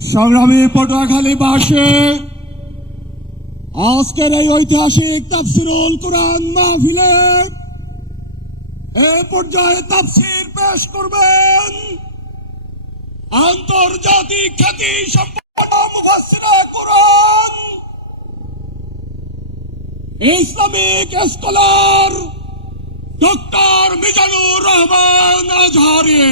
সংগ্রামী পটুয়াখালীবাসী, আজকের এই ঐতিহাসিক তাফসিরুল কোরআন মাহফিলে এ পর্যায়ে তাফসির পেশ করবেন আন্তর্জাতিক খ্যাতি সম্পন্ন মুফাসসিরে Quran, Islamic scholar doctor Mizanur Rahman Azhari.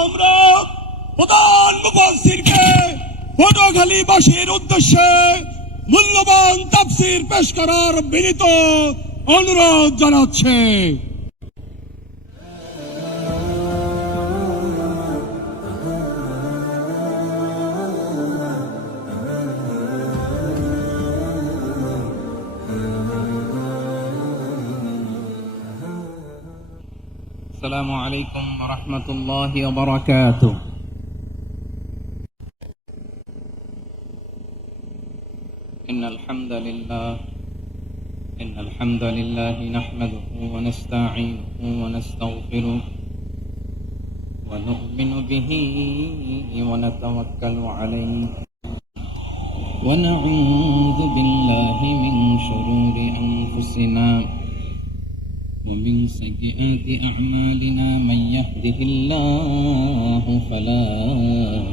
আমরা প্রধান মুফাসসিরকে পটুয়াখালীবাসীর উদ্দেশ্যে মূল্যবান তাফসির পেশ করার বিনীত অনুরোধ জানাচ্ছে। السلام عليكم ورحمة الله وبركاته. إن الحمد لله نحمده ونستعينه ونستغفره ونؤمن به ونتوكل عليه ونعوذ بالله من شرور أنفسنا ومن سيئات أعمالنا. من يهده الله فلا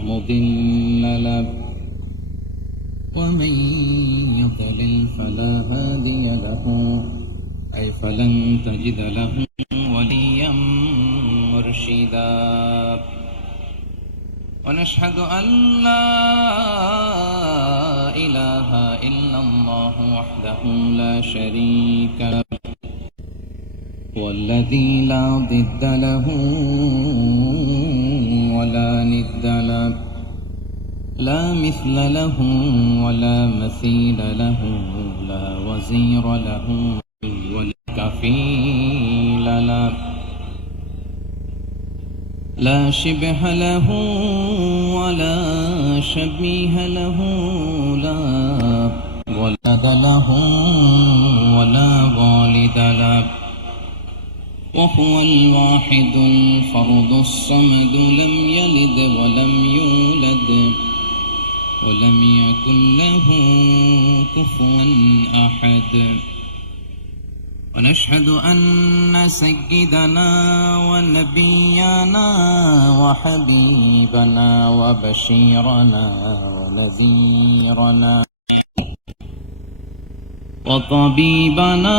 مضل له ومن يضلل فلا هادي له أي فلن تجد له وليا مرشدا. ونشهد أن لا إله إلا الله وحده لا شريك له والذي لا ضد له ولا ند له لا مثل له ولا مثيل له لا وزير له ولا كفيل له لا شبه له ولا شبيه له لا ولد له ولا والد له وهو الواحد الفرد الصمد لم يلد ولم يولد ولم يكن له كفوا أحد. ونشهد أن سيدنا ونبينا وحبيبنا وبشيرنا ونذيرنا وطبيبنا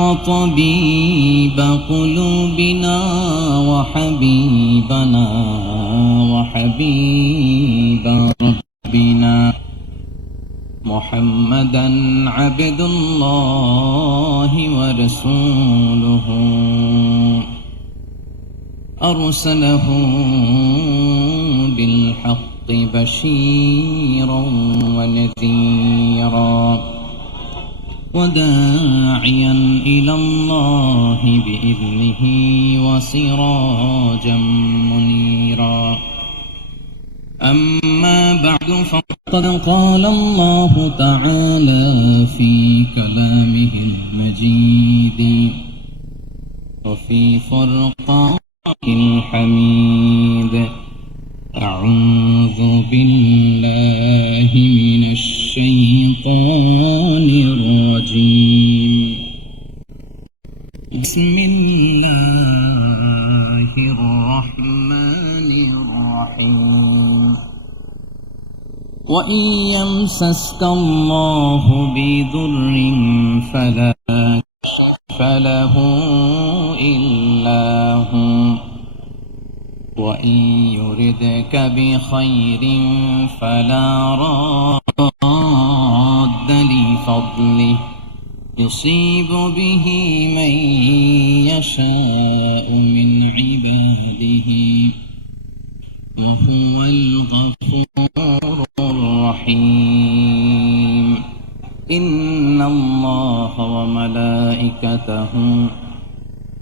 وطبيب قلوبنا وحبيبنا وحبيب ربنا محمدا عبد الله ورسوله أرسله بالحق بشيرا ونذيرا وداعيا إلى الله بإذنه وسراجا منيرا. أما بعد فقد قال الله تعالى في كلامه المجيد وفي فرقانه الحميد. أعوذ بالله من الشيطان الرجيم. بسم الله الرحمن الرحيم. وإن يمسسك الله بضر فلا كاشف له إلا هو وإن يردك بخير فلا راد لفضله يصيب به من يشاء من عباده وهو الغفور الرحيم. إن الله وملائكته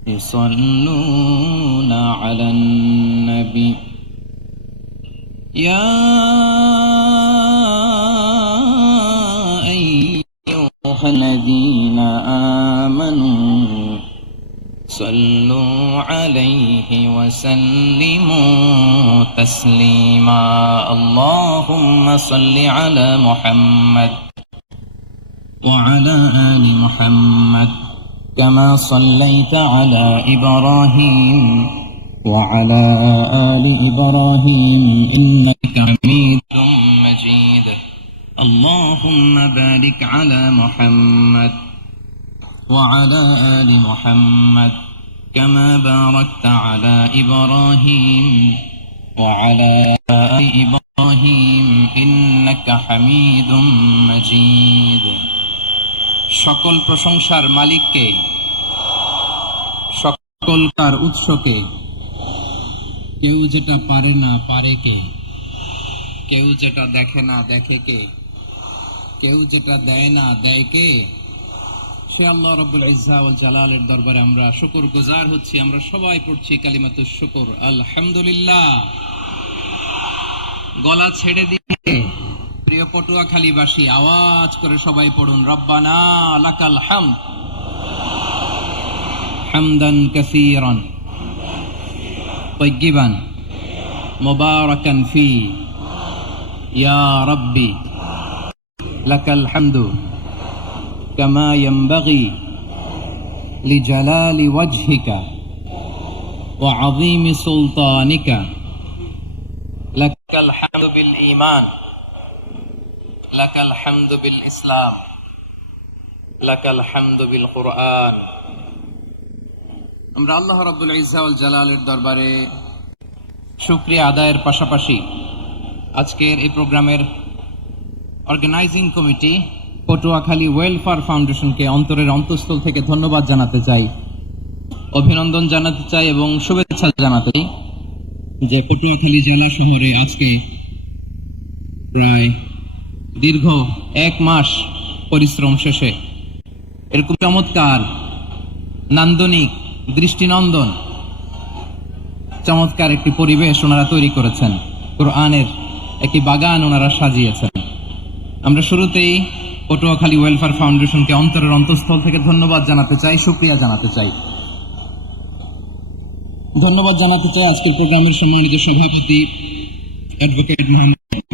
يصلون على النبي يا أيها الذين آمنوا صلوا عليه وسلموا تسليما اللهم صل على محمد وعلى آل محمد كما صليت على إبراهيم وعلى آل إبراهيم إنك حميد مجيد اللهم بارك على محمد وعلى آل محمد كما باركت على إبراهيم وعلى آل إبراهيم إنك حميد مجيد সকল প্রশংসার মালিককে সকলকার উৎসকে কেউ যেটা পারে না পারে কে কেউ যেটা দেখে না দেখে কে কেউ যেটা দেয় না দেয় কে সে আল্লাহ রাব্বুল ইজ্জা ওয়াল জালালের দরবারে আমরা শুকরগুজার হচ্ছি আমরা সবাই পড়ছি কালিমাতুশ শুকর আলহামদুলিল্লাহ গলা ছেড়ে দিয়ে প্রিয় পটুয়াখালীবাসী আওয়াজ করে সবাই পড়ুন রব্বানা লাকাল হামদ হামদান কাসীরান তাইয়িবান মুবারাকান ফি ইয়া রাব্বি লাকাল হামদু কামা ইয়ানবাগি লিজালালি ওয়াজহিকা ওয়া আযীমি সুলতানিকা লাকাল হামদু বিল ঈমান লাকাল হামদু বিল ইসলাম লাকাল হামদু বিল কুরআন আমরা আল্লাহ রাব্বুল ইজ্জা ওয়াল জালালের দরবারে শুকরিয়া আদায়ের পাশাপাশি আজকের এই প্রোগ্রামের অর্গানাইজিং কমিটি পটুয়াখালী ওয়েলফেয়ার ফাউন্ডেশনকে অন্তরের অন্তঃস্থল থেকে ধন্যবাদ জানাতে চাই অভিনন্দন জানাতে চাই এবং শুভেচ্ছা জানাতে চাই যে পটুয়াখালী জেলা শহরে আজকে প্রায় দীর্ঘ 1 মাস পরিশ্রম শেষে এরকম চমৎকার নান্দনিক দৃষ্টিনন্দন চমৎকার একটি পরিবেশ ওনারা তৈরি করেছেন কোরআনের একটি বাগান ওনারা সাজিয়েছেন আমরা শুরুতেই পটুয়াখালী ওয়েলফেয়ার ফাউন্ডেশনকে অন্তরের অন্তঃস্থল থেকে ধন্যবাদ জানাতে চাই শুকরিয়া জানাতে চাই ধন্যবাদ জানাতে চাই আজকের প্রোগ্রামের সম্মানিত সভাপতি অ্যাডভোকেট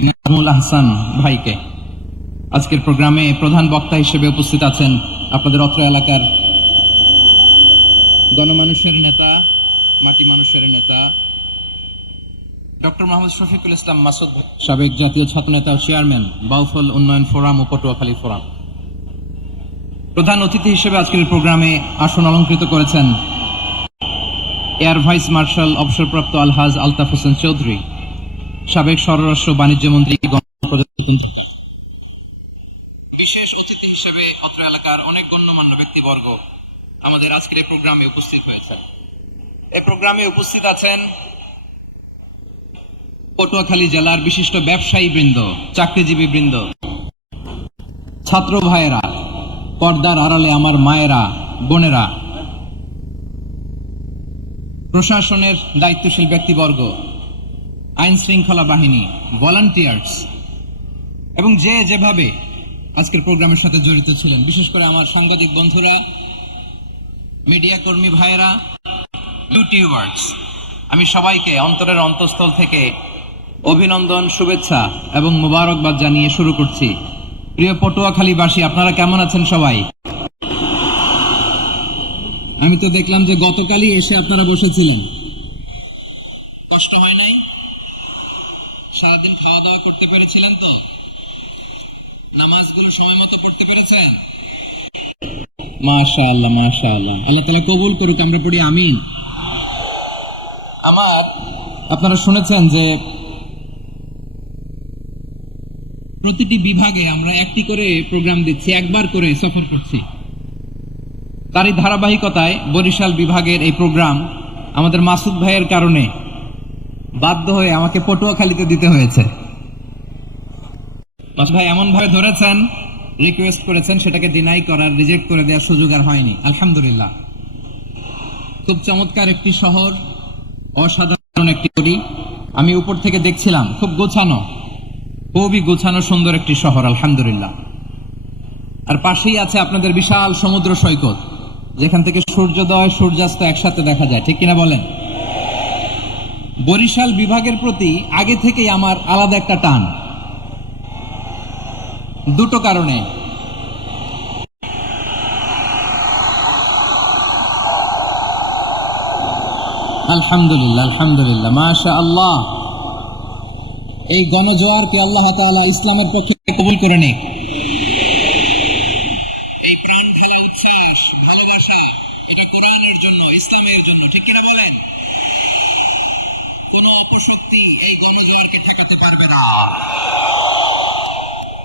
নাজমুল আহসান ভাইকে আজকের প্রোগ্রামে প্রধান বক্তা হিসেবে উপস্থিত আছেন আপনাদের অত্র এলাকার গণমানুষের নেতা মাটি মানুষের নেতা ডক্টর মোহাম্মদ শফিকুল ইসলাম মাসুদ সাবেক জাতীয় ছাত্র নেতা ও চেয়ারম্যান বাউফল উন্নয়ন ফোরাম ও পটুয়াখালী ফোরাম প্রধান অতিথি হিসেবে আজকের প্রোগ্রামে আসন অলঙ্কৃত করেছেন এয়ার ভাইস মার্শাল অবসরপ্রাপ্ত আলহাজ আলতাফ হোসেন চৌধুরী সাবেক স্বরাষ্ট্র বাণিজ্য মন্ত্রী বিশেষ অতিথি হিসেবে অত্র এলাকার অনেক গণ্যমান্য ব্যক্তিবর্গ আমাদের আজকের এই প্রোগ্রামে উপস্থিত হয়েছেন এই প্রোগ্রামে উপস্থিত আছেন পটুয়াখালী জেলার বিশিষ্ট ব্যবসায়ী বৃন্দ চাকরিজীবী বৃন্দ ছাত্র ভাইয়েরা পর্দার আড়ালে আমার মায়েরা বোনেরা প্রশাসনের দায়িত্বশীল ব্যক্তিবর্গ আইন শৃঙ্খলা বাহিনী ভলান্টিয়ার্স এবং যে যেভাবে আজকের প্রোগ্রামের সাথে জড়িত ছিলেন বিশেষ করে আমার সাংবাদিক বন্ধুরা মিডিয়া কর্মী ভাইয়েরা ইউটিউবার্স আমি সবাইকে অন্তরের অন্তঃস্থল থেকে অভিনন্দন শুভেচ্ছা এবং মোবারকবাদ জানিয়ে শুরু করছি প্রিয় পটুয়াখালীবাসী আপনারা কেমন আছেন সবাই আমি তো দেখলাম যে গতকালই এসে আপনারা বসেছিলেন কষ্ট হয় নাই সারাদিন খাওয়া দাওয়া করতে পেরেছিলেন তো নামাজগুলো সময় মতো পড়তে পেরেছেন মাশাআল্লাহ মাশাআল্লাহ আল্লাহ তাআলা কবুল করুক আমরা পড়ি আমিন আপনারা শুনেছেন যে প্রতিটি বিভাগে আমরা একটি করে প্রোগ্রাম দিচ্ছি একবার করে সফর করছি তারই ধারাবাহিকতায় বরিশাল বিভাগের এই প্রোগ্রাম আমাদের মাসুদ ভাইয়ের কারণে বাধ্য হয়ে আমাকে পটুয়াখালীতে দিতে হয়েছে মাসুদ ভাই এমন ভাবে ধরেছেন রিকোয়েস্ট করেছেন সেটাকে ডিনাই করার রিজেক্ট করে দেওয়ার সুযোগ আর হয়নি আলহামদুলিল্লাহ খুব চমৎকার একটি শহর অসাধারণ একটি করি আমি উপর থেকে দেখছিলাম খুব গোছানো খুবই গোছানো সুন্দর একটি শহর আলহামদুলিল্লাহ আর পাশেই আছে আপনাদের বিশাল সমুদ্র সৈকত যেখান থেকে সূর্যোদয় সূর্যাস্ত একসাথে দেখা যায়, ঠিক কিনা বলেন? বরিশাল বিভাগের প্রতি আগে থেকেই আমার আলাদা একটা টান, দুটো কারণে। আলহামদুলিল্লাহ, আলহামদুলিল্লাহ, মাশা আল্লাহ। এই গণজোয়ারকে আল্লাহ তাআলা ইসলামের পক্ষে কবুল করে নিক।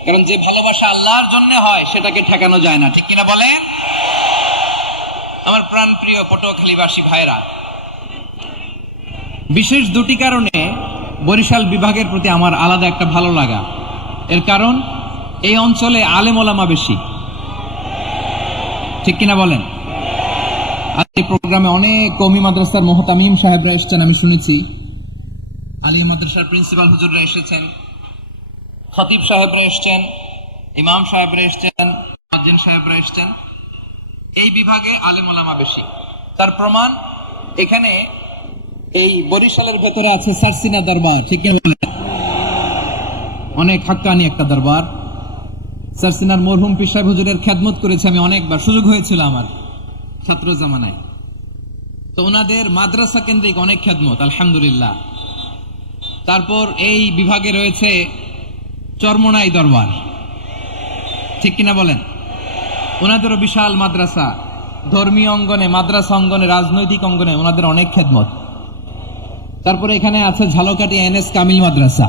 কারণ যে ভালোবাসা আল্লাহর জন্য হয় সেটাকে ঠেকানো যায় না, ঠিক কিনা বলেন? আমার প্রাণ প্রিয় পটুয়াখালীবাসী ভাইরা, বিশেষ দুটি কারণে বরিশাল বিভাগের প্রতি আমার আলাদা একটা ভালো লাগা। এর কারণ, এই অঞ্চলে আলেম ওলামা বেশি, ঠিক কিনা বলেন? আর এই প্রোগ্রামে অনেক কওমি মাদ্রাসার মুহতামিম সাহেবরা এসেছেন, আমি শুনেছি। আলিয়া মাদ্রাসার প্রিন্সিপাল হুজুররা এসেছেন, খতিব সাহেবরা এসেছেন, ইমাম সাহেবরা এসেছেন, মুয়াজ্জিন সাহেবরা এসেছেন। এই বিভাগে আলেম ওলামা বেশি। তার প্রমাণ, এখানে এই বরিশালের ভেতরে আছে সারসিনা দরবার, ঠিক কিনা বলেন? অনেক হাক্কানি একটা দরবার। সারসিনার মরহুম পীর সাহেব হুজুরের খেদমত করেছি আমি অনেকবার, সুযোগ হয়েছিল আমার ছাত্র জামানায়। তো ওনাদের মাদ্রাসা কেন্দ্রিক অনেক খেদমত, আলহামদুলিল্লাহ। তারপর এই বিভাগে রয়েছে চরমোনাই দরবার, ঠিক কিনা বলেন? ওনাদেরও বিশাল মাদ্রাসা, ধর্মীয় অঙ্গনে, মাদ্রাসা অঙ্গনে, রাজনৈতিক অঙ্গনে ওনাদের অনেক খেদমত। তারপরে এখানে আছে ঝালকাঠি এনএস কামিল মাদ্রাসা।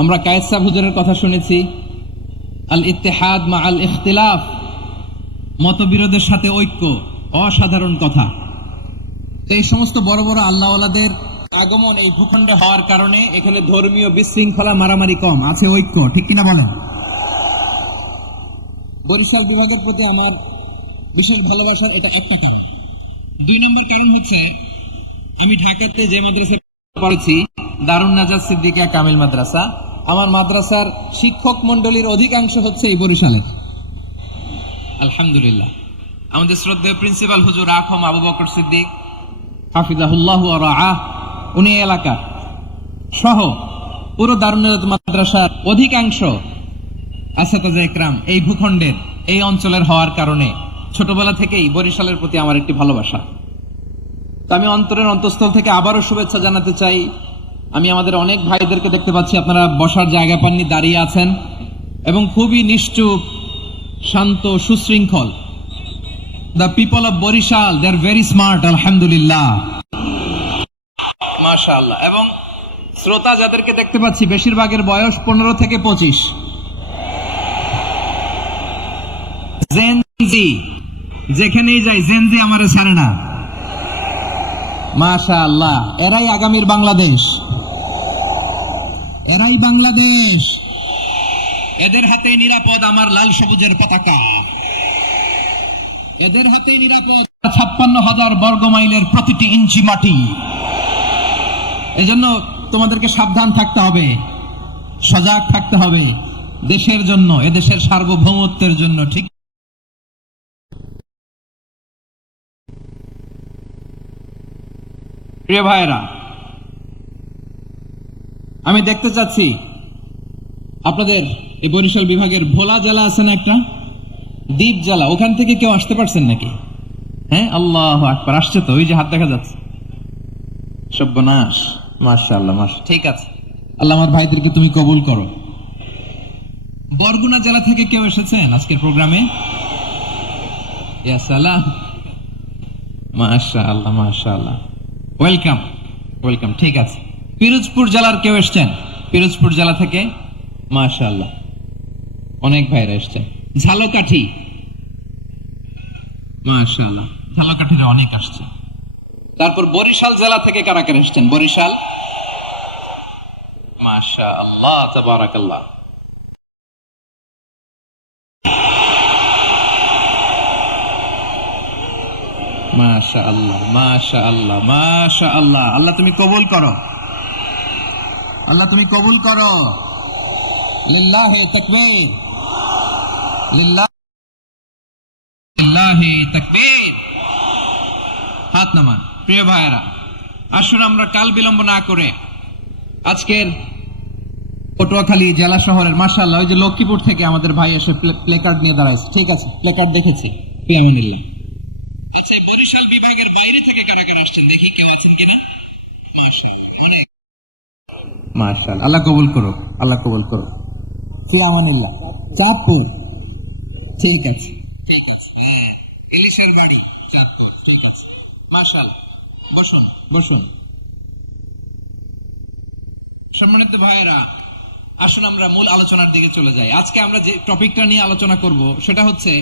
আমরা কায়েস সাহেব হুজুরের কথা শুনেছি, আল ইত্তেহাদ মা আল ইখতিলাফ, মতবিরোধের সাথে ঐক্য, অসাধারণ কথা। তো এই সমস্ত বড় বড় আল্লাহওয়ালাদের আগমন এই ভূখণ্ডে হওয়ার কারণে এখানে ধর্মীয় বিশৃঙ্খলা, মারামারি কম, আছে ঐক্য, ঠিক কিনা বলেন? বরিশাল বিভাগের প্রতি আমার বিশেষ ভালোবাসার এটা একটা কারণ। 2 নম্বর কারণ হচ্ছে, আমি ঢাকাতে যে মাদ্রাসায় পড়েছি, দারুন নাজাত সিদ্দিকিয়া কামিল মাদ্রাসা, আমার মাদ্রাসার শিক্ষক মন্ডলীর অধিকাংশ হচ্ছে এই বরিশালের, আলহামদুলিল্লাহ। আমাদের শ্রদ্ধেয় প্রিন্সিপাল হুজুর আখম আবু বকর সিদ্দিক হাফিজাহুল্লাহ ওয়া রাআহ, উনি এলাকার সহ পুরো দারুন নাজাত মাদ্রাসার অধিকাংশ আসাতাজা ইকরাম এই ভূখণ্ডের, এই অঞ্চলের হওয়ার কারণে ছোটবেলা থেকেই বরিশালের প্রতি আমার একটি ভালোবাসা। তো আমি অন্তরের অন্তঃস্থল থেকে আবারও শুভেচ্ছা জানাতে চাই। আমি আমাদের অনেক ভাইদেরকে দেখতে পাচ্ছি, আপনারা বসার জায়গা পাননি, দাঁড়িয়ে আছেন এবং খুবই নিশ্চুপ, শান্ত, সুশৃঙ্খল। The people of Barisal, they are very smart, আলহামদুলিল্লাহ, মাশাআল্লাহ। এবং শ্রোতা যাদেরকে দেখতে পাচ্ছি, বেশিরভাগের বয়স 15 থেকে 25। জেনজি, যেখানেই যাই জেনজি আমারে ছাড়ে না, মাশাআল্লাহ। এরাই আগামীর বাংলাদেশ, এরাই বাংলাদেশ। এদের হাতে নিরাপদ আমার লাল সবুজের পতাকা, এদের হাতে নিরাপদ 56,000 বর্গ মাইলের প্রতিটি ইঞ্চি মাটি। এজন্য তোমাদেরকে সাবধান থাকতে হবে, সজাগ থাকতে হবে, দেশের জন্য, এদেশের সার্বভৌমত্বের জন্য, ঠিক? প্রিয় ভাইরা, আমি দেখতে চাচ্ছি আপনাদের এই বরিশাল বিভাগের ভোলা জেলা আছে না একটা, দ্বীপ জেলা, ওখান থেকে কেউ আসতে পারছেন নাকি? হ্যাঁ, আল্লাহু আকবার, আসছে তো, ওই যে হাত দেখা যাচ্ছে। সর্বনাশ, মাশাআল্লাহ, মাশাআল্লাহ, ঠিক আছে। আল্লাহ আমার ভাইদেরকে তুমি কবুল করো। বরগুনা জেলা থেকে কেউ এসেছেন আজকের প্রোগ্রামে? ইয়া সালাম, মাশাআল্লাহ, মাশাআল্লাহ, ওয়েলকাম, ওয়েলকাম, ঠিক আছে। পিরোজপুর জেলার কেউ এসেছেন? পিরোজপুর জেলা থেকে মাশাআল্লাহ অনেক ভাইরা এসেছেন। ঝালকাঠি, মাশাআল্লাহ, ঝালকাঠিরা অনেক আসছে। তারপর বরিশাল জেলা থেকে কারা কারা এসেছেন? বরিশাল, মাশাআল্লাহ, তাবারাকাল্লাহ। মাশাআল্লাহ, মাশাআল্লাহ, মাশাআল্লাহ। আল্লাহ তুমি কবুল করো, আল্লাহ তুমি কবুল করো। লিল্লাহি তাকবীর, লিল্লাহি হাত নামান। প্রিয় ভাইয়েরা, আসুন আমরা কাল বিলম্ব না করে আজকের পটুয়াখালী জেলা শহরের, মাশাআল্লাহ, ওই যে লক্ষ্মীপুর থেকে আমাদের ভাই এসে প্লেকার্ড নিয়ে দাঁড়াইছে। ঠিক আছে, প্লেকার্ড দেখেছি। ফিয়ামানিল্লাহ। আচ্ছা, এই বরিশাল বিভাগের বাইরে থেকে কারা কারা আসছেন দেখি, কেউ আছেন কিনা? মাশাআল্লাহ, অনেক। মাশাআল্লাহ, আল্লাহ কবুল করো, আল্লাহ কবুল করো। ফিয়ামানিল্লাহ। চাঁদপুর। ঠিক আছে, ঠিক আছে। ইলিশের বাড়ি চাঁদপুর। ঠিক আছে, মাশাআল্লাহ। বসুন, বসুন। সম্মানিত ভাইয়েরা, আসুন আমরা মূল আলোচনার দিকে চলে যাই। আজকে আমরা যে টপিকটা নিয়ে আলোচনা করব সেটা হচ্ছে,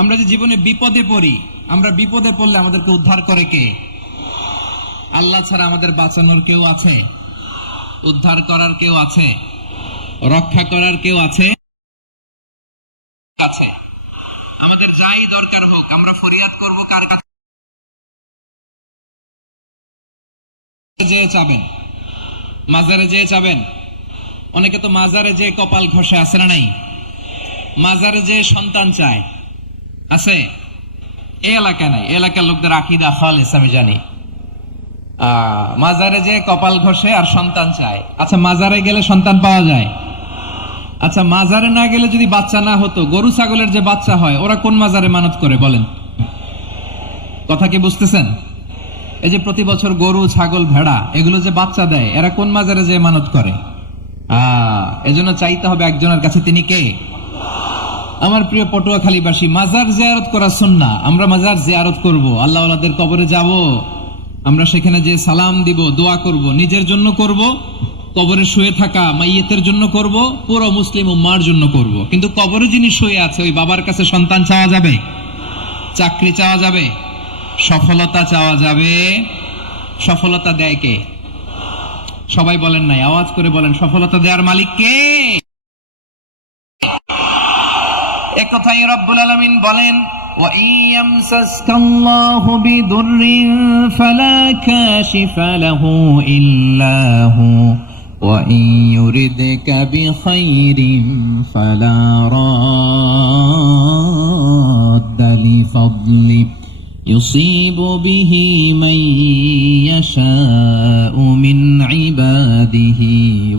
আমরা যে জীবনে বিপদে পড়ি, আমরা বিপদে পড়লে আমাদেরকে উদ্ধার করে কে? আল্লাহ ছাড়া আমাদের বাঁচানোর কেউ আছে? উদ্ধার করার কেউ আছে? রক্ষা করার কেউ আছে? আছে। আমাদের যাই দরকার হোক, আমরা ফরিয়াদ করব কার কাছে? যে চাবেন, মাজারে যেয়ে চাবেন। অনেকে তো মাজারে যে কপাল ঘষে, আছে না নাই? মাজারে যে সন্তান চায়, আছে? এই এলাকা নাই, এলাকার লোকদের আকীদা খালেস আমি জানি। মাজারে যে কপাল ঘষে আর সন্তান চায়। আচ্ছা, মাজারে গেলে সন্তান পাওয়া যায়? আচ্ছা, মাজারে না গেলে যদি বাচ্চা না হতো, গরু ছাগলের যে বাচ্চা হয়, ওরা কোন মাজারে মানত করে বলেন? কথা কি বুঝতেছেন? এই যে প্রতি বছর গরু ছাগল ভেড়া এগুলো যে বাচ্চা দেয়, এরা কোন মাজারে যে মানত করে? এজন্য চাইতে হবে একজনের কাছে, তিনি কে? আমার প্রিয় পটুয়াখালীবাসী, মাজার জিয়ারত করা সুন্নাহ। আমরা মাজার জিয়ারত করব, আল্লাহ ওয়ালাদের কবরে যাব, আমরা সেখানে যে সালাম দিব, দোয়া করব, নিজের জন্য করব, কবরে শুয়ে থাকা মাইয়েতের জন্য করব, পুরো মুসলিম উম্মার জন্য করব। কিন্তু কবরে যিনি শুয়ে আছে, ওই বাবার কাছে সন্তান চাওয়া যাবে? চাকরি চাওয়া যাবে? সফলতা চাওয়া যাবে? সফলতা দেয় কে? সবাই বলেন নাই, আওয়াজ করে বলেন, সফলতা দেওয়ার মালিক কে? একথাই রব্বুল আলামিন বলেন, ওয়া ইয়ামসাসকাল্লাহু বিদুররিন ফালা কাশিফা লাহু ইল্লা হু ওয়া ইয়ুরিদকা বিখাইরিন ফালা রাদ্দা লিফাদলি يصيب به من يشاء من عباده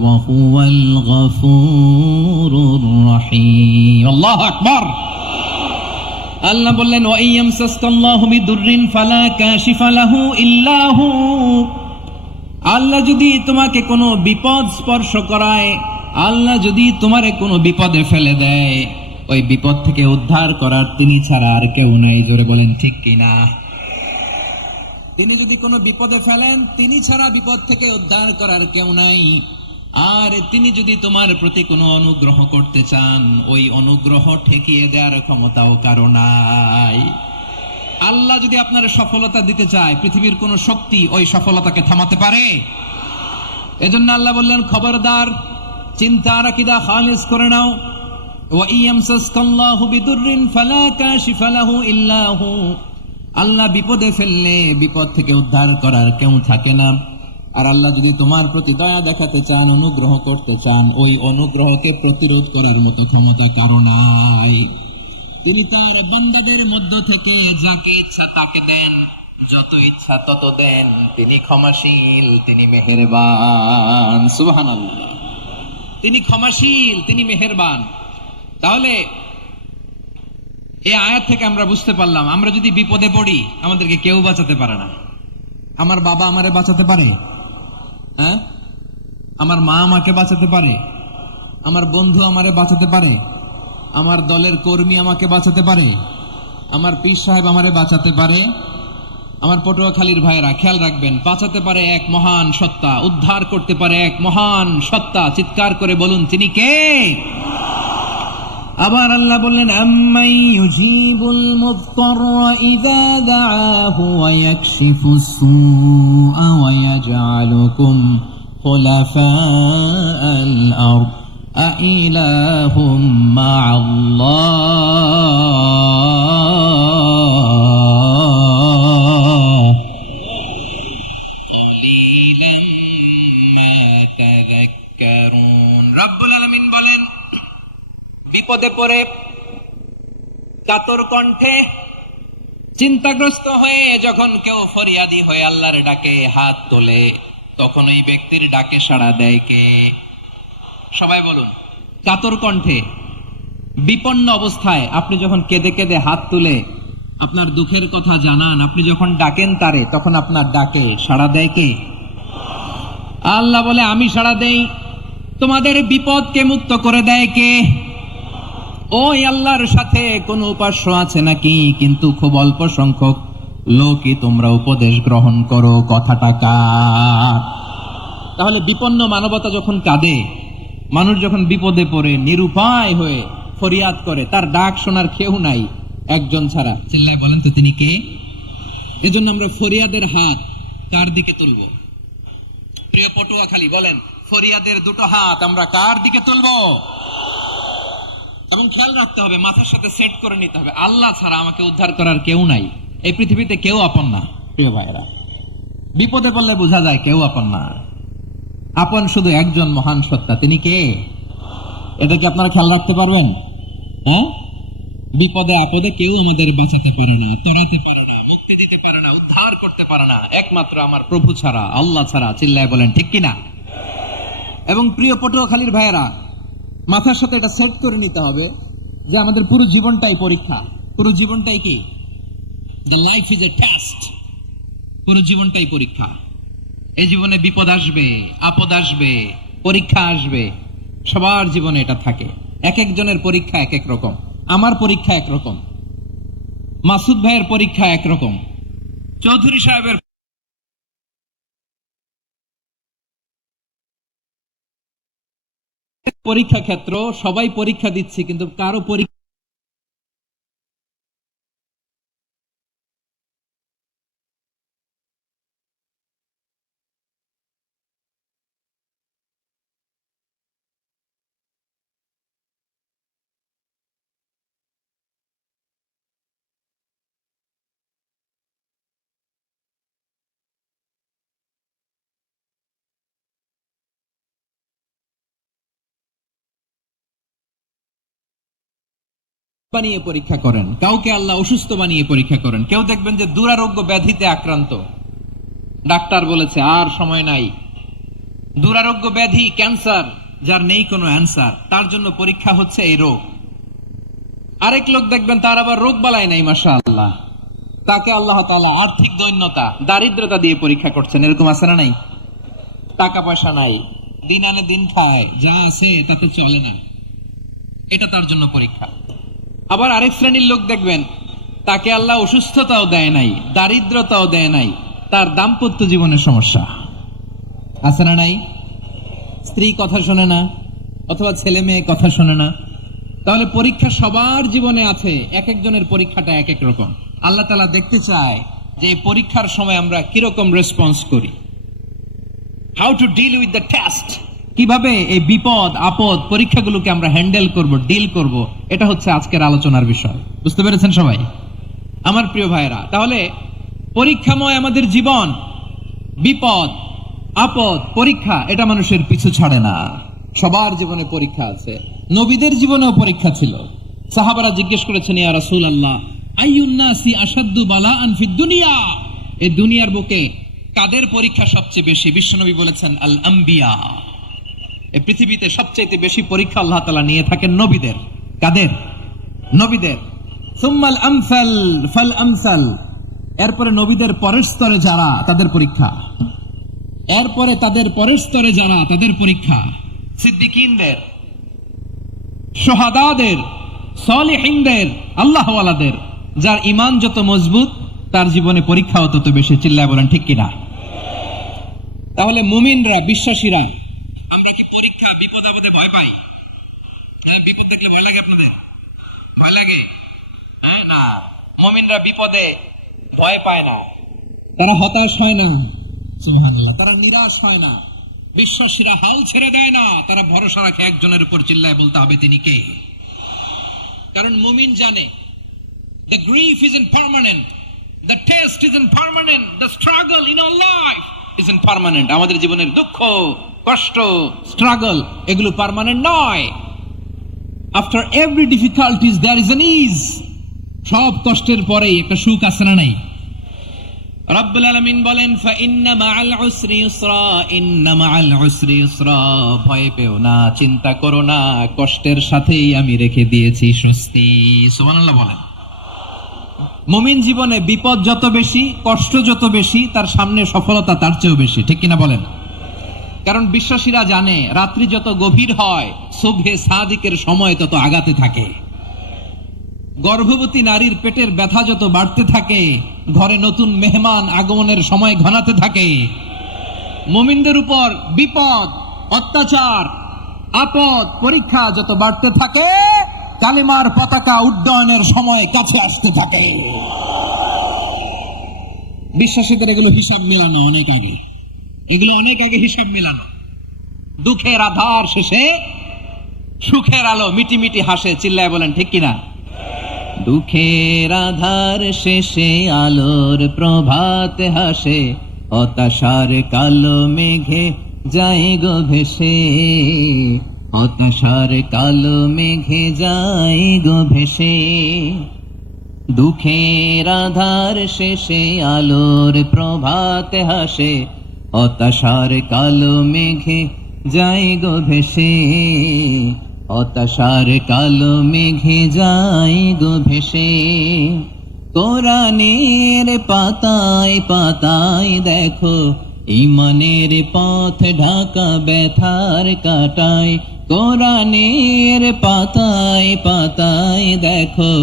وهو الغفور الرحيم الله أكبر আল্লাহ বললেন, ওয়া ইয়ামসাসকাল্লাহু বিদুররিন ফালা কাশিফা লাহু ইল্লা হু। আল্লাহ যদি তোমাকে কোনো বিপদ স্পর্শ করায়, আল্লাহ যদি তোমারে কোনো বিপদে ফেলে দেয়, ওই বিপদ থেকে উদ্ধার করার তিনি ছাড়া আর কেউ নাই। জোরে বলেন ঠিক কিনা? তিনি যদি কোনো বিপদে ফেলেন, তিনি ছাড়া বিপদ থেকে উদ্ধার করার কেউ নাই। আর তিনি যদি তোমার প্রতি কোনো অনুগ্রহ করতে চান, ওই অনুগ্রহ ঠেকিয়ে দেওয়ার ক্ষমতাও কারো নাই। আল্লাহ যদি আপনার সফলতা দিতে চায়, পৃথিবীর কোন শক্তি ওই সফলতাকে থামাতে পারে? এজন্য আল্লাহ বললেন, খবরদার, চিন্তার আকীদা খালিস করে নাও। ওয়া ইয়ামসাসকাল্লাহু বিদুররিন ফালা কাশিফা লাহু ইল্লা হু। আল্লাহ বিপদে ফেললে বিপদ থেকে উদ্ধার করার কেউ থাকে না। আর আল্লাহ যদি তোমার প্রতি দয়া দেখাতে চান, অনুগ্রহ করতে চান, ওই অনুগ্রহকে প্রতিরোধ করার মতো ক্ষমতা কারো নাই। তিনি তার বান্দাদের মধ্য থেকে যাকে ইচ্ছা তাকে দেন, যত ইচ্ছা তত দেন। তিনি ক্ষমাশীল, তিনি মেহেরবান। সুবহানাল্লাহ। তিনি ক্ষমাশীল, তিনি মেহেরবান। তাহলে এই আয়াত থেকে আমরা বুঝতে পারলাম, আমরা যদি বিপদে পড়ি, আমাদেরকে কেউ বাঁচাতে পারে না। আমার বাবা আমারে বাঁচাতে পারে? হ্যাঁ? আমার মা আমাকে বাঁচাতে পারে? আমার বন্ধু আমারে বাঁচাতে পারে? আমার দলের কর্মী আমাকে বাঁচাতে পারে? আমার পীর সাহেব আমারে বাঁচাতে পারে? আমার পটুয়াখালীর ভাইয়েরা খেয়াল রাখবেন, বাঁচাতে পারে এক মহান সত্তা, উদ্ধার করতে পারে এক মহান সত্তা। চিৎকার করে বলুন, তিনি কে? আবার আল্লাহ বললেন, আম্মান ইউজিবুল মুদতাররা ইযা দাআহু ওয়া ইয়াকশিফুস সুআ ওয়া ইয়াজআলুকুম খুলাফাআল আরদ আইলাহুম মা'আল্লাহ কলিলাম মা তাযাক্কারুন। রব্বুল আলামিন বলেন, বিপদে পড়ে কাতর কণ্ঠে চিন্তাগ্রস্ত হয়ে যখন কেউ ফরিয়াদি হয়ে আল্লাহর ডাকে হাত তোলে, তখন ওই ব্যক্তির ডাকে সাড়া দেয় কে? সবাই বলুন। কাতর কণ্ঠে বিপন্ন অবস্থায় আপনি যখন কেঁদে কেঁদে হাত তুলে আপনার দুঃখের কথা জানান, আপনি যখন ডাকেন তারে, তখন আপনার ডাকে সাড়া দেয় কে? আল্লাহ বলে, আমি সাড়া দেই। তোমাদের বিপদকে মুক্ত করে দেয় কে? ওই আল্লাহর সাথে কোন উপাস্য আছে নাকি? কিন্তু খুব অল্প সংখ্যক লোকই তোমরা উপদেশ গ্রহণ করো। কথাটা কার? তাহলে বিপন্ন মানবতা যখন কাঁদে, মানুষ যখন বিপদে পড়ে নিরুপায় হয়ে ফরিয়াদ করে, তার ডাক শোনার কেউ নাই একজন ছাড়া। চিল্লায় বলেন তো তিনি কে? এজন্য আমরা ফরিয়াদের হাত কার দিকে তুলব? প্রিয় পটুয়াখালী, বলেন, ফরিয়াদের দুটো হাত আমরা কার দিকে তুলব? এবং খেয়াল রাখতে হবে, মাথার সাথে সেট করে নিতে হবে, আল্লাহ ছাড়া আমাকে উদ্ধার করার কেউ নাই। এই পৃথিবীতে কেউ আপন না। প্রিয় ভাইরা, বিপদে পড়লে বোঝা যায় কেউ আপন না। আপন শুধু একজন মহান সত্তা, তিনি কে? এটা কি আপনারা খেয়াল রাখতে পারবেন? হ্যাঁ, বিপদে আপদে কেউ আমাদের বাঁচাতে পারে না, তরাতে পারে না, মুক্তি দিতে পারে না, উদ্ধার করতে পারে না, একমাত্র আমার প্রভু ছাড়া, আল্লাহ ছাড়া। চিল্লায় বলেন ঠিক কিনা? এবং প্রিয় পটুয়াখালীর ভাইয়েরা, মাথার সাথে এটা সেট করে নিতে হবে যে আমাদের পুরো জীবনটাই পরীক্ষা। পুরো জীবনটাই কি? The life is a test. পুরো জীবনটাই পরীক্ষা। এই জীবনে বিপদ আসবে, আপদ আসবে, পরীক্ষা আসবে, সবার জীবনে এটা থাকে। এক একজনের পরীক্ষা এক এক রকম। আমার পরীক্ষা একরকম, মাসুদ ভাইয়ের পরীক্ষা একরকম, চৌধুরী সাহেবের পরীক্ষা ক্ষেত্র। সবাই পরীক্ষা দিচ্ছে, কিন্তু কারো পরীক্ষা বানিয়ে পরীক্ষা করেন, কাউকে আল্লাহ অসুস্থ বানিয়ে পরীক্ষা করেন। কেউ দেখবেন যে দুরারোগ্য ব্যাধিতে আক্রান্ত, ডাক্তার বলেছে আর সময় নাই। দুরারোগ্য ব্যাধি, ক্যান্সার, যার নেই কোনো অ্যান্সার, তার জন্য পরীক্ষা হচ্ছে এই রোগ। আরেক লোক দেখবেন তার আবার রোগ বালাই নাই, মাশাআল্লাহ, তাকে আল্লাহ তাআলা আর্থিক দৈন্যতা, দারিদ্রতা দিয়ে পরীক্ষা করছেন। এরকম আছে না নাই? টাকা পয়সা নাই, দিন আনে দিন খায়, যা আছে তাতে চলে না, এটা তার জন্য পরীক্ষা। আবার আরেক শ্রেণীর লোক দেখবেন তাকে আল্লাহ অসুস্থতাও দেয় নাই, দারিদ্রতাও দেয় নাই, তার দাম্পত্য জীবনের সমস্যা আছে না নাই? স্ত্রী কথা শোনে না, অথবা ছেলে মেয়ে কথা শোনে না। তাহলে পরীক্ষা সবার জীবনে আছে, এক একজনের পরীক্ষাটা এক এক রকম। আল্লাহ তাআলা দেখতে চায় যে এই পরীক্ষার সময় আমরা কিরকম রেসপন্স করি। How to deal with the test, কিভাবে এই বিপদ আপদ পরীক্ষাগুলোকে আমরা হ্যান্ডেল করব, ডিল করব, এটা হচ্ছে আজকের আলোচনার বিষয়। বুঝতে পেরেছেন সবাই আমার প্রিয় ভাইরা? তাহলে পরীক্ষাময় আমাদের জীবন, বিপদ আপদ পরীক্ষা, এটা মানুষের পিছু ছাড়ে না। সবার জীবনে পরীক্ষা আছে। নবীদের জীবনেও পরীক্ষা ছিল। সাহাবারা জিজ্ঞেস করেছেন, ইয়া রাসূলুল্লাহ, আইয়ুন নাসি আশাদ্দু বালাআন ফিদ দুনিয়া, এই দুনিয়ার বুকে কাদের পরীক্ষা সবচেয়ে বেশি? বিশ্বনবী বলেছেন, আল আম্বিয়া। এই পৃথিবীতে সবচেয়ে বেশি পরীক্ষা আল্লাহ তাআলা নিয়ে থাকেন নবীদের। কাদের? নবীদের। সুম্মাল আমসাল ফাল আমসাল, এরপরে নবীদের পরের স্তরে যারা, তাদের পরীক্ষা। এরপরে তাদের পরের স্তরে যারা, তাদের পরীক্ষা। সিদ্দিকিনদের, শুহাদাদের, সালিহিনদের, আল্লাহওয়ালাদের, যার ঈমান যত মজবুত তার জীবনে পরীক্ষাও তত বেশি। চিল্লায় বলেন ঠিক কিনা? তাহলে মুমিনরা, বিশ্বাসীরা, আমরা কি পরীক্ষা বিপদ আপদে ভয় পাই? বিপদ দেখলে ভয় লাগে আপনাদের? ভয় লাগে না। মুমিনরা বিপদে ভয় পায় না, তারা হতাশ হয় না, সুবহানাল্লাহ, তারা নিরাশ হয় না। বিশ্বাসীরা হাল ছেড়ে দেয় না, তারা ভরসা রাখে একজনের উপর। চিল্লায় বলতে হবে তিনি কে? কারণ মুমিন জানে the grief isn't permanent, the test isn't permanent, the struggle in our life isn't permanent. আমাদের জীবনের দুঃখ, কষ্ট, স্ট্রাগল, এগুলো পার্মানেন্ট নয়। After every difficulties there is an ease. সব কষ্টের পরেই একটা সুখ আছে না নাই? রব্বুল আলামিন বলেন ফাইন্না মাআল উসরি ইউসরা, ইন্না মাআল উসরি ইউসরা, ভয় পেও না, চিন্তা করো না, কষ্টের সাথেই আমি রেখে দিয়েছি স্বস্তি। সুবহানাল্লাহ বলেন। মুমিন জীবনে বিপদ যত বেশি, কষ্ট যত বেশি, তার সামনে সফলতা তার চেয়েও বেশি, ঠিক কিনা বলেন? কারণ বিশ্বাসীরা জানে রাত্রি যত গভীর হয় সুবহে সাদিকের সময় তত আগাতে থাকে। গর্ভবতী নারীর পেটের ব্যথা যত বাড়তে থাকে, ঘরে নতুন মেহমান আগমনের সময় ঘনাতে থাকে। মুমিনদের উপর বিপদ, অত্যাচার, আপদ, পরীক্ষা যত বাড়তে থাকে, কালিমার পতাকা উড্ডয়নের সময় কাছে আসতে থাকে। বিশ্বাসীদের এগুলো হিসাব মেলানো অনেক আগে, এগুলো অনেক আগে হিসাব মেলানো। দুঃখের আধার শেষে সুখের আলো মিটি মিটি হাসে, চিল্লায় বলেন ঠিক কিনা? দুঃখের আধার শেষে আলোর প্রভাত হাসে, হতাশার কালো মেঘে যায় গো ভেসে, হতাশার কালো মেঘে যায় গো ভেসে। দুঃখের আধার শেষে আলোর প্রভাত হাসে, হতাশার কালো মেঘে যায় গো ভেসে, হতাশার কালো মেঘে যায় গো ভেসে। কোরআনের পাতায় পাতায় দেখো ঈমানের পথ ঢাকা ব্যথার কাটায়, কোরআনের পাতায় পাতায় দেখো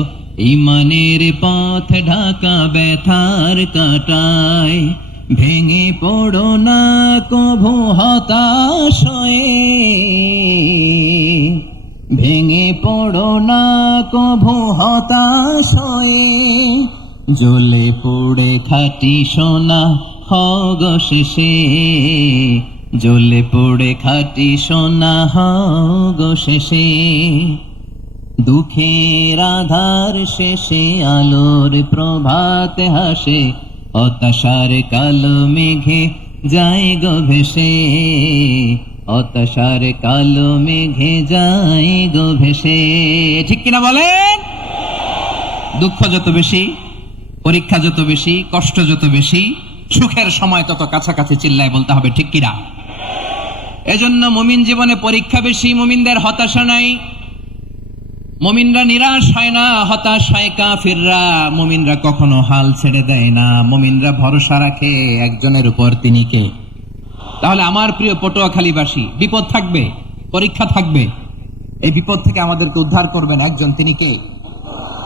ঈমানের পথ ঢাকা ব্যথার কাটায়। ভেঙে পড়ো না কভু হতাশ হয়ে, ভেঙে পড়ো না কভু হতাশ হয়ে, জ্বলে পুড়ে খাঁটি সোনা হগ শেষে, জ্বলে পুড়ে খাঁটি সোনা হগ শেষে। দুঃখের আধার শেষে আলোর প্রভাত হাসে, হতাশার কালো মেঘে যায় গো ভেসে, হতাশার কালো মেঘে যায় গো ভেসে। ঠিক কিনা বলেন? দুঃখ যত বেশি, পরীক্ষা যত বেশি, কষ্ট যত বেশি, সুখের সময় তত কাছাকাছি, চিল্লায় বলতে হবে ঠিক কিনা? এজন্য মুমিন জীবনে পরীক্ষা বেশি, মুমিনদের হতাশা নাই। মুমিনরা নিরাশ হয় না, হতাশ হয় কাফিররা। মুমিনরা কখনো হাল ছেড়ে দেয় না, মুমিনরা ভরসা রাখে একজনের উপর, তিনি কে? তাহলে আমার প্রিয় পটুয়াখালীবাসী, বিপদ থাকবে, পরীক্ষা থাকবে, এই বিপদ থেকে আমাদেরকে উদ্ধার করবেন একজন, তিনি কে?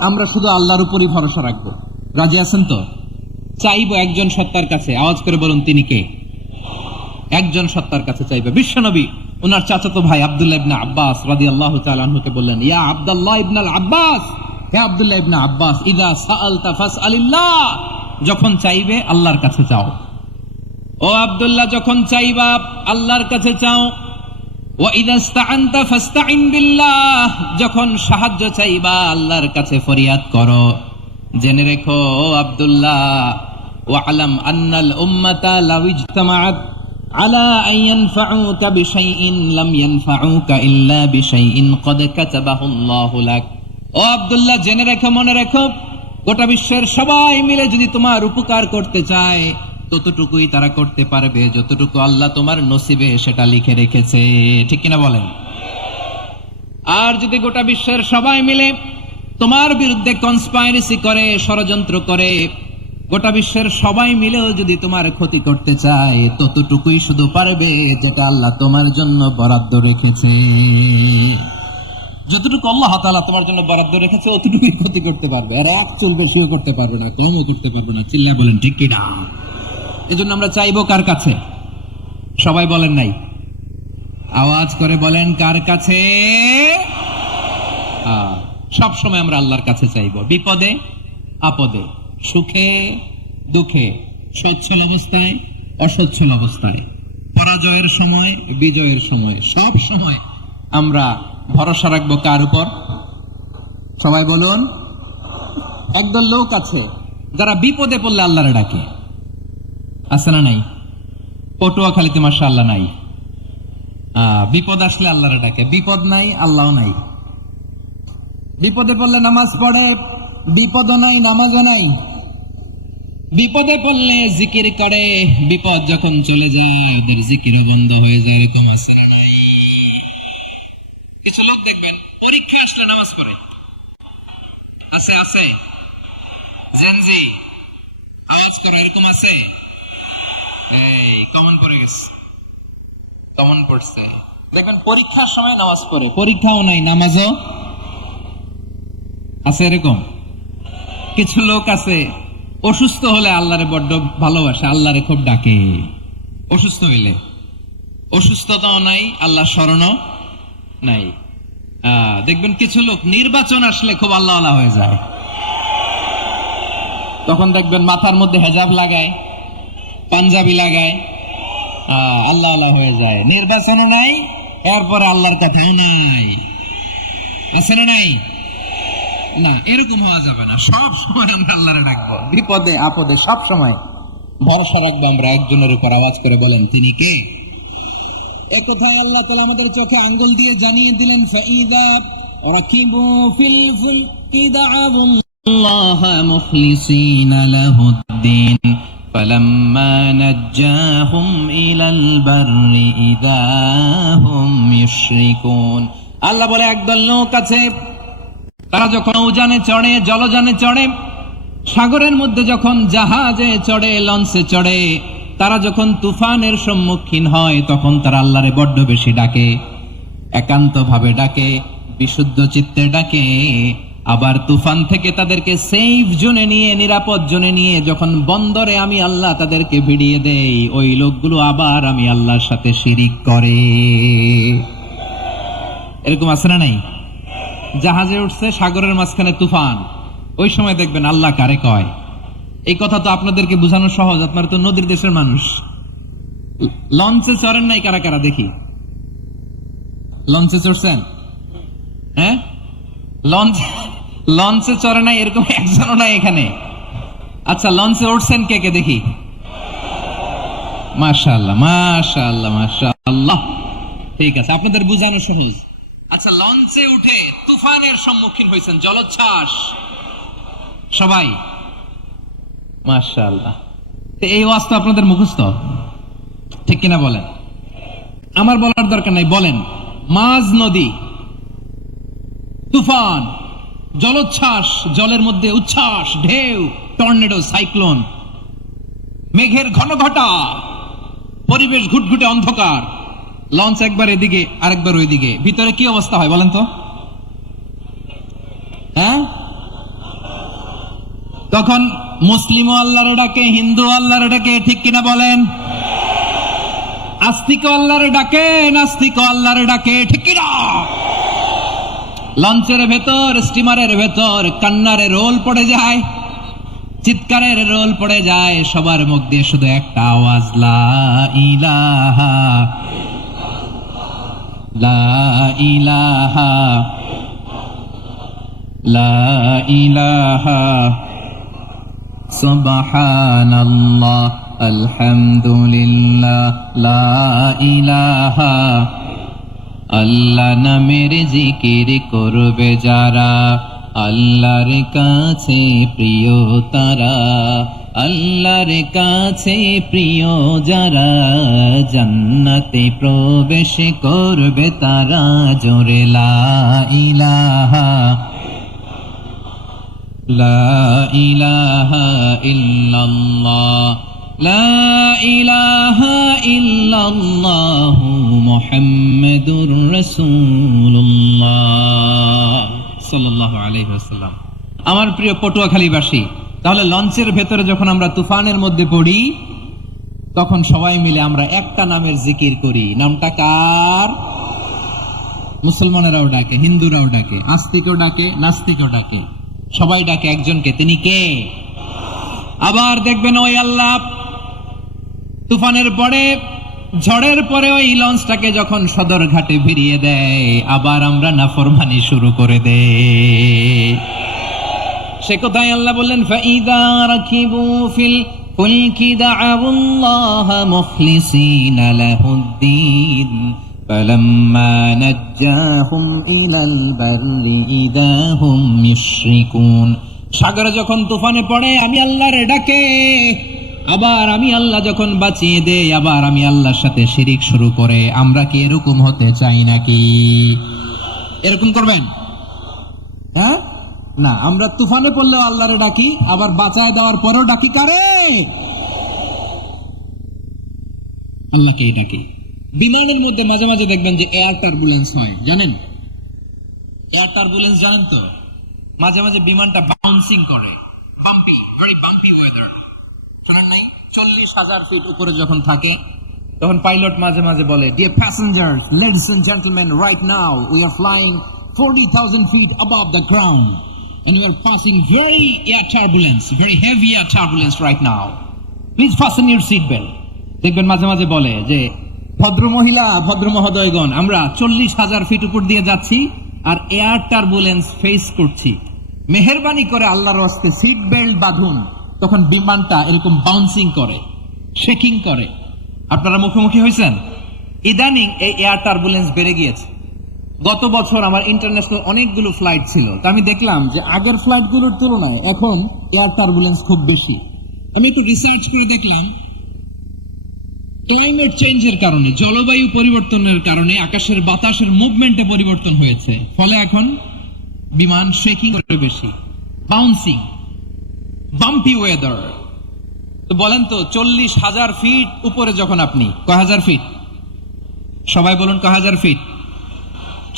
আমরা শুধু আল্লাহর উপরই ভরসা রাখবো। রাজি আছেন তো? চাইবো একজন সত্তার কাছে, আওয়াজ করে বলুন তিনি কে? একজন সত্তার কাছে চাইবে। বিশ্বনবী ওনার চাচাতো ভাই আব্দুল্লাহ ইবনে আব্বাস রাদিয়াল্লাহু তাআলা আনহুকে বললেন, ইয়া আব্দুল্লাহ ইবনে আব্বাস, হে আব্দুল্লাহ ইবনে আব্বাস, ইযা সাআলতা ফাসআলিল্লাহ, যখন চাইবে আল্লাহর কাছে চাও। ও আব্দুল্লাহ, যখন চাইবা আল্লাহর কাছে চাও। ওয়া ইযা ইসতাআনতা ফাসতাইন বিল্লাহ, যখন সাহায্য চাইবা আল্লাহর কাছে ফরিয়াদ করো। জেনে রেখো ও আব্দুল্লাহ, ওয়া'লাম আন্নাল উম্মাতা লাউ ইজতামাআত আলা আন ইয়ানফাউকা বিশাইইন লাম ইয়ানফাউকা ইল্লা বিশাইইন ক্বাদ কাতাবাহু আল্লাহু লাক। ও আব্দুল্লাহ, জেনে রেখো, মনে রেখো, গোটা বিশ্বের সবাই মিলে যদি তোমার উপকার করতে চায় ততটুকুই তারা করতে পারবে যতটুকু আল্লাহ তোমার নসিবে সেটা লিখে রেখেছে। ঠিক কিনা বলেন? আর যদি গোটা বিশ্বের সবাই মিলে তোমার বিরুদ্ধে কনস্পাইরেসি করে, ষড়যন্ত্র করে, গোটা বিশ্বের সবাই মিলেও যদি তোমার ক্ষতি করতে চায় ততটুকুই শুধু পারবে যেটা আল্লাহ তোমার জন্য বরাদ্দ রেখেছে। যতটুকু আল্লাহ তাআলা তোমার জন্য বরাদ্দ রেখেছে অতটুকুই ক্ষতি করতে পারবে, আর এক চুল বেশিও করতে পারবে না, কমও করতে পারবে না। চিল্লায় বলেন ঠিক কিনা? এজন্য আমরা চাইবো কার কাছে? সবাই বলেন নাই, আওয়াজ করে বলেন কার কাছে? সব সময় আমরা আল্লাহর কাছে চাইবো, বিপদে আপদে, সুখে দুঃখে, সচ্ছল অবস্থায় অসচ্ছল অবস্থায়, পরাজয়ের সময় বিজয়ের সময়, সব সময় আমরা ভরসা রাখবো কার উপর? সবাই বলুন। একদল লোক আছে যারা বিপদে পড়লে আল্লাহরে ডাকে, আছে না নাই? পটুয়াখালীতে মাশাআল্লাহ নাই। বিপদ আসলে আল্লাহরে ডাকে, বিপদ নাই আল্লাহ নাই। বিপদে পড়লে নামাজ পড়ে, বিপদও নাই, নামাজও নাই। বিপদে পড়লে জিকির করে, বিপদ যখন চলে যায় ওদের জিকিরও বন্ধ হয়ে যায়। এরকম আছে না নাই? কিছু লোক দেখবেন পরীক্ষা আসলে নামাজ পড়ে। আছে আছে, জেনজি আওয়াজ করে, এরকম আছে। এই কমন পড়ে গেছে, কমন পড়ছে। দেখবেন পরীক্ষার সময় নামাজ পড়ে, পরীক্ষাও নাই নামাজও আছে। এরকম কিছু লোক আছে অসুস্থ হলে আল্লাহরে বড্ড ভালোবাসে, আল্লাহরে খুব ডাকে। অসুস্থ হইলে অসুস্থতাও নাই, আল্লাহ স্মরণও নাই। দেখবেন কিছু লোক নির্বাচন আসলে খুব আল্লাহওয়ালা হয়ে যায়। তখন দেখবেন মাথার মধ্যে হেজাব লাগায়, পাঞ্জাবি লাগায়, আল্লাহওয়ালা হয়ে যায়। নির্বাচনও নাই, এরপরে আল্লাহর কথাও নাই। আছে না নাই? না, এরকম হওয়া যাবে না। সব সময় আমরা আল্লাহরে ডাকবো, বিপদে আপদে সব সময় ভরসা রাখবো আমরা একজনের উপর। আওয়াজ করে বলেন তিনি কে? এ কথা আল্লাহ তাআলা আমাদের চোখে আঙ্গুল দিয়ে জানিয়ে দিলেন, ফাইদা রাকিবু ফিল ফুলকি দা'আল্লাহ মুখলিসিনা লাহুদ্দিন ফালাম্মা নাজ্জাহুম ইলাল বাররি ইযা হুম ইউশরিকুন। আল্লাহ বলে একদল লোক আছে, তারা যখন নৌযানে চড়ে, জলযানে চড়ে, সাগরের মধ্যে যখন জাহাজে চড়ে, লঞ্চে চড়ে, তারা যখন তুফানের সম্মুখীন হয় তখন তারা আল্লাহরে বড্ড বেশি ডাকে, একান্ত ভাবে ডাকে, বিশুদ্ধ চিত্তে ডাকে। আবার তুফান থেকে তাদেরকে সেফ জোনে নিয়ে, নিরাপদ জোনে নিয়ে যখন বন্দরে আমি আল্লাহ তাদেরকে ভিড়িয়ে দেই, ওই লোকগুলো আবার আমি আল্লাহর সাথে শিরিক করে। এরকম আছে না নাই? জাহাজে উঠছে, সাগরের মাঝখানে তুফান, ওই সময় দেখবেন আল্লাহ কারে কয়। এই কথা তো আপনাদেরকে বোঝানো সহজ, আপনারা তো নদীর দেশের মানুষ। লঞ্চে চড়েন নাই কারা কারা দেখি? লঞ্চে চড়ছেন? হ্যাঁ, লঞ্চে চড়ে নাই এরকম একজনও নাই এখানে। আচ্ছা, লঞ্চে উঠছেন কে কে দেখি? মাশাআল্লাহ মাশাআল্লাহ মাশাআল্লাহ, ঠিক আছে, আপনাদের বোঝানো সহজ। আচ্ছা, লঞ্চে উঠে তুফানের সম্মুখীন হয়েছেন, জলোচ্ছ্বাস, সবাই মাশাআল্লাহ। এই ওয়াজ তো আপনাদের মুখস্থ, ঠিক কিনা বলেন? আমার বলার দরকার নাই, বলেন। মাঝ নদী, তুফান, জলোচ্ছ্বাস, জলের মধ্যে উচ্ছ্বাস, ঢেউ, টর্নেডো, সাইক্লোন, মেঘের ঘন ঘটা, পরিবেশ ঘুটঘুটে অন্ধকার, লঞ্চ একবার এদিকে আরেকবার ওইদিকে, ভিতরে কি অবস্থা হয় বলেন তো? হ্যাঁ, তখন মুসলিম আল্লাহর ডাকে, হিন্দু আল্লাহর ডাকে, ঠিক কিনা বলেন? আস্তিক আল্লাহর ডাকে, নাস্তিক আল্লাহর ডাকে, ঠিক কিনা? লঞ্চের ভেতর, স্টিমারের ভেতর কান্নার রোল পড়ে যায়, চিৎকারের রোল পড়ে যায়, সবার মুখ দিয়ে শুধু একটা আওয়াজ, লা ইলাহা লা ইলাহা লা ইলাহা সুবহানাল্লাহ আলহামদুলিল্লাহ লা ইলাহা। আল্লাহ নামের জিকির করবে যারা, আল্লাহর কাছে প্রিয় তারা, আল্লাহর কাছে প্রিয় যারা, জান্নাতে প্রবেশ করবে তারা, জোরে লা ইলাহা লা ইলাহা ইল্লাল্লাহ লা ইলাহা ইল্লাল্লাহু মুহাম্মাদুর রাসূলুল্লাহ সাল্লাল্লাহু আলাইহি ওয়াসাল্লাম। আমার প্রিয় পটুয়াখালীবাসী, তাহলে লঞ্চের ভেতরে যখন আমরা তুফানের মধ্যে পড়ি তখন সবাই মিলে আমরা একটা নামের জিকির করি। নামটা কার? মুসলমানেরাও ডাকে, হিন্দুরাও ডাকে, আস্তিকও ডাকে, নাস্তিকও ডাকে, সবাই ডাকে একজনকে, তিনি কে? আবার দেখবেন ওই আল্লাহ তুফানের পরে, ঝড়ের পরে ওই লঞ্চটাকে যখন সদর ঘাটে ফিরিয়ে দেয়, আবার আমরা নাফরমানি শুরু করে দেই। সে কোথায় আল্লাহ বললেন, ফাইদা রাকিবু ফিল ফুলকি দা'আল্লাহ মুখলিসিনা লাহুদ্দিন ফালাম্মা নাজ্জাহুম ইলাল বাররি ইযা হুম ইউশরিকুন। সাগরে যখন তুফানে পড়ে আমি আল্লাহরে ডাকে, আবার আমি আল্লাহ যখন বাঁচিয়ে দেই আবার আমি আল্লাহর সাথে শিরিক শুরু করে। আমরা কি এরকম হতে চাই নাকি? এরকম করবেন? হ্যাঁ না, আমরা তুফানে পড়লেও আল্লাহরে ডাকি, আবার বাঁচায় দেওয়ার পরেও ডাকি কারে? আল্লাহকেই ডাকি। বিমানের মধ্যে মাঝে মাঝে দেখবেন যে এয়ার টার্বুলেন্স হয়, জানেন? এয়ার টার্বুলেন্স জানেন তো? মাঝে মাঝে বিমানটা বাউন্সিং করে, বাম্পি, ভেরি বাম্পি ওয়েদার। শোনেন নাই? 40,000 ফিট উপরে যখন থাকে তখন পাইলট মাঝে মাঝে বলে, dear passengers, ladies and gentleman, right now we are flying 40,000 feet above the ground and we are passing very air turbulence, very heavy air turbulence right now. Please fasten your seat belt. দেখবেন মাঝে মাঝে বলে যে, ভদ্র মহিলা, ভদ্র মহোদয়গণ, আমরা 40,000 ফিট উপর দিয়ে যাচ্ছি আর এয়ার টার্বুলেন্স ফেস করছি, মেহেরবানি করে আল্লাহর রাস্তে সিট বেল্ট বাঁধুন। তখন বিমানটা এরকম বাউন্সিং করে, শেকিং করে। আপনারা মুখোমুখি হয়েছেন? ইদানিং এই এয়ার টার্বুলেন্স বেড়ে গিয়েছে। গত বছর আমার ইন্টারন্যাশনাল অনেকগুলো ফ্লাইট ছিল, তা আমি দেখলাম যে আগের ফ্লাইটগুলোর তুলনায় এখন এয়ার টার্বুলেন্স খুব বেশি। আমি একটু রিসার্চ করে দেখলাম, ক্লাইমেট চেঞ্জের কারণে, জলবায়ু পরিবর্তনের কারণে আকাশের বাতাসের মুভমেন্টে পরিবর্তন হয়েছে, ফলে এখন বিমান শেকিং করে বেশি, বাউন্সিং, বাম্পি ওয়েদার। তো বলেন তো, 40,000 ফিট উপরে যখন আপনি, কয় হাজার ফিট? সবাই বলুন কয় হাজার ফিট?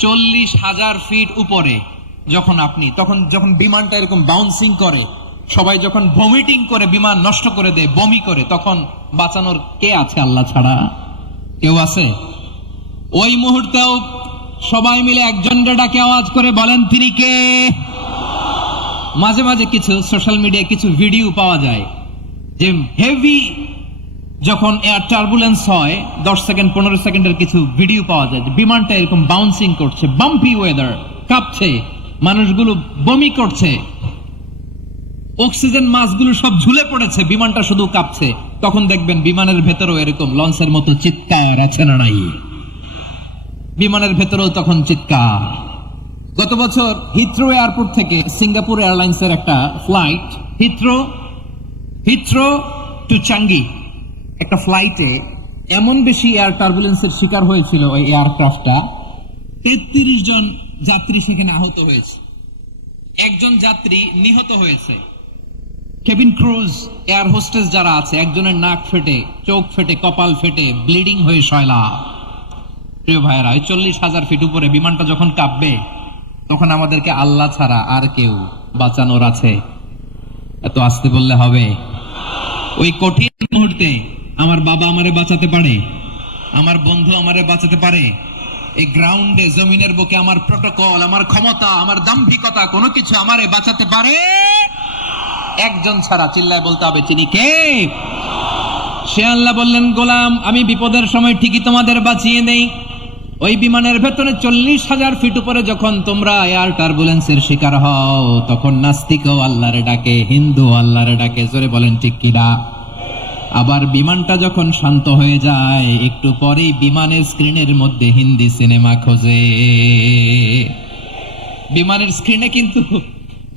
40,000 ফিট উপরে যখন আপনি, তখন যখন বিমানটা এরকম বাউন্সিং করে, সবাই যখন ভমিটিং করে বিমান নষ্ট করে দেয়, বমি করে, তখন বাঁচানোর কে আছে আল্লাহ ছাড়া? কেউ আছে? ওই মুহূর্তেও সবাই মিলে একজনের ডাকে আওয়াজ করে বলেন, তিনি কে? মাঝে মাঝে কিছু সোশ্যাল মিডিয়ায় কিছু ভিডিও পাওয়া যায় যে হেভি যখন এয়ার টার্বুলেন্স হয়, 10 সেকেন্ড 15 সেকেন্ডের কিছু ভিডিও পাওয়া যায় যে বিমানটা এরকম বাউন্সিং করছে, বাম্পি ওয়েদার, কাঁপছে, মানুষগুলো বমি করছে, অক্সিজেন মাসগুলো সব ঝুলে পড়েছে, বিমানটা শুধু কাঁপছে। তখন দেখবেন বিমানের ভেতরেও এরকম লঞ্চের মতো চিৎকার আছে না নাই? বিমানের ভেতরেও তখন চিৎকার। গত বছর হিথ্রো এয়ারপোর্ট থেকে সিঙ্গাপুর এয়ারলাইন্সের একটা ফ্লাইট, হিথ্রো টু চাঙ্গি, একটা ফ্লাইটে এমন বেশি এয়ার টার্বুলেন্সের শিকার হয়েছিল ওই এয়ারক্রাফটটা, 33 জন যাত্রী সেখানে আহত হয়েছে, একজন যাত্রী নিহত হয়েছে। কেবিন ক্রুজ, এয়ার হোস্টেস যারা আছে, একজনের নাক ফেটে, চোখ ফেটে, কপাল ফেটে, ব্লিডিং হয়ে শয়লা। প্রিয় ভাইয়েরা, 40,000 ফিট উপরে বিমানটা যখন কাঁপবে, তখন আমাদেরকে আল্লাহ ছাড়া আর কেউ বাঁচানোর আছে? এত আসতে বললে হবে? ওই কঠিন মুহূর্তে আমার বাবা আমারে বাঁচাতে পারে, আমার বন্ধু আমারে বাঁচাতে পারে। এই গ্রাউন্ডে, জমিনের বুকে আমার প্রটোকল, আমার ক্ষমতা, আমার দাম্ভিকতা, কোনো কিছু আমারে বাঁচাতে পারে একজন ছাড়া। চিল্লায় বলতে হবে, তিনি কে? সে আল্লাহ বললেন, গোলাম, আমি বিপদের সময় ঠিকই তোমাদের বাঁচিয়ে নেই। ওই বিমানের ভেতরে 40,000 ফিট উপরে যখন তোমরা এয়ার টার্বুলেন্সের শিকার হও, তখন নাস্তিকও আল্লাহরে ডাকে, হিন্দু আল্লাহরে ডাকে। জোরে বলেন ঠিক কিনা? আবার বিমানটা যখন শান্ত হয়ে যায়, একটু পরেই বিমানের স্ক্রিনের মধ্যে হিন্দি সিনেমা খোঁজে। বিমানের স্ক্রিনে কিন্তু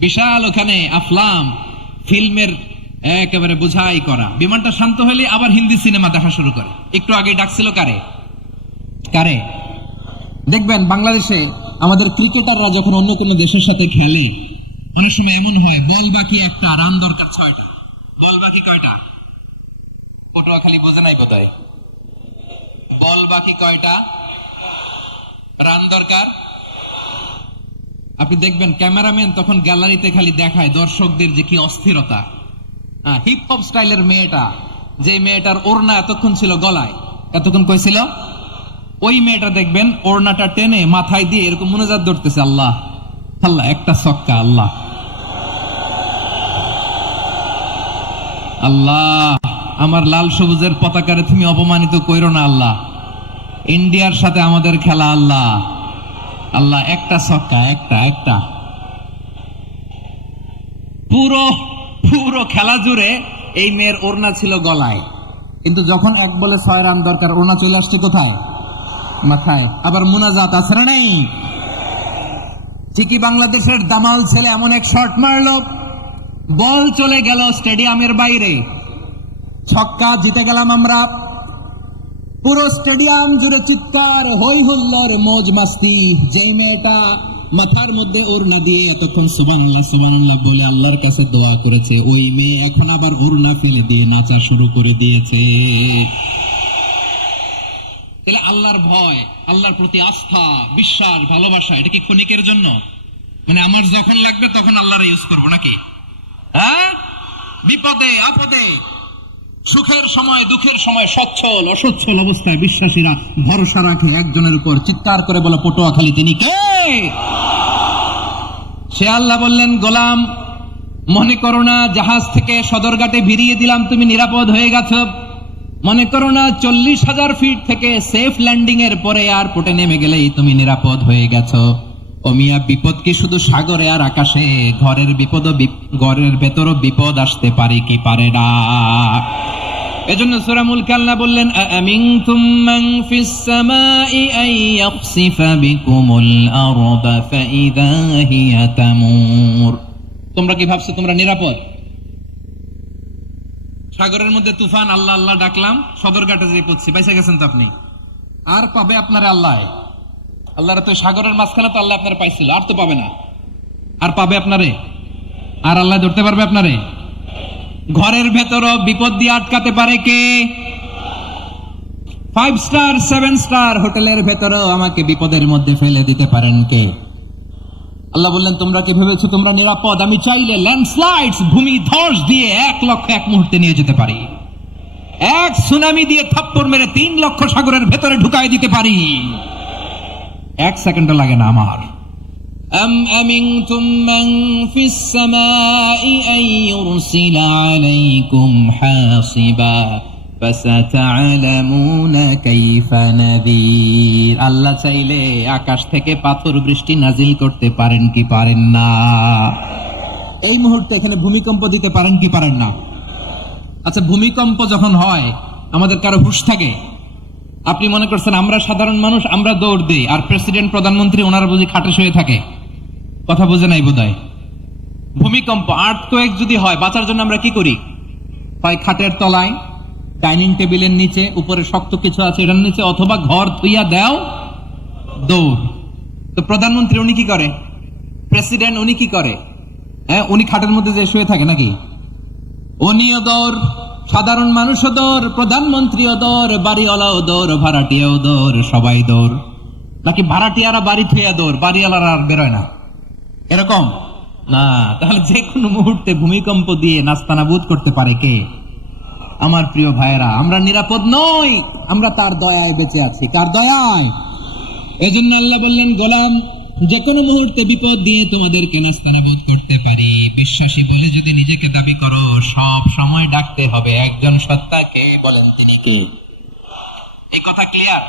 বিশাল ওখানে আফলাম ফিল্মের একেবারে বোঝাই করা। বিমানটা শান্ত হলে আবার হিন্দি সিনেমা দেখা শুরু করে। একটু আগে ডাকছিল কারে? কারে? দেখবেন বাংলাদেশে আমাদের ক্রিকেটাররা যখন অন্য কোনো দেশের সাথে খেলে, অনেক সময় এমন হয়, বল বাকি একটা, রান দরকার 6টা। বল বাকি কয়টা? পটুয়াখালী বোঝে নাই বোধহয়। বল বাকি কয়টা, রান দরকার। আপনি দেখবেন ক্যামেরাম্যান তখন গ্যালারিতে খালি দেখায় দর্শকদের যে কি অস্থিরতা। হিপ হপ স্টাইলের মেয়েটা, যে মেয়েটার ওড়না এতক্ষণ ছিল গলায়, এতক্ষণ কই ছিল, ওই মেয়েটা দেখবেন ওড়নাটা টেনে মাথায় দিয়ে এরকম মুনাজাত ধরতেছে, আল্লাহ আল্লাহ, একটা ছক্কা, আল্লাহ আল্লাহ, আমার লাল সবুজের পতাকারে তুমি অপমানিত কইরো না আল্লাহ, ইন্ডিয়ার সাথে আমাদের খেলা, আল্লাহ আল্লাহ, একটা ছক্কা, একটা। পুরো খেলা জুড়ে এই মেয়ের ওড়না ছিল গলায়, কিন্তু যখন 1 বলে 6 রান দরকার, ওড়না চলে আসছে কোথায়? মাথায়। আবার মুনাজাত আছে না নাই? ঠিকই বাংলাদেশের দামাল ছেলে এমন এক শট মারলো, বল চলে গেল স্টেডিয়ামের বাইরে, ছক্কা জিতে গেলাম আমরা। পুরো স্টেডিয়াম জুড়ে চিৎকার, হই হুল্লোড়, মৌজ মাস্তি। যেই মেয়েটা মাথার মধ্যে ওড়না দিয়ে এতক্ষণ সুবহানাল্লাহ সুবহানাল্লাহ বলে আল্লাহর কাছে দোয়া করেছে, ওই মেয়ে এখন আবার ওড়না ফেলে দিয়ে নাচা শুরু করে দিয়েছে। তাহলে আল্লাহর ভয়, আল্লাহর প্রতি আস্থা, বিশ্বাস, ভালোবাসা, এটা কি ক্ষণিকের জন্য? মানে আমার যখন লাগবে তখন আল্লাহর ইউজ করবো নাকি? হ্যাঁ, বিপদে আপদে, সুখের সময় দুঃখের সময়, সচ্ছল অসচ্ছল অবস্থায় বিশ্বাসীরা ভরসা রাখে একজনের উপর। চিৎকার করে বলে পটুয়াখালী তিনি কে? সে আল্লাহ বললেন, গোলাম মনে করো না জাহাজ থেকে সদরঘাটে ভিড়িয়ে দিলাম তুমি নিরাপদ হয়ে গেছো। মনে করো না 40,000 ফিট থেকে সেফ ল্যান্ডিং এর পরে এয়ারপোর্টে নেমে গেলেই তুমি নিরাপদ হয়ে গেছো। ও মিয়া, বিপদ কি শুধু সাগরে আর আকাশে? ঘরের ঘরের ভেতরও বিপদ আসতে পারে কি পারে না? এজন্য সূরা মুলকে আল্লাহ বললেন, আমিনতুম মান ফিস সামাই আন ইয়াখসিফা বিকুমুল আরদা ফাইদা হিয়া তামুর। তোমরা কি ভাবছো তোমরা নিরাপদ? সাগরের মধ্যে তুফান, আল্লাহ আল্লাহ ডাকলাম, সদরঘাটে যেয়ে পড়ছি, বাইসা গেছেন তো আপনি। আর পাবে আপনারা আল্লাহ? আল্লাহর তো সাগরের মাঝখানে তো আল্লাহ আপনারা পাইছিল, আর তো পাবে না। আর পাবে আপনারে? আর আল্লাহ ধরতে পারবে আপনারে? ঘরের ভেতরও বিপদ দিয়ে আটকাতে পারে কে? 5 স্টার 7 স্টার হোটেলের ভেতরও আমাকে বিপদের মধ্যে ফেলে দিতে পারেন কে? আল্লাহ বললেন, তোমরা কি ভেবেছো তোমরা নিরাপদ? আমি চাইলে ল্যান্ডস্লাইডস, ভূমি ধস দিয়ে 1 লক্ষ এক মুহূর্তে নিয়ে যেতে পারি। এক সুনামি দিয়ে থাপ্পড় মেরে 3 লক্ষ সাগরের ভেতরে ঢুকাই দিতে পারি। 1 সেকেন্ডও লাগে না আমার। أم أمنتم من في السماء أن يرسل عليكم حاصبا فستعلمون كيف نذير। আল্লাহ চাইলে আকাশ থেকে পাথর বৃষ্টি নাজিল করতে পারেন কি পারেন না? এই মুহূর্তে এখানে ভূমিকম্প দিতে পারেন কি পারেন না? আচ্ছা, ভূমিকম্প যখন হয় আমাদের কারো হুঁশ থাকে? আপনি মনে করছেন আমরা সাধারণ মানুষ, আমরা দৌড় দেই, আর প্রেসিডেন্ট প্রধানমন্ত্রী ওনারা বুঝি খাটে শুয়ে থাকে? কথা বুঝে নাই বোধহয়। ভূমিকম্প, আর্থকোয়েক যদি হয়, বাঁচার জন্য আমরা কি করি? হয় খাটের তলায়, ডাইনিং টেবিলের নিচে, উপরে শক্ত কিছু আছে এটার নিচে, অথবা ঘর থুইয়া দাও, দৌড়। তো প্রধানমন্ত্রী উনি কি করে? প্রেসিডেন্ট উনি কি করে? হ্যাঁ, উনি খাটের মধ্যে যে শুয়ে থাকে নাকি? উনিও দৌড়, সাধারণ মানুষও দৌড়, প্রধানমন্ত্রীও দৌড়, বাড়িওয়ালাও দৌড়, ভাড়াটিয়াও দৌড়, সবাই দৌড়। নাকি ভাড়াটিয়ারা বাড়ি থুইয়া দৌড়, বাড়িওয়ালারা আর বেরোয় না? এরকম না। তাহলে যে কোনো মুহূর্তে ভূমিকম্প দিয়ে নাস্তানাবুদ করতে পারে কে? আমার প্রিয় ভাইয়েরা, আমরা নিরাপদ নই, আমরা তার দয়ায় বেঁচে আছি। কার দয়ায়? এজন্য আল্লাহ বললেন, গোলাম যে কোনো মুহূর্তে বিপদ দিয়ে তোমাদেরকে নাস্তানাবুদ করতে পারি। বিশ্বাসী বলে যদি নিজেকে দাবি করো, সব সময় ডাকতে হবে একজন সত্তাকে। বলেন তিনি কে? এই কথা ক্লিয়ার?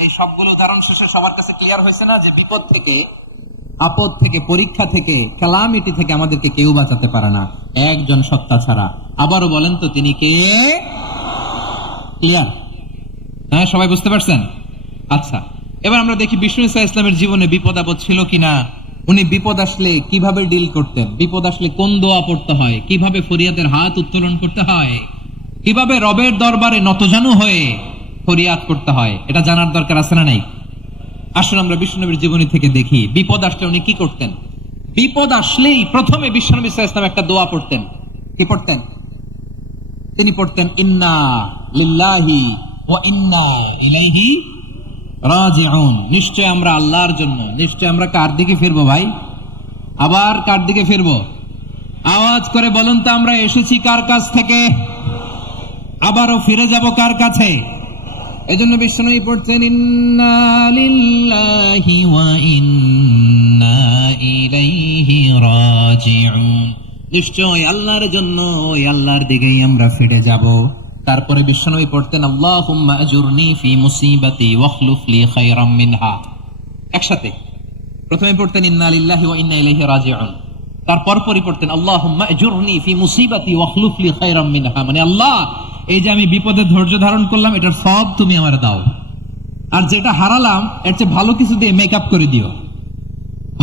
এই সবগুলো উদাহরণ শেষে সবার কাছে ক্লিয়ার হয়েছে না যে বিপদ থেকে, আপদ থেকে, পরীক্ষা থেকে, ক্যালামিটি থেকে আমাদেরকে কেউ বাঁচাতে পারে না একজন সত্তা ছাড়া। আবারও বলেন তো তিনি কে? ক্লিয়ার? হ্যাঁ, সবাই বুঝতে পারছেন? আচ্ছা, এবার আমরা দেখি বিষ্ণু ইসা ইসলামের জীবনে বিপদ আপদ ছিল কিনা। উনি বিপদ আসলে কিভাবে ডিল করতেন, বিপদ আসলে কোন দোয়া পড়তে হয়, কিভাবে ফরিয়াদের হাত উত্তোলন করতে হয়, কিভাবে রবের দরবারে নতজানু হয়ে ফরিয়াদ করতে হয়, এটা জানার দরকার আছে না নাই? আসুন আমরা বিশ্বনবীর জীবনী থেকে দেখি বিপদ আসলে উনি কি করতেন। বিপদ আসলেই প্রথমে বিশ্বনবী সাল্লাল্লাহু আলাইহি ওয়াসাল্লাম একটা দোয়া পড়তেন। কি পড়তেন? তিনি পড়তেন, ইন্না লিল্লাহি ওয়া ইন্না ইলাইহি রাজিউন। নিশ্চয় আমরা আল্লাহর জন্য, নিশ্চয় আমরা কার দিকে ফিরবো ভাই? আবার কার দিকে ফিরবো? আওয়াজ করে বলুন তো, আমরা এসেছি কার কাছ থেকে, আবারও ফিরে যাব কার কাছে? এজন্য বিশ্বনবী পড়ছেন, ইন্না লিল্লাহি ওয়া ইন্না ইলাইহি রাজিউন। নিশ্চয় আল্লাহর জন্য, ওই আল্লাহর দিকেই আমরা ফিরে যাব। তারপরে বিশ্বনবী পড়তেন, আল্লাহুম্মা আজুরনি ফি মুসিবাতি ওয়াখলুফ লি খায়রাম মিনহা। একসাথে প্রথমে পড়তেন ইন্না লিল্লাহি ওয়া ইন্না ইলাইহি রাজিউন, তারপর পরই পড়তেন আল্লাহুম্মা আজুরনি ফি মুসিবাতি ওয়াখলুফ লি খায়রাম মিনহা। মানে আল্লাহ, এই যে আমি বিপদে ধৈর্য ধারণ করলাম, এটার সব তুমি আমার দাও, আর যেটা হারালাম এর চেয়ে ভালো কিছু দিয়ে মেকআপ করে দিও,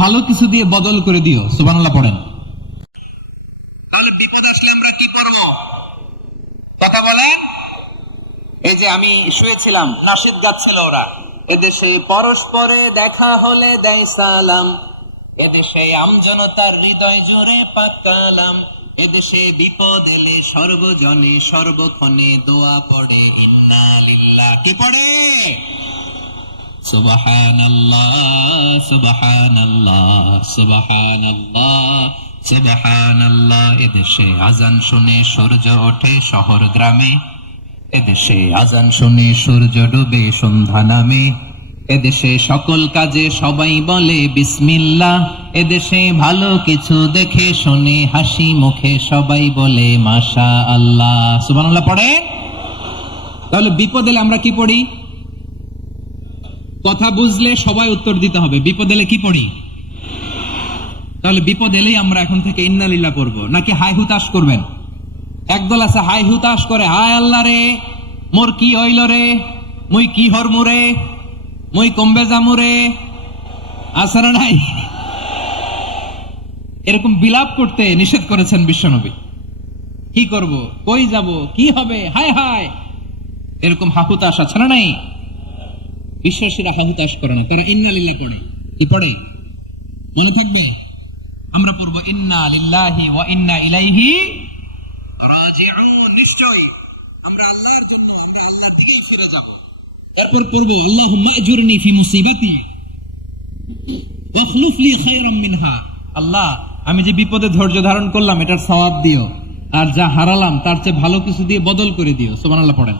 ভালো কিছু দিয়ে বদল করে দিও। সুবহানাল্লাহ পড়েন। আমি শুয়েছিলাম, নাশিদ গাচ্ছিল ওরা। এদেশে পরস্পরে দেখা হলে দেয় সালাম, এদেশে আমজনতার হৃদয় জুড়ে পাক কালাম, এদেশে বিপদ এলে সর্বজনে সর্বক্ষণে দোয়া পড়ে ইন্না লিল্লাহ। কি পড়ে? সুবহানাল্লাহ সুবহানাল্লাহ সুবহানাল্লাহ সুবহানাল্লাহ। এদেশে আজান শুনে সূর্য ওঠে শহর গ্রামে, এদেশে আজান শুনে সূর্য ডুবে সন্ধ্যা নামে, এদেশে সকল কাজে সবাই বলে বিসমিল্লাহ, এদেশে ভালো কিছু দেখে শুনে হাসি মুখে সবাই বলে মাশা আল্লাহ। সুবহানাল্লাহ পড়ে। তাহলে বিপদ এলে আমরা কি পড়ি? কথা বুঝলে সবাই উত্তর দিতে হবে। বিপদ এলে কি পড়ি? তাহলে বিপদ এলেই আমরা এখন থেকে ইন্না লিল্লাহ পড়বো, নাকি হাই হুতাশ করবেন? একদল আছে হাই হুতাশ করে, হায় আল্লাহ রে মোর কি হইল রে, মুই কি হরমু রে, মুই কমবে জামু রে, আছে না নাই? এরকম বিলাপ করতে নিষেধ করেছেন বিশ্বনবী। কি করব, কই যাব, কি হবে, হায় হায়, এরকম হাহুতাশ আছে না নাই? বিশ্বাসীরা হাহুতাশ করে না, তারা ইন্না লিল্লাহ পড়ে। কি পড়ে মনে থাকবে? আমরা পড়বো ইন্না লিল্লাহি ওয়া ইন্না ইলাইহি রাজিউন। নিশ্চয়ই আমরা আল্লাহর জন্য আল্লাহর দিকে ফিরে যাব। এরপর পড়বো আল্লাহুম্মা আজুরনি ফি মুসিবাতি ওয়া আখলুফ লি খায়রাম মিনহা। আল্লাহ, আমি যে বিপদে ধৈর্য ধারণ করলাম এটার সওয়াব দিও, আর যা হারালাম তার চেয়ে ভালো কিছু দিয়ে বদল করে দিও। সুবহানাল্লাহ পড়েন।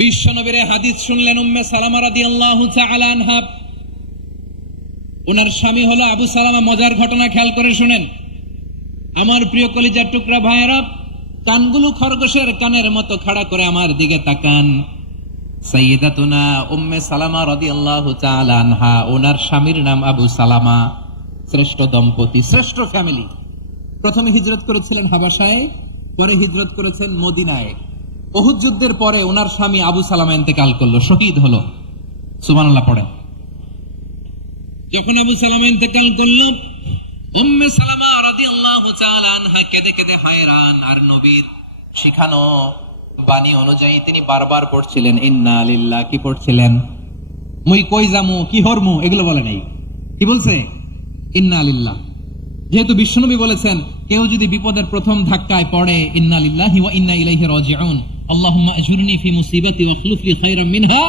বিশ্বনবীর হাদিস শুনলেন উম্মে সালামা রাদিয়াল্লাহু তাআলা আনহা। ওনার স্বামী হলো আবু সালামা। মজার ঘটনা খেয়াল করে শুনেন আমার প্রিয় কলিজার টুকরা ভাইয়েরা। কানগুলো খরগোশের কানের মতো খাড়া করে আমার দিকে তাকান। সাইয়্যিদাতুনা উম্মে সালামা রাদিয়াল্লাহু তাআলা আনহা, ওনার স্বামীর নাম আবু সালামা। শ্রেষ্ঠ দম্পতি, শ্রেষ্ঠ ফ্যামিলি। প্রথমে হিজরত করেছিলেন হাবাসায়, পরে হিজরত করেছেন মদিনায়। উহুদ যুদ্ধের পরে ওনার স্বামী আবু সালামা ইন্তেকাল করলো, শহীদ হলো। সুবহানাল্লাহ পড়ে। যখন আবু সালামা ইন্তেকাল করলো, উম্মে সালামা রাদিয়াল্লাহু তাআলা আনহা কেঁদে কেঁদে হায়রান। আর নবীর শিখানো বাণী অনুযায়ী তিনি বারবার পড়ছিলেন ইন্না লিল্লাহ। কি পড়ছিলেন? মুই কই জামু, কি হরমু, এগুলো বলে নাই। কি বলছে? ইন্না লিল্লাহ। যেহেতু বিশ্বনবী বলেছেন কেউ যদি বিপদের প্রথম ধাক্কায় পড়ে ইন্না লিল্লাহি ওয়া ইন্না ইলাইহি রাজিউন, আল্লাহুম্মা আজুরনি ফি মুসিবাতি ওয়া আখলুফ লি খায়রাম মিনহা,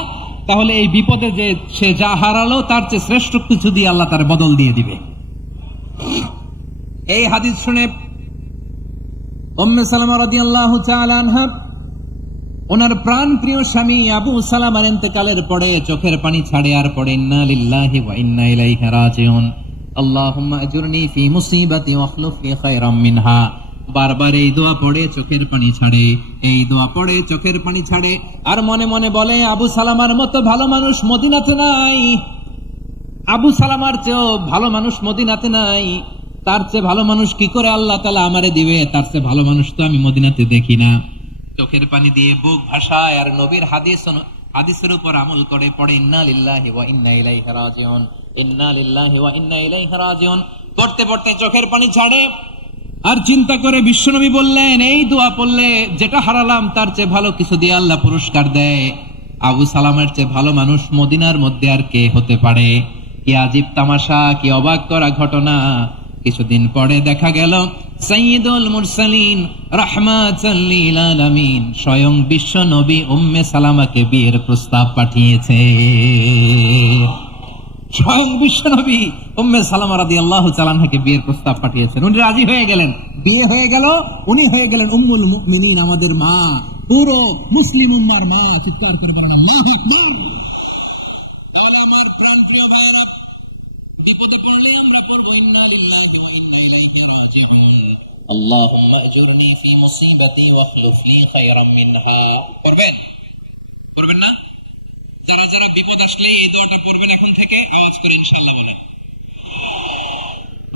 তাহলে এই বিপদে যে সে যা হারালো তার চেয়ে শ্রেষ্ঠ কিছু দিয়ে আল্লাহ তার বদল দিয়ে দিবে। এই হাদিস শুনে উম্মে সালামা রাদিয়াল্লাহু তাআলা আনহা ওনার প্রাণ প্রিয় স্বামী আবু সালামার ইন্তেকালের পরে চোখের পানি ছাড়ে আর পড়ে ইন্না লিল্লাহি ওয়া ইন্না ইলাইহি রাজিউন, আল্লাহুম্মা আজুরনি ফি মুসিবাতি ওয়া আখলুফ লি খায়রাম মিনহা। বারবার এই দোয়া পড়ে চোখের পানি ছাড়ে, এই দোয়া পড়ে চোখের পানি ছাড়ে, আর মনে মনে বলে আবু সালামার মতো ভালো মানুষ মদিনাতে নাই, আবু সালামার চেয়েও ভালো মানুষ মদিনাতে নাই, তার চেয়ে ভালো মানুষ কি করে আল্লাহ তাআলা আমারে দিবে, তার চেয়ে ভালো মানুষ তো আমি মদিনাতে দেখি না। চোখের পানি দিয়ে বুক ভাসায় আর নবীর হাদিসের উপর আমল করে পড়ে ইন্না লিল্লাহি ওয়া ইন্না ইলাইহি রাজিউন, ইন্না লিল্লাহি ওয়া ইন্না ইলাইহি রাজিউন। পড়তে পড়তে চোখের পানি ছাড়ে আর চিন্তা করে বিশ্বনবী বললেন এই দোয়া পড়লে যেটা হারালাম তার চেয়ে ভালো কিছু দিয়ে আল্লাহ পুরস্কার দেয়। আবু সালামের চেয়ে ভালো মানুষ মদিনার মধ্যে আর কে হতে পারে? কি আজীব তামাশা, কি অবাক করা ঘটনা। কিছুদিন পরে দেখা গেল সাইয়্যিদুল মুরসালিন রাহমাতাল লিল আলামিন স্বয়ং বিশ্ব নবী উম্মে সালামাকে বিয়ের প্রস্তাব পাঠিয়েছে। স্বয়ং বিশ্ব নবী উম্মে সালামা রাদিয়াল্লাহু তাআলা আনহাকে বিয়ের প্রস্তাব পাঠিয়েছেন। উনি রাজি হয়ে গেলেন, বিয়ে হয়ে গেল, উনি হয়ে গেলেন উম্মুল মুমিনিন, আমাদের মা, পুরো মুসলিম উম্মার মা। চিৎকার করে বলেন আল্লাহু আকবার। তাহলে আমার প্রাণ প্রিয় ভাইরা, বিপদে পড়লে আমরা বলবো ইন্না লিল্লাহি ওয়া ইন্না ইলাইহি রাজিউন, আল্লাহুম্মা আজুরনি ফি মুসিবাতি ওয়া আখলুফ লি খায়রাম মিনহা। করবেন? করবেন না? যারা যারা বিপদ আসলে এই দোয়াটা পড়বেন এখন থেকে আওয়াজ করে ইনশাআল্লাহ বলেন।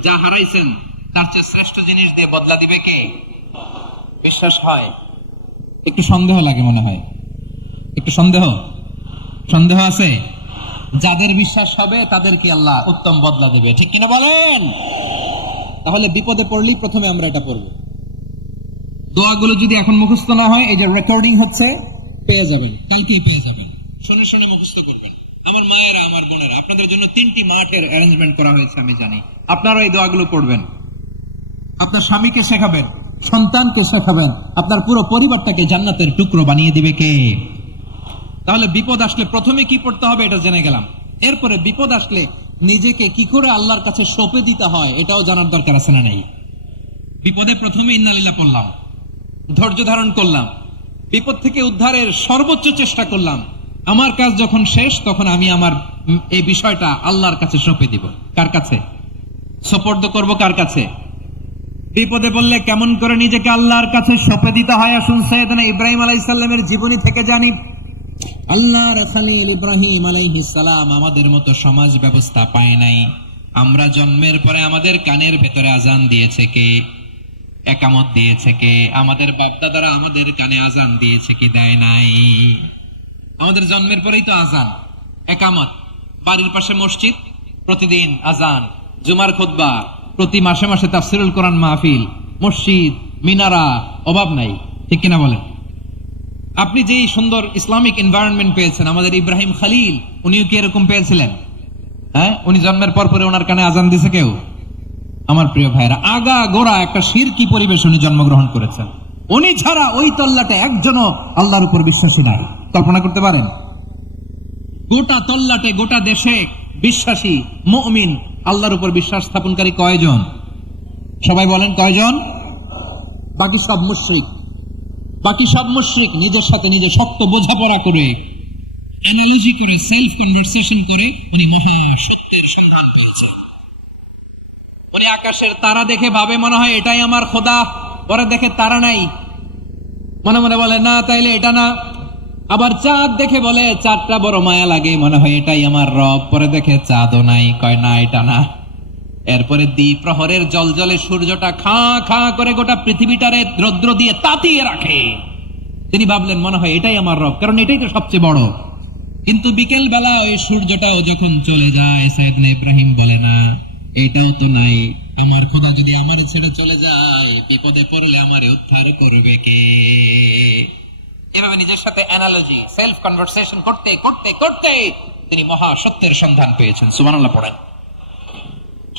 যা হারাইছেন তার চেয়ে শ্রেষ্ঠ জিনিস দিয়ে বদলা দিবে কে? বিশ্বাস হয়? একটু সন্দেহ লাগে মনে হয়, একটু সন্দেহ আছে। যাদের বিশ্বাস হবে তাদের কি আল্লাহ উত্তম বদলা দেবে, ঠিক কিনা বলেন? তাহলে বিপদে পড়লেই প্রথমে আমরা এটা পড়ব। দোয়াগুলো যদি এখন মুখস্থ না হয়, এই যে রেকর্ডিং হচ্ছে, পেয়ে যাবেন, কালকেই পেয়ে যাবেন। শুনে শুনে মুখস্থ করবেন। আমার মায়েরা, আমার বোনেরা, আপনাদের জন্য 3টি মাঠের অ্যারেঞ্জমেন্ট করা হয়েছে, আমি জানি। আপনারা এই দোয়াগুলো পড়বেন, আপনার স্বামীকে শেখাবেন, সন্তানকে শেখাবেন, আপনার পুরো পরিবারটাকে জান্নাতের টুকরো বানিয়ে দিবে কে? তাহলে বিপদ আসলে প্রথমে কি পড়তে হবে এটা জেনে গেলাম। এরপরে বিপদ আসলে নিজেকে কি করে আল্লাহর কাছে সঁপে দিতে হয় এটাও জানার দরকার আছে না নাই? বিপদে প্রথমে ইন্নালিল্লাহ পড়লাম, ধৈর্য ধারণ করলাম, বিপদ থেকে উদ্ধারের সর্বোচ্চ চেষ্টা করলাম। আমার কাজ যখন শেষ, তখন আমি আমার এই বিষয়টা আল্লাহর কাছে সঁপে দিব। কার কাছে সোপর্দ করব? কার কাছে? বিপদে বললে কেমন করে নিজেকে আল্লাহর কাছে সঁপে দিতে হয়, আসুন সাইয়েদনা ইব্রাহিম আলাইহিস সালামের জীবনী থেকে জানি। আল্লাহর খলিল ইব্রাহিম আলাইহিস সালাম আমাদের মতো সমাজ ব্যবস্থা পায় নাই। আমরা জন্মের পরে আমাদের কানের ভেতরে আজান দিয়েছে কে? একামত দিয়েছে কে? আমাদের বাপদাদারা আমাদের কানে আজান দিয়েছে কি? দেয় নাই। আমাদের জন্মের পরেই তো আজান, একামত, বাড়ির পাশে মসজিদ, প্রতিদিন আজান, জুমার খুতবা, প্রতি মাসে মাসে তাফসিরুল কোরআন মাহফিল, মসজিদ, মিনারা, অভাব নাই। ঠিক কিনা বলেন? আপনি যেই সুন্দর ইসলামিক এনভায়রনমেন্ট পেয়েছেন, আমাদের ইব্রাহিম খলিল উনিও কি এরকম পেয়েছিলেন? হ্যাঁ, উনি জন্মের পর পরে ওনার কানে আজান দিছে কেউ? আমার প্রিয় ভাইরা, আগা গোড়া একটা শিরকি পরিবেশ উনি জন্মগ্রহণ করেছেন। উনি ছাড়া ওই তল্লাটে একজনও আল্লাহর উপর বিশ্বাসী নাই। কল্পনা করতে পারেন? গোটা তল্লাটে, গোটা দেশে বিশ্বাসী মুমিন, আল্লাহর উপর বিশ্বাস স্থাপনকারী কয়জন? সবাই বলেন কয়জন? বাকি সব মুশরিক। বাকি সব মুশরিক নিজের সাথে নিজে শক্ত বোঝাপড়া করে, অ্যানালজি করে, সেলফ কনভারসেশন করে উনি মহা সত্যের সন্ধান পেয়েছে। উনি আকাশের তারা দেখে ভাবে মনে হয় এটাই আমার খোদা, পরে দেখে তারা নাই, মনে মনে বলে না তাইলে এটা না। আবার চাঁদ দেখে বলে চাঁদটা বড় মায়া লাগে, মনে হয় এটাই আমার রব, পরে দেখে চাঁদও নাই, কয় না এটা না। এরপরে দ্বীপ প্রহরের জলজলে সূর্যটা খা খা করে গোটা পৃথিবীটারে রৌদ্র দিয়ে তাতিয়ে রাখে। তিনি ভাবলেন মনে হয় এটাই আমার রব, কারণ এটাই তো সবচেয়ে বড়। কিন্তু বিকেল বেলা ওই সূর্যটাও যখন চলে যায়, সাইয়েদনা ইব্রাহিম বলে না এটাও তো নাই, আমার খোদা যদি আমারে ছেড়ে চলে যায়, বিপদে পড়লে আমারে উদ্ধার করবে কে? এভাবে নিজের সাথে অ্যানালজি, সেলফ কনভারসেশন করতে করতে করতে তিনি মহা সত্যের সন্ধান পেয়েছেন। সুবহানাল্লাহ পড়েন।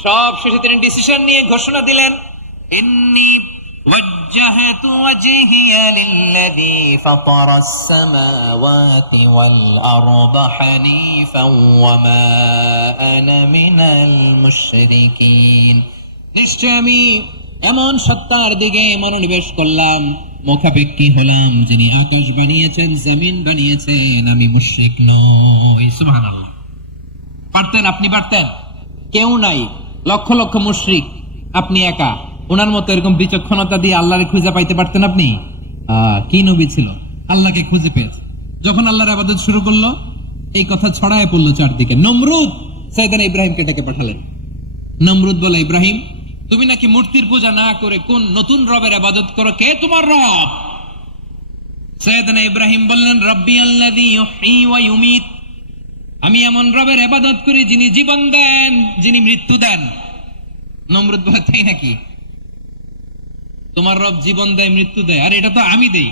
সব শেষে তিনি ডিসিশন নিয়ে ঘোষণা দিলেন, ইন্নী ওয়াজ্জাহতু ওয়াজহিয়া লিল্লাযী ফাতারাস সামাওয়াতি ওয়াল আরদা হানিফান ওয়া মা আনা মিনাল মুশরিকিন। নিশ্চয় আমি এমন সত্তার দিকে মনোনিবেশ করলাম, মুখাপেক্ষী হলাম, যিনি আকাশ বানিয়েছেন, জমিন বানিয়েছেন, আমি মুশরিক নই। সুবহানাল্লাহ। পারতেন? আপনি পারতেন? কেউ নাই, লক্ষ লক্ষ মুশরিক, আপনি একা। ওনার মতো এরকম বিচক্ষণতা দিয়ে আল্লাহরে খুঁজে পাইতে পারতেন আপনি? কি নবী ছিল, আল্লাহকে খুঁজে পেয়েছে। যখন আল্লাহর ইবাদত শুরু করলো, এই কথা ছড়ায় পড়লো চারদিকে। নমরুদ সাইয়েদনা ইব্রাহিমকে ডেকে পাঠালেন। নমরুদ বলে, ইব্রাহিম তুমি নাকি মূর্তির পূজা না করে কোন নতুন রবের ইবাদত করো, কে তোমার রব? সাইয়েদনা ইব্রাহিম বললেন, রব্বি আল্লাযী ইউহয়ী ওয়া ইউমীত, আমি এমন রবের ইবাদত করি যিনি জীবন দেন, যিনি মৃত্যু দেন। নমরুদ বলে, তাই নাকি? তোমার রব জীবন দেয়, মৃত্যু দেয়? আর এটা তো আমি দেই,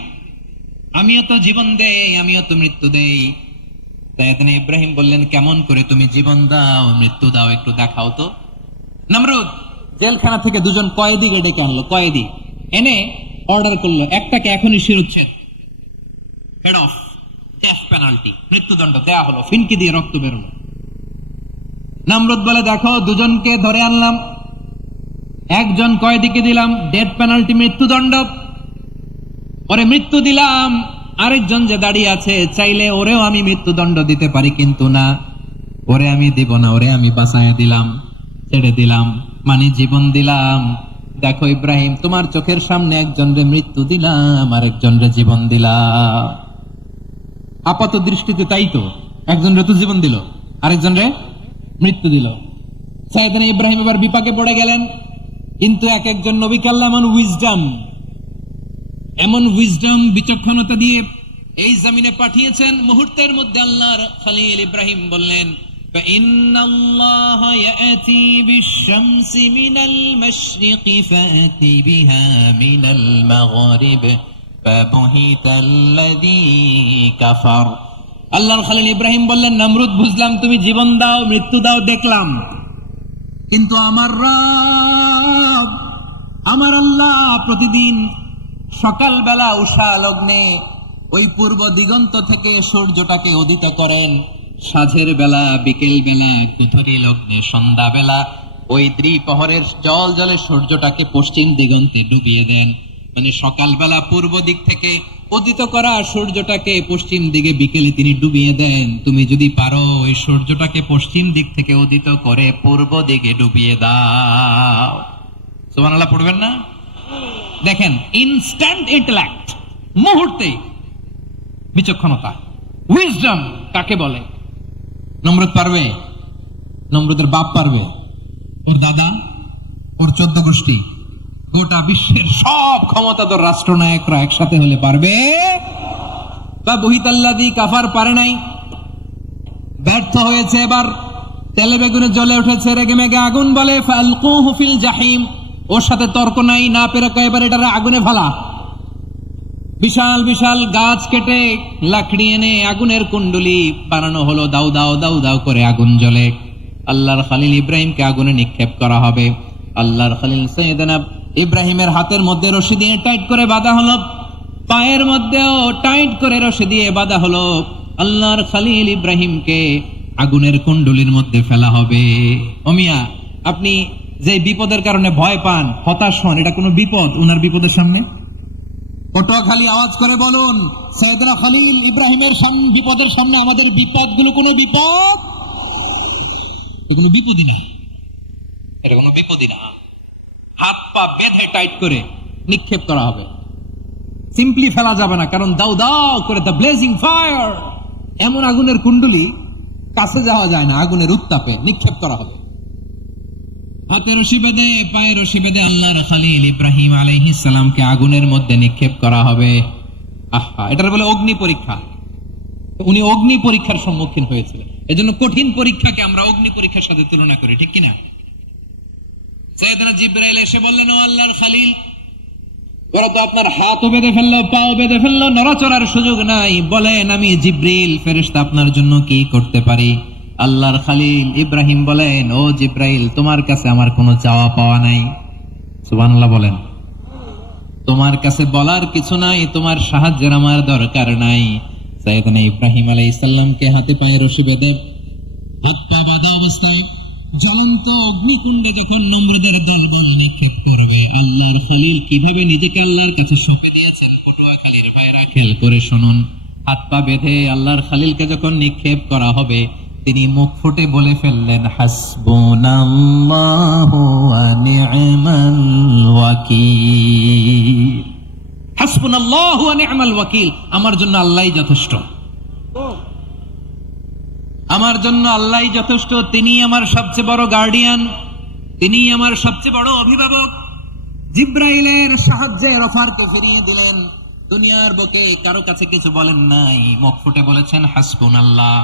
আমিও তো জীবন দেই, আমিও তো মৃত্যু দেই। সাইয়েদনা ইব্রাহিম বললেন, কেমন করে তুমি জীবন দাও, মৃত্যু দাও, একটু দেখাও তো। নমরুদ জেলখানা থেকে দুজন কয়েদিকে ডেকে আনলো। কয়েদি এনে অর্ডার করলো, একটাকে এখনই শিরোচ্ছেদ, হেড অফ, ডেথ পেনাল্টি, মৃত্যুদণ্ড দেয়া হলো। ফিনকি দিয়ে রক্ত বেরোলো। নমরুদ বলে, দেখো দুজনকে ধরে আনলাম, একজন কয়েদিকে দিলাম ডেথ পেনাল্টি, মৃত্যুদণ্ড, ওরে মৃত্যু দিলাম। আরেকজন যে দাঁড়িয়ে আছে, চাইলে ওরেও আমি মৃত্যুদণ্ড দিতে পারি, কিন্তু না, ওরে আমি দিব না, ওরে আমি বাঁচায়া দিলাম, ছেড়ে দিলাম, মানে জীবন দিলাম। দেখো ইব্রাহিম, তোমার চোখের সামনে একজন রে মৃত্যু দিলাম, আরেকজন রে জীবন দিলাম। আপাত দৃষ্টিতে তাই তো, একজন রে তো জীবন দিল, আরেকজন রে মৃত্যু দিল। সাইয়েদনা ইব্রাহিম এবার বিপাকে পড়ে গেলেন। কিন্তু এক একজন নবীকে আল্লাহ এমন উইজডম, বিচক্ষণতা দিয়ে এই জমিনে পাঠিয়েছেন। মুহূর্তের মধ্যে আল্লাহর খলিল ইব্রাহিম বললেন, فإن الله يأتي بالشمس من المشرق فأت بها من المغرب فبهت الذي كفر আল্লাহর খলিল ইব্রাহিম বললেন, নমরুদ বুঝলাম তুমি জীবন দাও, মৃত্যু দাও, দেখলাম, কিন্তু আমার রব, আমার আল্লাহ প্রতিদিন সকালবেলা উষা লগ্নে ওই পূর্ব দিগন্ত থেকে সূর্যটাকে উদিত করেন, সাঁঝের বেলা, বিকেল বেলা, কুথরি লগ্নে, সন্ধ্যা বেলা ওই দ্বিপ্রহরের জল জলে সূর্যটাকে পশ্চিম দিগন্তে ডুবিয়ে দেন। মানে সকালবেলা পূর্ব দিক থেকে উদিত করা সূর্যটাকে পশ্চিম দিকে বিকেলে তিনি ডুবিয়ে দেন। তুমি যদি পারো ওই সূর্যটাকে পশ্চিম দিক থেকে উদিত করে পূর্ব দিকে ডুবিয়ে দাও। সুবহানাল্লাহ পড়বেন না? দেখেন, ইনস্ট্যান্ট ইন্টেলেক্ট, মুহূর্তে বিচক্ষণতা, উইজডম কাকে বলে? নমরুদ পারবে? নমরুদের বাপ পারবে? ওর দাদা, ওর 14 গোষ্ঠী, গোটা বিশ্বের সব ক্ষমতাধর রাষ্ট্রনায়করা একসাথে হলে পারবে? বা বহিতাল্লাদি কাফার পারে নাই, ব্যর্থ হয়েছে। এবার তেলে বেগুনে জ্বলে উঠেছে, রেগে মেগে আগুন বলে ফালকুহু ফিল জাহিম। ওর সাথে তর্ক নাই, না পেরে এবার এটা আগুনে ফেলা। বিশাল বিশাল গাছ কেটে লাকড়ি এনে আগুনের কুণ্ডলি বানানো হলো, দাউ দাউ দাউ দাউ করে আগুন জ্বলে। আল্লাহর খলিল ইব্রাহিমকে আগুনে নিক্ষেপ করা হবে। আল্লাহর খলিল সাইয়েদনা ইব্রাহিমের হাতের মধ্যে রশি দিয়ে টাইট করে বাঁধা হলো, পায়ের মধ্যেও টাইট করে রশি দিয়ে বাঁধা হলো। আল্লাহর খলিল ইব্রাহিমকে আগুনের কুণ্ডলির মধ্যে ফেলা হবে। ওমিয়া, আপনি যে বিপদের কারণে ভয় পান, হতাশ হন, এটা কোনো বিপদ উনার বিপদের সামনে? পটুয়াখালী আওয়াজ করে বলুন, সাইয়েদনা খলিল ইব্রাহিমের বিপদের সামনে আমাদের বিপদগুলো কোনো বিপদ? এগুলো বিপদই না, এটা কোনো বিপদই না। হাত পা বেঁধে টাইট করে নিক্ষেপ করা হবে, সিম্পলি ফেলা যাবে না, কারণ দাউ দাউ করে দ্য ব্লেজিং ফায়ার, এমন আগুনের কুণ্ডলি কাছে যাওয়া যায় না, আগুনের উত্তাপে নিক্ষেপ করা হবে। হাতে রশি বেঁধে, পায়ে রশি বেঁধে আল্লাহর খলিল ইব্রাহিম আলাইহিস সালামকে আগুনের মধ্যে নিক্ষেপ করা হবে। আহা, এটার বলে অগ্নি পরীক্ষা। উনি অগ্নি পরীক্ষার সম্মুখীন হয়েছিলেন, এজন্য কঠিন পরীক্ষাকে আমরা অগ্নি পরীক্ষার সাথে তুলনা করি, ঠিক কিনা? সাইয়েদনা জিবরাইল এসে বললেন, ও আল্লাহর খলিল, ওরা তো আপনার হাতও বেঁধে ফেললো, পাও বেঁধে ফেললো, নড়াচড়ার সুযোগ নাই, বলেন আমি জিবরিল ফেরেশতা আপনার জন্য কি করতে পারি? আল্লাহর খলিল ইব্রাহিম বলেন, ও জিবরাইল, তোমার কাছে আমার কোনো চাওয়া পাওয়া নাই। সুবহানাল্লাহ বলেন। তোমার কাছে বলার কিছু নাই, তোমার সাহায্যের আমার দরকার নাই। সাইয়েদনা ইব্রাহিম আলাইহিস সালামকে হাতে পায়ে রশি বেঁধে, হাত পা বাঁধা অবস্থায় জ্বলন্ত অগ্নিকুণ্ডে যখন নমরুদের দলবল নিক্ষেপ করবে, আল্লাহর খলিল কিভাবে নিজেকে আল্লাহর কাছে সঁপে দিয়েছেন, পটুয়াখালীর ভাইরা খেল করে শুনুন। হাত পা বেঁধে আল্লাহর খলিলকে যখন নিক্ষেপ করা হবে, তিনি মুখ ফুটে বলে ফেললেন, হাসবুনাল্লাহু ওয়া নি'মাল ওয়াকিল। হাসবুনাল্লাহু ওয়া নি'মাল ওয়াকিল, আমার জন্য আল্লাহই যথেষ্ট, আমার জন্য আল্লাহই যথেষ্ট। তিনি আমার সবচেয়ে বড় গার্ডিয়ান, তিনি আমার সবচেয়ে বড় অভিভাবক। জিবরাইলের সাহায্যে অফারকে ফিরিয়ে দিলেন। দুনিয়ার বুকে কারো কাছে কিছু বলেন নাই, মুখ ফুটে বলেছেন হাসবুনাল্লাহ।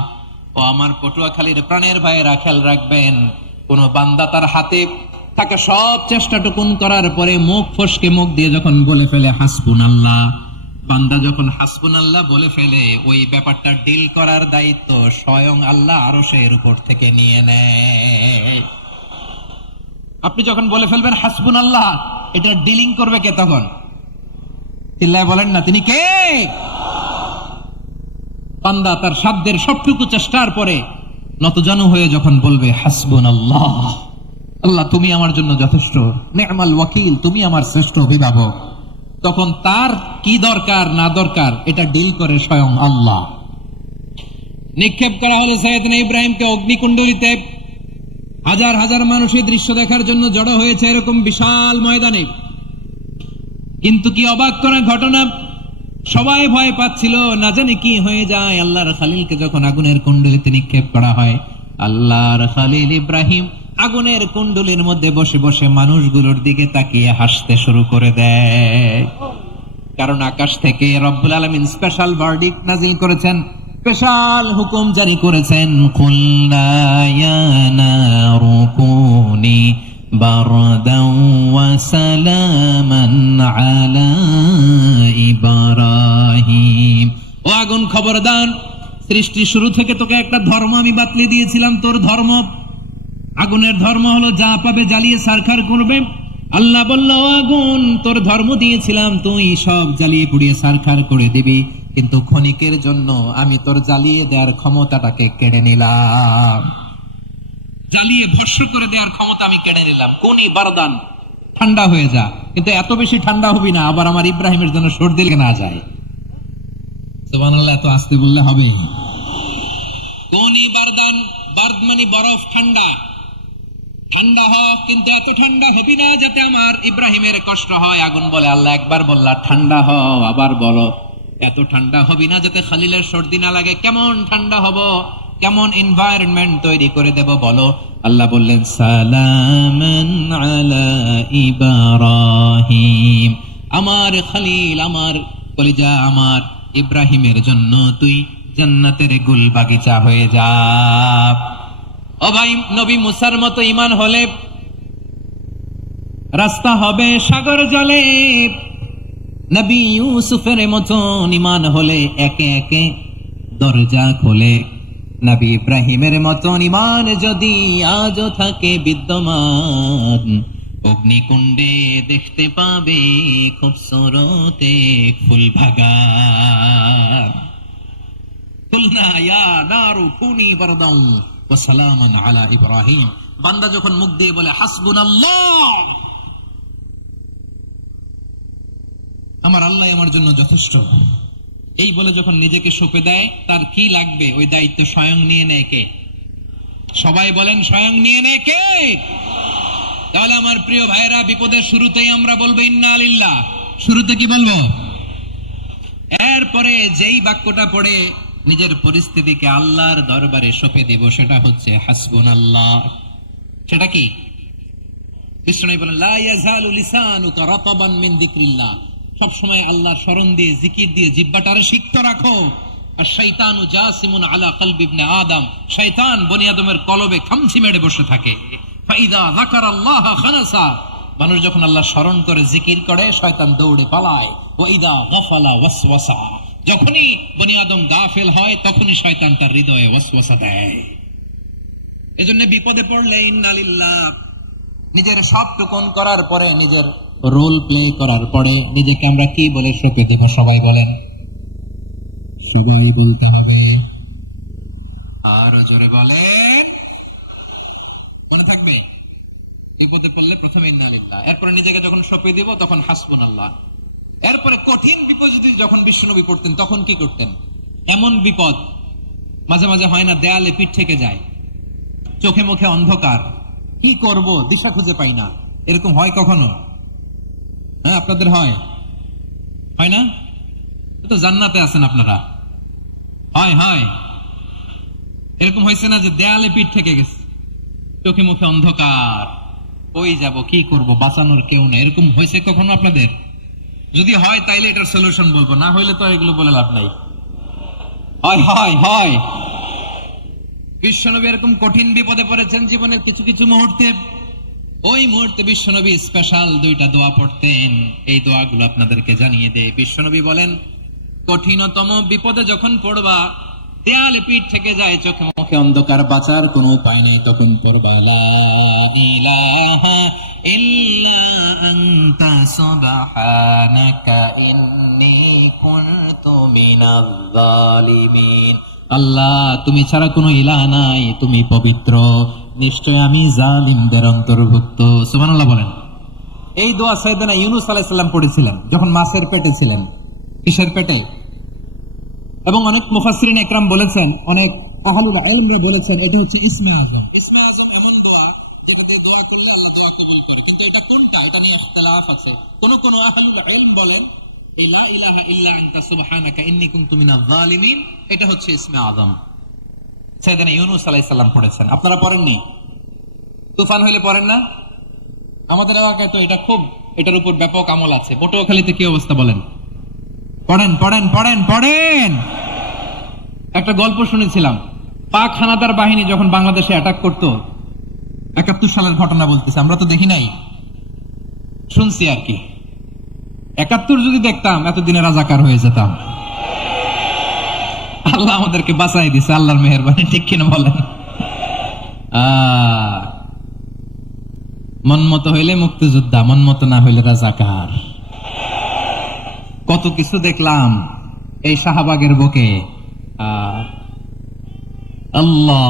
ও আমার পটুয়াখালীর প্রাণের ভাইয়েরা, খেয়াল রাখবেন, কোন বান্দা তার হাতে থাকা সব চেষ্টাটুকুন করার পরে মুখ ফসকে মুখ দিয়ে যখন বলে ফেলে হাসবুনাল্লাহ, বান্দা যখন হাসবুনাল্লাহ বলে ফেলে, ওই ব্যাপারটা ডিল করার দায়িত্ব স্বয়ং আল্লাহ আরশের উপর থেকে নিয়ে নেয়। আপনি যখন বলে ফেলবেন হাসবুনাল্লাহ, এটা ডিলিং করবে কে তখন? চিল্লায় বলেন না, তিনি কে? বান্দা তার সাধ্যের সবটুকু চেষ্টার পরে নতজানু হয়ে যখন বলবে হাসবুনাল্লাহ, আল্লাহ তুমি আমার জন্য যথেষ্ট, নি'মাল ওয়াকিল, তুমি আমার শ্রেষ্ঠ অভিভাবক, তখন তার কি দরকার না দরকার এটা ডিল করে স্বয়ং আল্লাহ। নিক্ষেপ করা হলো সাইয়েদনা ইব্রাহিমকে অগ্নিকুণ্ডলিতে। হাজার হাজার মানুষ এই দৃশ্য দেখার জন্য জড়ো হয়েছে এরকম বিশাল ময়দানে। কিন্তু কি অবাক করা ঘটনা, সবাই ভয় পাচ্ছিল, না জানি কি হয়ে যায়। আল্লাহর খলিলকে যখন আগুনের কুণ্ডলিতে নিক্ষেপ করা হয়, আল্লাহর খলিল ইব্রাহিম আগুনের কুণ্ডলীর মধ্যে বসে বসে মানুষগুলোর দিকে তাকিয়ে হাসতে শুরু করে দেয়। কারণ আকাশ থেকে রব্বুল আলামিন স্পেশাল ভার্ডিক্ট নাজিল করেছেন, স্পেশাল হুকুম জারি করেছেন, কুল্লা ইয়া নারু কুনি বারদাও ওয়া সালামান আলা ইব্রাহিম। ও আগুন, খবরদার, সৃষ্টি শুরু থেকে তোকে একটা ধর্ম আমি বাতলে দিয়েছিলাম। তোর ধর্ম, আগুনের ধর্ম হলো যা পাবে জ্বালিয়ে সারখার করবে। আল্লাহ বলল, আগুন, তোর ধর্ম দিয়েছিলাম, তুই সব জ্বালিয়ে পুড়িয়ে সারখার করে দিবি, কিন্তু ক্ষণিকের জন্য আমি তোর জ্বালিয়ে দেওয়ার ক্ষমতাটাকে কেড়ে নিলাম। জ্বালিয়ে ভস্ম করে দেওয়ার ক্ষমতা আমি কেড়ে নিলাম। কোনি বারদান, ঠান্ডা হয়ে যা, কিন্তু এত বেশি ঠান্ডা হবি না আবার আমার ইব্রাহিমের জন্য সর্দি লেগে না যায়। সুবহানাল্লাহ, এত আস্তে বললে হবে? কোনি বারদান, বার্দ মানে বরফ, ঠান্ডা। ঠান্ডা হ, কিন্তু এত ঠান্ডা হবি না যাতে আমার ইব্রাহিমের কষ্ট হয়। আগুন বলে, আল্লাহ একবার বললা ঠান্ডা হ, আবার বলো এত ঠান্ডা হবি না যাতে খালিলের সর্দি না লাগে। কেমন ঠান্ডা হব, কেমন এনভায়রনমেন্ট তৈরি করে দেব বলো? আল্লাহ বললেন, সালামান আলা ইব্রাহিম, আমার খালিল, আমার কলিজা, আমার ইব্রাহিমের জন্য তুই জান্নাতের গুল বাগিচা হয়ে যা। ও ভাই, নবী মুসার মতো ঈমান হলে রাস্তা হবে সাগর জলে, নবী ইউসুফের মতন ঈমান হলে একে একে দরজা খোলে, নবী ইব্রাহিমের মতন ঈমান যদি আজও থাকে বিদ্যমান, অগ্নিকুণ্ডে দেখতে পাবে খুবসুরত এক ফুল বাগান। কুলনা ইয়া নারু কুনি বারদান ওয়া সালামান আলা ইব্রাহিম। বান্দা যখন মুখ দিয়ে বলে হাসবুনাল্লাহ, আমার আল্লাহ আমার জন্য যথেষ্ট, এই বলে যখন নিজেকে সঁপে দেয়, তার কি লাগবে ওই দায়িত্ব স্বয়ং নিয়ে নেয় কে? সবাই বলেন, স্বয়ং নিয়ে নেয় কে? তাহলে আমার প্রিয় ভাইরা, বিপদের শুরুতেই আমরা বলবো ইন্না লিল্লাহ। শুরুতে কি বলবো? এরপরে যেই বাক্যটা পড়ে নিজের পরিস্থিতিকে আল্লাহর দরবারে সঁপে দিব, সেটা হচ্ছে হাসবুনাল্লাহ। সেটা কি? বিষ্ণু বলেন, লা ইয়াজালু লিসানুকা রাতাবান মিন যিকরিল্লাহ, সব সময় আল্লাহর স্মরণ দিয়ে, জিকির দিয়ে জিহ্বাটারে সিক্ত রাখো। আর শয়তানু জাসিমুন আলা কলবি ইবনে আদম, শয়তান বনি আদমের কলবে খামচি মেরে বসে থাকে। ফাইদা যাকারাল্লাহ খানাসা, মানুষ যখন আল্লাহর স্মরণ করে, জিকির করে, শয়তান দৌড়ে পালায়। ওয়া ইদা গাফালা ওয়াসওয়াসা, যখনই বনি আদম গাফেল হয় তখনই শয়তান তার হৃদয়ে ওয়াসওয়াসা দেয়। এজন্য বিপদে পড়লে ইন্না লিল্লাহ, নিজের সব টুকন করার পরে, নিজের রোল প্লে করার পরে নিজেকে আমরা কি বলে সঁপে দেব? সবাই বলেন, সবাই বলতে হবে, আরো জোরে বলেন, মনে থাকবে। বিপদে পড়লে প্রথমে ইন্না লিল্লাহ, এরপরে নিজেকে যখন সঁপে দিব তখন হাসবুনাল্লাহ। এরপরে কঠিন বিপদ যদি যখন বিশ্বনবী পড়তেন তখন কি করতেন? এমন বিপদ মাঝে মাঝে হয় না, দেয়ালে পিঠ থেকে যায়, চোখে মুখে অন্ধকার, কি করব দিশা খুঁজে পাই না, এরকম হয় কখনো? হ্যাঁ, আপনাদের হয়? হয় না? তো জান্নাতে আছেন আপনারা। হয় হয়, এরকম হয়েছে না যে দেয়ালে পিঠ থেকে গেছে, চোখে মুখে অন্ধকার, কই যাব, কি করব, বাঁচানোর কেউ নেই, এরকম হয়েছে কখনো আপনাদের? যদি হয় তাইলে এটার সলিউশন বলবো, না হইলে তো এগুলো বলে লাভ নাই। হয় হয় হয়, বিশ্বনবী এরকম কঠিন বিপদে পড়েছেন জীবনের কিছু কিছু মুহূর্তে। ওই মুহূর্তে বিশ্বনবী স্পেশাল দুইটা দোয়া পড়তেন, এই দোয়াগুলো আপনাদেরকে জানিয়ে দেয়। বিশ্বনবী বলেন, কঠিনতম বিপদে যখন পড়বা, দেয়ালে পিঠ থেকে যায়, চোখে মুখে অন্ধকার, বাঁচার কোনো উপায় নেই, তখন পড়বা লা ইলাহা ইল্লা আনতা সুবহানাকা ইন্নী কুনতু মিনাজ জালিমিন। আল্লাহ, তুমি ছাড়া কোনো ইলাহ নাই, তুমি পবিত্র, নিশ্চয় আমি জালিমদের অন্তর্ভুক্ত। সুবহানাল্লাহ বলেন। এই দোয়া সাইয়েদনা ইউনূস আলাইহিস সালাম পড়েছিলেন যখন মাছের পেটে ছিলেন। কিসের পেটে? এবং অনেক মুফাসসিরিন ইকরাম বলেছেন, অনেক আহলুল ইলম বলেছেন, এটি হচ্ছে ইসমে আযম। ইসমে আযম এমন দোয়া যেটাতে দোয়া করলে আল্লাহ দোয়া কবুল করে, কিন্তু এটা কোনটা এটা নিয়ে ইখতিলাফ আছে। কোন কোন আহলুল ইলম বলেন এই লা ইলাহা ইল্লা আনতা সুবহানাকা ইন্নী কুনতু মিনাজ জালিমিন, এটা হচ্ছে ইসমে আযম। সাইয়েদনা ইউনূস আলাইহিস সালাম পড়েছেন, আপনারা পড়েননি? তুফান হইলে পড়েন না? আমাদের এলাকায় তো এটা খুব, এটার উপর ব্যাপক আমল আছে। পটুয়াখালীতে কি অবস্থা বলেন? পড়েন পড়েন পড়েন পড়েন। একটা গল্প শুনেছিলাম, পাক হানাদার বাহিনী যখন বাংলাদেশে অ্যাটাক করত, 71 সালের ঘটনা বলতেছে, আমরা তো দেখি নাই, শুনছি আর কি। 71 যদি দেখতাম এতদিনে রাজাকার হয়ে যেতাম। আল্লাহ আমাদেরকে বাঁচাই দিছে, আল্লাহর মেহেরবানি, ঠিক কিনা বলেন? মন মতো হইলে মুক্তিযোদ্ধা, মন মতো না হইলে রাজাকার। কত কিছু দেখলাম এই শাহবাগের বুকে। আল্লাহ,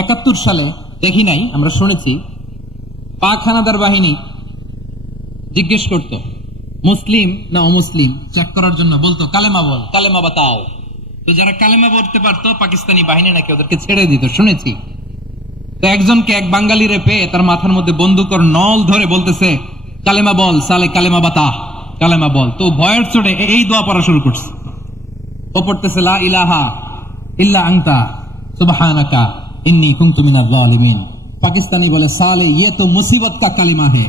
71 সালে দেখি নাই, আমরা শুনেছি পাক হানাদার বাহিনী জিজ্ঞেস করত মুসলিম না অমুসলিম চেক করার জন্য, বলতো কালেমা বল, কালেমা বাতাও। তো যারা কালেমা বলতে পারতো পাকিস্তানি বাহিনী নাকি ওদেরকে ছেড়ে দিত, শুনেছি। তো একজনকে, এক বাঙালিরে পেয়ে তার মাথার মধ্যে বন্দুকর নল ধরে বলতেছে কালেমা বল সালে, কালেমা বাতা, কালেমা বল। তো ভয়ের চোটে এই দোয়া পড়া শুরু করছে। ও পড়তেছে লা ইলাহা ইল্লা আনতা সুবহানাকা ইন্নী কুনতু মিনাজ জালিমিন। পাকিস্তানি বলে সালে ये तो मुसीबत का कलिमा है।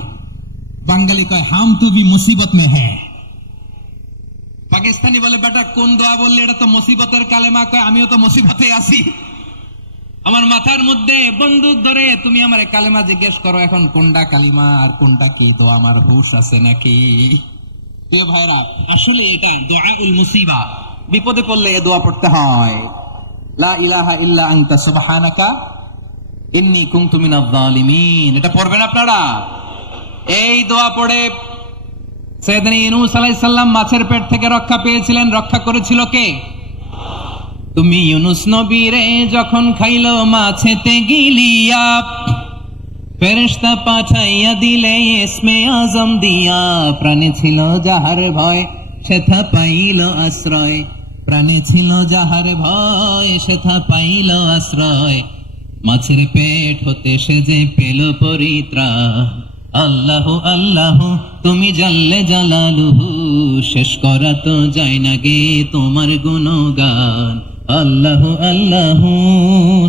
বাঙালি কয় হাম তু ভি মুসিবত মে হ্যাঁ। পাকিস্তানি বলে বেটা কোন দোয়া বললি, এটা তো মুসিবতের কালেমা। কয় আমিও তো মুসিবতে আছি, আমার মাথার মধ্যে বন্দুক ধরে তুমি আমার কালেমা জিজ্ঞেস করো, এখন কোনটা কালিমা আর কোনটা কি দোয়া, আমার হুশ আছে নাকি? প্রিয় ভাইরা, আসলে এটা দুআউল মুসিবা, বিপদে পড়লে এই দোয়া পড়তে হয়। লা ইলাহা ইল্লা আনতা সুবহানাকা ইন্নী কুনতু মিনাজ জালিমিন। এটা পড়বেন আপনারা। এই দোয়া পড়ে সাইয়েদনা ইউনূস আলাইহিস সালাম মাছের পেট থেকে রক্ষা পেয়েছিলেন। রক্ষা করেছিল কে? তুমি ইউনূস নবীরে যখন খাইলো মাছেতে গিলিয়া, ফেরেশতা পাঠাইয়া দিলে ইসমে আজম দিয়া। প্রাণে ছিল যাহার ভয় সেথা পাইল আশ্রয়, প্রাণে ছিল যাহার ভয় সেথা পাইল আশ্রয়। মাছের পেট হতে সে যে পেল পরিত্রাণ। আল্লাহু আল্লাহু তুমি জাল্লে জালালুহু, শেষ করা তো যায় না গে তোমার গুণগান। আল্লাহু আল্লাহু,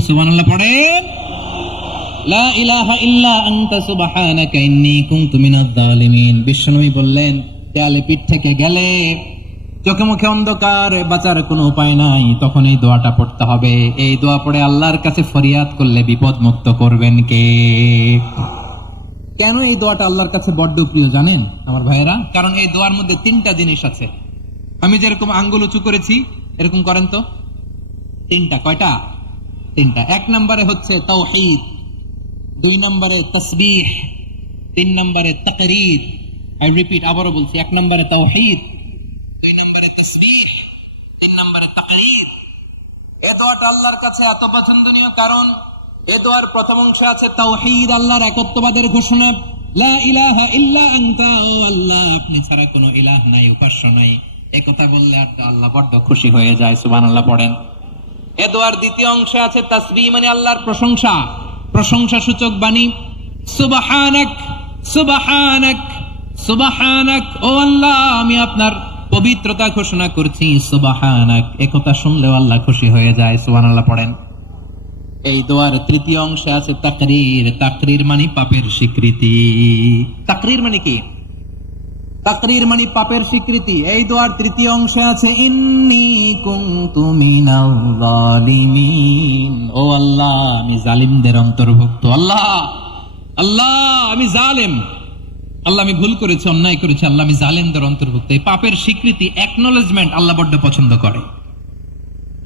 সুবহানাল্লাহ পড়েন। লা ইলাহা ইল্লা আনতা সুবহানাকা ইন্নী কুনতু মিনাজ জালিমিন। বিশ্বনবী বললেন দেয়ালে পিঠ থেকে গেলে, চোখে মুখে অন্ধকার, বাঁচার কোনো উপায় নাই, তখন এই দোয়াটা পড়তে হবে। এই দোয়া পড়ে আল্লাহর কাছে ফরিয়াদ করলে বিপদ মুক্ত করবেন কে? কেন এই দোয়াটা আল্লাহর কাছে বড্ড প্রিয় জানেন আমার ভাইয়েরা? কারণ এই দোয়ার মধ্যে 3টা জিনিস আছে। আমি যেরকম আঙ্গুল উঁচু করেছি এরকম করেন তো। 3টা, কয়টা? 3টা। 1 নম্বরে হচ্ছে তাওহীদ, 2 নম্বরে তাসবিহ, 3 নম্বরে তাকরীর। আই রিপিট, আবারও বলছি, 1 নম্বরে তাওহীদ, 2 নম্বরে তাসবিহ, 3 নম্বরে তাকরীর। এই দোয়াটা আল্লাহর কাছে এত পছন্দনীয় কারণ এই দোয়ার প্রথম অংশে আছে তাওহীদ, আল্লাহর একত্ববাদের ঘোষণা। লা ইলাহা ইল্লা আনতা, ও আল্লাহ আপনি ছাড়া কোনো ইলাহ নাই, উপাস্য নাই। এই কথা বললে আল্লাহ বড্ড খুশি হয়ে যায়, সুবহানাল্লাহ পড়েন। এই দোয়ার দ্বিতীয় অংশে আছে তাসবিহ, মানে আল্লাহর প্রশংসা, প্রশংসা সূচক বাণী। সুবহানাক সুবহানাক সুবহানাক, ও আল্লাহ আমি আপনার পবিত্রতা ঘোষণা করছি, সুবহানাক। এই কথা শুনলেও আল্লাহ খুশি হয়ে যায়, সুবহানাল্লাহ পড়েন। এই দোয়ার তৃতীয় অংশে আছে তাকরীর, তাকরীর মানে পাপের স্বীকৃতি। তাকরীর মানে কি? তাকরীর মানে পাপের স্বীকৃতি। এই দোয়ার তৃতীয় অংশে আছে ইন্নী কুনতু মিনাল জালিমিন, ও আল্লাহ আমি জালিমদের অন্তর্ভুক্ত। আল্লাহ আল্লাহ আমি জালেম, আল্লাহ আমি ভুল করেছি, অন্যায় করেছি, আল্লাহ আমি জালেমদের অন্তর্ভুক্ত। এই পাপের স্বীকৃতি, অ্যাকনলেজমেন্ট আল্লাহ বড্ড পছন্দ করে।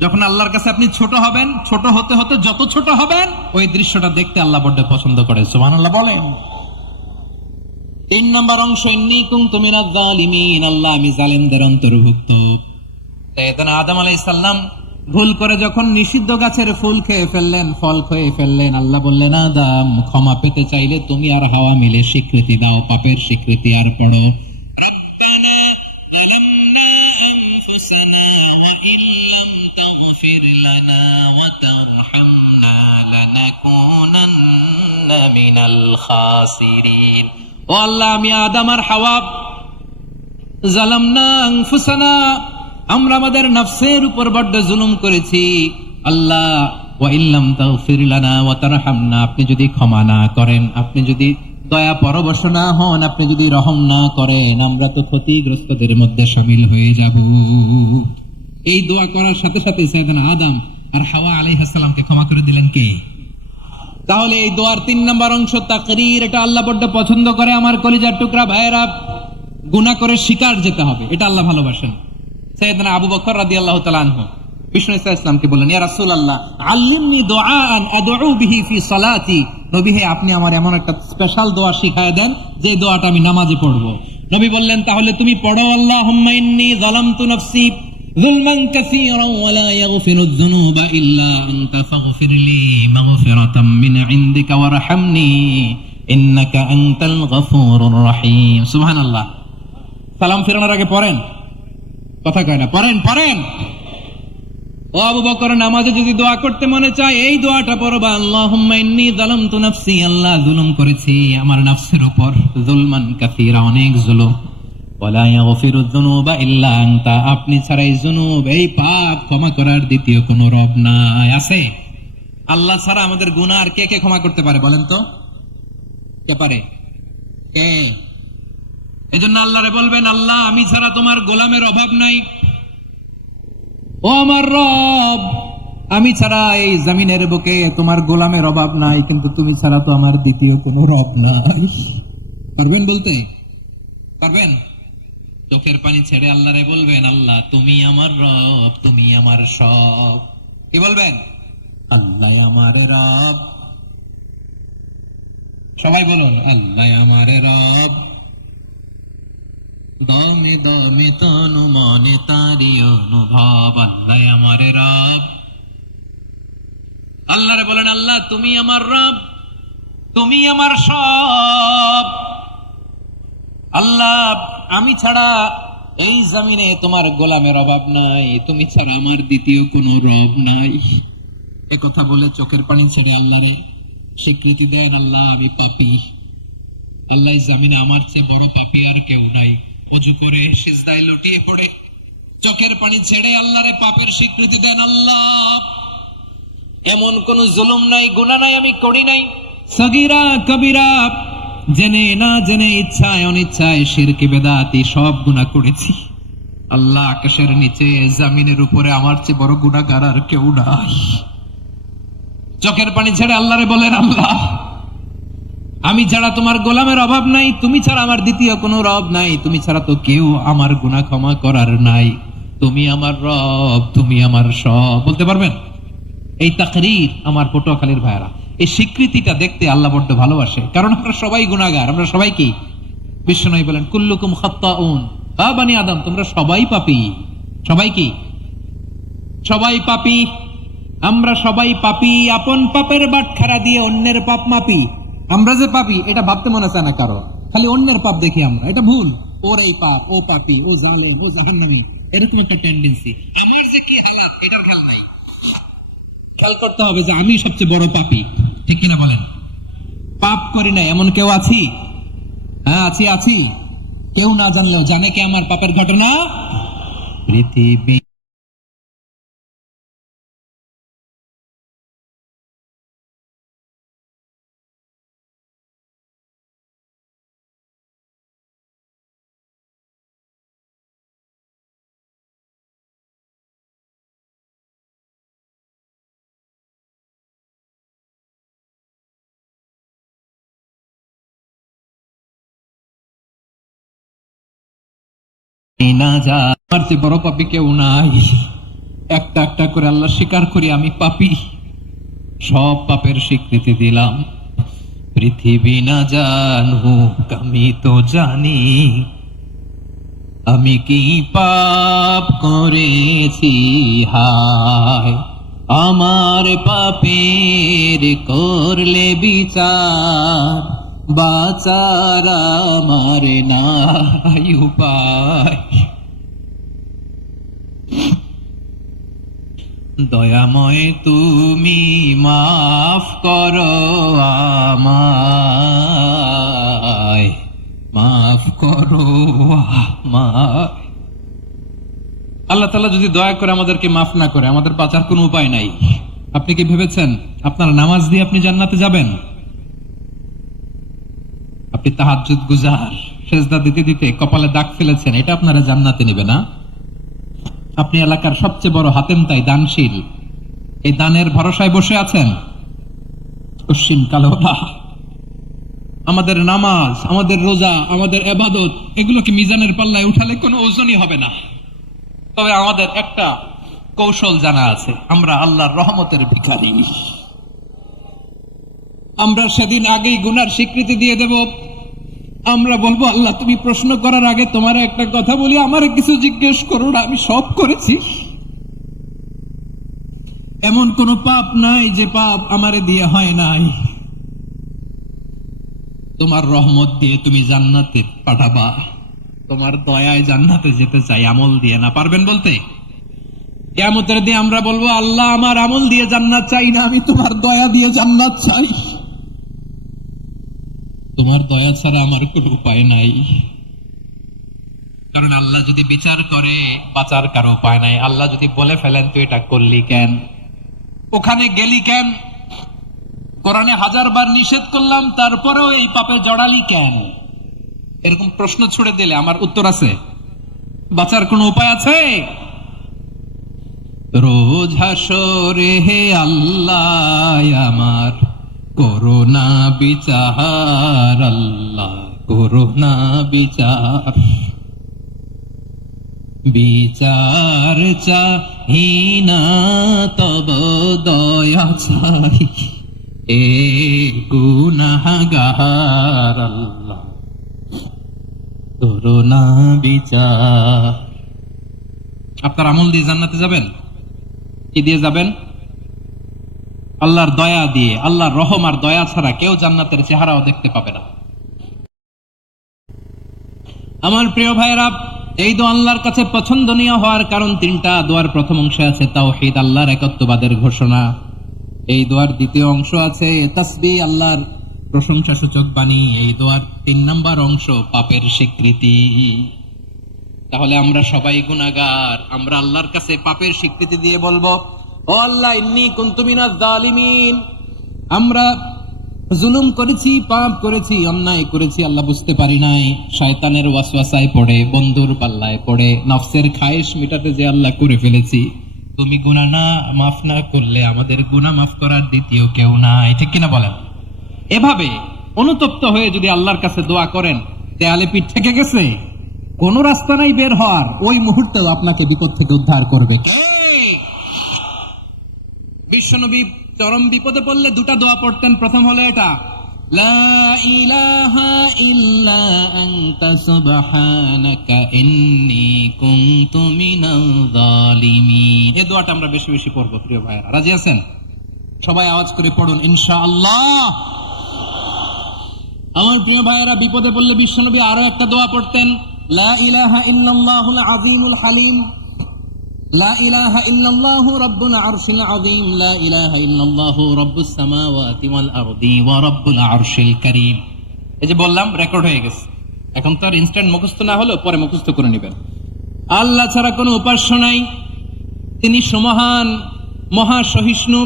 যখন আল্লাহর কাছে আপনি ছোট হবেন, ছোট হতে হতে যত ছোট হবেন, ওই দৃশ্যটা দেখতে আল্লাহ বড্ড পছন্দ করে, সুবহানাল্লাহ বলেন। 3 নম্বর অংশ ইন্নী কুনতু মিনাজ জালিমিন, আল্লাহ আমি জালেমদের অন্তর্ভুক্ত। সাইয়েদনা আদম আলাইহিস সালাম ভুল করে যখন নিষিদ্ধ গাছের ফুল খেয়ে ফেললেন, ফল খেয়ে ফেললেন, আল্লাহ বললেন আদম ক্ষমা পেতে চাইলে তুমি আর হাওয়া মিলে স্বীকৃতি দাও, পাপের স্বীকৃতি। আর পড়ো রব্বানা যালামনা আনফুসানা ওয়া ইল্লাম তাগফির লানা ওয়া তারহামনা লানাকুনান্না মিনাল খাসিরিন। ও আল্লাহ আমি আদম আর হাওয়া যালামনা আনফুসানা, আমরা আমাদের নফসের উপর বড্ড জুলুম করেছি। আল্লাহ ওয়া ইল্লাম তাগফির লানা ওয়া তারহামনা, আপনি যদি ক্ষমা না করেন, আপনি যদি দয়া পরবশ না হন, আপনি যদি রহম না করেন, আমরা তো ক্ষতিগ্রস্তদের মধ্যে শামিল হয়ে যাব। এই দোয়া করার সাথে সাথে সাইয়েদনা আদম আর হাওয়া আলাইহিস সালামকে ক্ষমা করে দিলেন কে? তাহলে এই দোয়ার 3 নম্বর অংশ তাকরীর, এটা আল্লাহ বড় পছন্দ করে। আমার কলিজার টুকরা ভাইয়েরা, গুনাহ করে শিকার যেতে হবে, এটা আল্লাহ ভালোবাসেন। সাইয়েদনা আবু বকর রাদিয়াল্লাহু তাআলা আনহু বিষ্ণু ইসলামকে বললেন, ইয়া রাসূলুল্লাহ আল্লিমনি দুআআন আদউ বিহি ফি সালাতি। নবী হে, আপনি আমার এমন একটা স্পেশাল দোয়া শিখায় দেন যে দোয়াটা আমি নামাজে পড়ব। নবী বললেন, তাহলে তুমি পড়ো, আল্লাহুম্মা ইন্নী যালামতু নাফসি যুলমান কাসীরান ওয়া লা ইয়াগফিরুয যুনুবা ইল্লা আনতা ফাগফিরলি মাগফিরাতাম মিন ইনদিকা ওয়ারহামনি ইন্নাকা আনতাল গফুরুর রহিম। সুবহানাল্লাহ। সালাম ফেরানোর আগে পড়েন, কথা কয় না, পড়েন। ও আবু বকর, নামাজে যদি দোয়া করতে মনে চায় এই দোয়াটা পড়বা, আল্লাহুম্মা ইন্নী যালামতু নাফসি, আল্লাহ জুলুম করেছি আমার নফসের উপর, যুলমান কাসীরা, অনেক জুলুম, ওয়া লা ইয়াগফিরুয যুনুবা ইল্লা আনতা, আপনি ছাড়া এই যুনুব, এই পাপ ক্ষমা করার দ্বিতীয় কোনো রব নাই। আছে? আল্লাহ ছাড়া আমাদের গুনাহ আর কে কে ক্ষমা করতে পারে বলেন তো? কে পারে? কে? এজন্য আল্লাহরে বলবেন, আল্লাহ আমি ছাড়া তোমার গোলামের অভাব নাই, ও আমার রব আমি ছাড়া এই জমিনের বুকে তোমার গোলামের অভাব নাই, কিন্তু তুমি ছাড়া তো আমার দ্বিতীয় কোনো রব নাই। পারবেন বলতে? পারবেন? চোখের পানি ছেড়ে আল্লাহরে বলবেন, আল্লাহ তুমি আমার রব, তুমি আমার সব। কি বলবেন? আল্লাহ আমার রব। সবাই বলুন, আল্লাহ আমার রব। দমে দমে তনু মনে তারি অনুভব, আল্লাহ আমার রব। আল্লাহরে বলেন, আল্লাহ তুমি আমার রব, তুমি আমার সব। আল্লাহ আমি ছাড়া এই জমিনে তোমার গোলামের অভাব নাই, তুমি ছাড়া আমার দ্বিতীয় কোনো রব নাই। এ কথা বলে চোখের পানি ছেড়ে আল্লাহরে স্বীকৃতি দেন, আল্লাহ আমি পাপী, আল্লাহ এই জমিনে আমার চেয়ে বড় পাপী আর কেউ নাই। ওযু করে সিজদায় লুটিয়ে পড়ে চোখের পানি ছেড়ে আল্লাহরে পাপের স্বীকৃতি দেন, আল্লাহ এমন কোন জুলুম নাই, গুনাহ নাই আমি করি নাই, সগীরা কবিরা, জেনে না জেনে, ইচ্ছায় অনিচ্ছায়, শিরক বিদআতি সব গুনাহ করেছি। আল্লাহ আকাশের নিচে জমিনের উপরে আমার চেয়ে বড় গুনাহগার আর কেউ নাই। চোখের পানি ছেড়ে আল্লাহরে বলেন, আল্লাহ আমি ছাড়া তোমার গোলামের অভাব নাই, তুমি ছাড়া আমার দ্বিতীয় কোনো রব নাই, তুমি ছাড়া তো কেউ আমার গুনাহ ক্ষমা করার নাই, তুমি আমার রব, তুমি আমার সব। বলতে পারবেন? এই তাকরীর আমার পটুয়াখালীর ভাইরা, এই স্বীকৃতিটা দেখতে আল্লাহ বড্ড ভালোবাসে, কারণ আমরা সবাই গুনাহগার, আমরা সবাই কি? বিশ্বনবী বলেন, কুল্লুকুম খাত্তাউন, আ বানি আদম তোমরা সবাই পাপী। সবাই কি? সবাই পাপী। আমরা সবাই পাপী, আপন পাপের বাটখারা দিয়ে অন্যের পাপ মাপি। আমরা যে পাপী এটা ভাবতে মনে চায় না কারো, খালি অন্যের পাপ দেখি আমরা, এটা ভুল। ওর এই পাপ, ও পাপী, ও জালেম, ও জাহান্নামী, এরকম একটা টেন্ডেন্সি। আমার যে কি হালাত এটার খেয়াল নাই। খেয়াল করতে হবে যে আমি সবচেয়ে বড় পাপী, ঠিক কিনা বলেন? পাপ করি না এমন কেউ আছি? হ্যাঁ আছি। কেউ না জানলেও জানে কে আমার পাপের ঘটনা? পৃথিবী না যা, আমার চেয়ে বড় পাপী কেউ নাই। একটা একটা করে আল্লাহ স্বীকার করি আমি পাপী, সব পাপের স্বীকৃতি দিলাম। পৃথিবী না জানুক আমি তো জানি, আমি কি পাপ করেছি, হায় আমার পাপের করলে বিচার, বাঁচার আমার নাই উপায়। দয়াময় তুমি মাফ করো আমায়, মাফ করো আমায়। আল্লাহ তাআলা যদি দয়া করে আমাদেরকে মাফ না করে, আমাদের বাঁচার কোনো উপায় নাই। আপনি কি ভেবেছেন আপনার নামাজ দিয়ে আপনি জান্নাতে যাবেন? আপনি তাহাজ্জুদ গুজার, সেজদা দিতে দিতে কপালে দাগ ফেলেছেন, এটা আপনারা জান্নাতে নেবে না। আপনি এলাকার সবচেয়ে বড় হাতেমতাই, দানশীল, এই দানের ভরসায় বসে আছেন। পশ্চিম কালো না। আমাদের নামাজ, আমাদের রোজা, আমাদের ইবাদত, এগুলোকে মিজানের পাল্লায় উঠালে কোনো ওজনই হবে না। তবে আমাদের একটা কৌশল জানা আছে, আমরা আল্লাহর রহমতের ভিখারি। আমরা সেদিন আগেই গুনার স্বীকৃতি দিয়ে দেব। আমরা বলবো, আল্লাহ তুমি প্রশ্ন করার আগে তোমার একটা কথা বলি, আমারে কিছু জিজ্ঞেস করো না, আমি সব করেছি। এমন কোন পাপ নাই যে পাপ আমারে দিয়ে হয় নাই। তোমার রহমত দিয়ে তুমি জান্নাতে পাঠাবা, তোমার দয়ায় জান্নাতে যেতে চাই, আমল দিয়ে না। পারবেন বলতে? কিয়ামতের দিন আমরা বলবো, আল্লাহ আমার আমল দিয়ে জান্নাত চাই না, আমি তোমার দয়া দিয়ে জান্নাত চাই। তোমার দয়া ছাড়া আমার কোনো উপায় নাই। কারণ আল্লাহ যদি বিচার করে, বাঁচার কারো উপায় নাই। আল্লাহ যদি বলে ফেলেন তুই এটা করলি কেন, ওখানে গেলি কেন, কোরআনে 1000 বার নিষেধ করলাম তারপরেও এই পাপে জড়ালি কেন, এরকম প্রশ্ন ছুড়ে দিলে আমার উত্তর আছে? বাঁচার কোনো উপায় আছে? রোজ হাসরে হে আল্লাহ আমার করোনা বিচার, আল্লাহ করোনা বিচার। বিচার চাহি না তব দয়া চাই, এ গুনাহগার আল্লাহ করোনা বিচার। আপনার আমল দিয়ে জান্নাতে যাবেন? কি দিয়ে যাবেন? আল্লাহর দয়া দিয়ে। আল্লাহর রহম আর দয়া ছাড়া কেউ জান্নাতের চেহারাও দেখতে পাবে না। আমার প্রিয় ভাইয়েরা, এই দোয়া আল্লাহর কাছে পছন্দনীয় হওয়ার কারণ 3টা। দোয়ার প্রথম অংশে আছে তাওহীদ, আল্লাহর একত্ববাদের ঘোষণা। এই দোয়ার দ্বিতীয় অংশ আছে তাসবিহ, আল্লাহর প্রশংসা সূচক বাণী। এই দোয়ার 3 নম্বর অংশ পাপের স্বীকৃতি। তাহলে আমরা সবাই গুনাহগার। আমরা আল্লাহর কাছে পাপের স্বীকৃতি দিয়ে বলবো, ও আল্লাহ ইন্নী কুনতু মিনাজ জালিমিন, আমরা জুলুম করেছি, পাপ করেছি, অন্যায় করেছি, আল্লাহ বুঝতে পারি নাই। শয়তানের ওয়াসওয়াসায় পড়ে, বন্ধুর পাল্লায় পড়ে, নফসের খায়েশ মেটাতে যে আল্লাহ করে ফেলেছি। তুমি গুনাহ না মাফ না করলে আমাদের গুনাহ মাফ করার দ্বিতীয় কেউ নাই। ঠিক কিনা বলেন? এভাবে অনুতপ্ত হয়ে যদি আল্লাহর কাছে দোয়া করেন, দেয়ালে পিঠ থেকে গেছে, কোন রাস্তা নাই বের হওয়ার, ওই মুহূর্তেও আপনাকে বিপদ থেকে উদ্ধার করবে। বিশ্বনবী চরম বিপদে পড়লে 2টা দোয়া পড়তেন। প্রথম হলো এটা, লা ইলাহা ইল্লা আনতা সুবহানাকা ইন্নী কুনতু মিনাল জালিমিন। এই দোয়াটা আমরা বেশি বেশি পড়বো প্রিয় ভাইরা। রাজি আছেন? সবাই আওয়াজ করে পড়ুন ইনশাআল্লাহ। আমার প্রিয় ভাইরা, বিপদে পড়লে বিশ্বনবী আরো একটা দোয়া পড়তেন, লা ইলাহা ইল্লাল্লাহুল আযীমুল হালিম, লা ইলাহা ইল্লাল্লাহু রাব্বুল আরশিল আযীম, লা ইলাহা ইল্লাল্লাহু রাব্বুস সামাওয়াতি ওয়াল আরদি ওয়া রাব্বুল আরশিল কারীম। এই যে বললাম, রেকর্ড হয়ে গেছে। এখন তো আর ইনস্ট্যান্ট মুখস্থ না হলেও পরে মুখস্থ করে নেবেন। আল্লাহ ছাড়া কোনো উপাস্য নাই, তিনি সমহান, মহা সহিষ্ণু।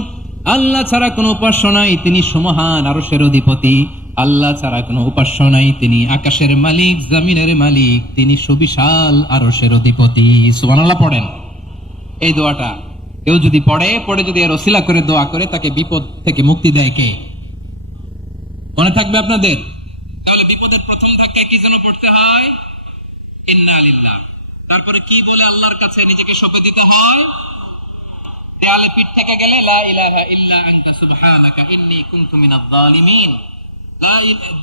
আল্লাহ ছাড়া কোনো উপাস্য নাই, তিনি সমহান, আরশের অধিপতি। আল্লাহ ছাড়া কোনো উপাস্য নাই, তিনি আকাশের মালিক, জমিনের মালিক, তিনি সুবিশাল আরশের অধিপতি। সুবহানাল্লাহ পড়েন। এই দোয়াটা কেউ যদি পড়ে যদি এর ওসিলা করে দোয়া করে, তাকে বিপদ থেকে মুক্তি দেয় কে? মনে থাকবে আপনাদের? তাহলে বিপদের প্রথম ধাক্কে কি যেন পড়তে হয়? ইন্না লিল্লাহ। তারপরে কি বলে আল্লাহর কাছে নিজেকে সঁপে দিতে হয়? দেয়ালে পিঠ থেকে গেলে লা ইলাহা ইল্লা আনতা সুবহানাকা ইন্নী কুনতু মিনাজ জালিমিন।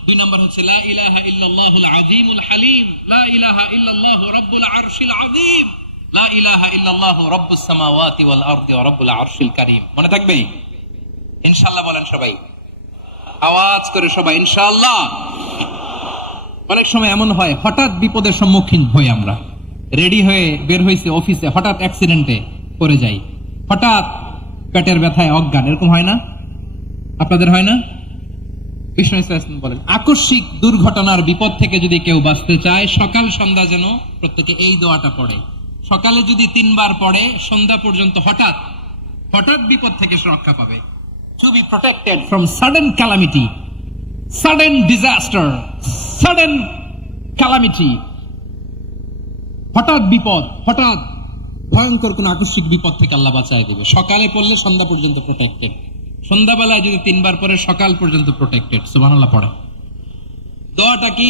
2 নম্বর হচ্ছে লা ইলাহা ইল্লাল্লাহুল আযীমুল হালিম, লা ইলাহা ইল্লাল্লাহু রাব্বুল আরশিল আযীম, লা ইলাহা ইল্লাল্লাহু রাব্বুস সামাওয়াতি ওয়াল আরদি ওয়া রাব্বুল আরশিল কারীম। মনে থাকবে? ইনশাআল্লাহ বলেন সবাই, আওয়াজ করে সবাই ইনশাআল্লাহ। অনেক সময় এমন হয়, হঠাৎ বিপদের সম্মুখীন হই আমরা, রেডি হয়ে বের হইছে অফিসে, হঠাৎ অ্যাক্সিডেন্টে পড়ে যাই, হঠাৎ পেটের ব্যথায় অজ্ঞান, এরকম হয় না? আপনাদের হয় না? বিষ্ণু ইসলাম বলেন, আকস্মিক দুর্ঘটনার বিপদ থেকে যদি কেউ বাঁচতে চায়, সকাল সন্ধ্যা যেন প্রত্যেকে এই দোয়াটা পড়ে। সকালে যদি 3 বার পড়ে, সন্ধ্যা পর্যন্ত হঠাৎ বিপদ থেকে সে রক্ষা পাবে। To be protected from sudden calamity, sudden disaster, sudden calamity, হঠাৎ বিপদ, হঠাৎ ভয়ঙ্কর কোন আকস্মিক বিপদ থেকে আল্লাহ বাঁচায় দিবে। সকালে পড়লে সন্ধ্যা পর্যন্ত প্রোটেক্টেড, সন্ধ্যাবেলায় যদি 3 বার পরে সকাল পর্যন্ত প্রোটেক্টেড। সুবহানাল্লাহ পড়ে। দোয়াটা কি?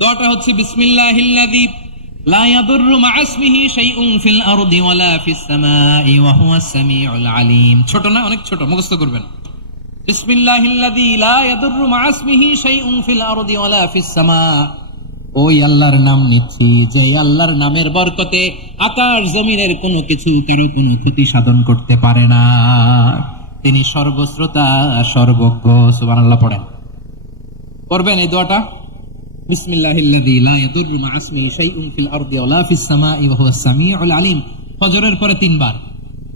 দোয়াটা হচ্ছে বিসমিল্লাহিল্লাযী লা ইয়াদুররু মা ইসমিহি শাইউন ফিল আরদি ওয়ালা ফিস সামাই ওয়া হুয়াস সামিউল আলিম। ছোট না? অনেক ছোট, মুখস্থ করবেন। বিসমিল্লাহিল্লাযী লা ইয়াদুররু মা ইসমিহি শাইউন ফিল আরদি ওয়ালা ফিস সামা। ওই আল্লাহর নাম নিচ্ছি যে আল্লাহর নামের বরকতে আকাশ জমিনের কোনো কিছু কারো কোনো ক্ষতি সাধন করতে পারে না। তিনি সর্বশ্রোতা, সর্বজ্ঞ। সুবহানাল্লাহ পড়েন। পড়বেন এই দোয়াটা, বিসমিল্লাহিল্লাযী লা ইয়াদুররু মা ইসমিহি শাইউন ফিল আরদি ওয়ালা ফিস সামাই ওয়া হুয়াস সামিউল আলিম। ফজরের পরে 3 বার,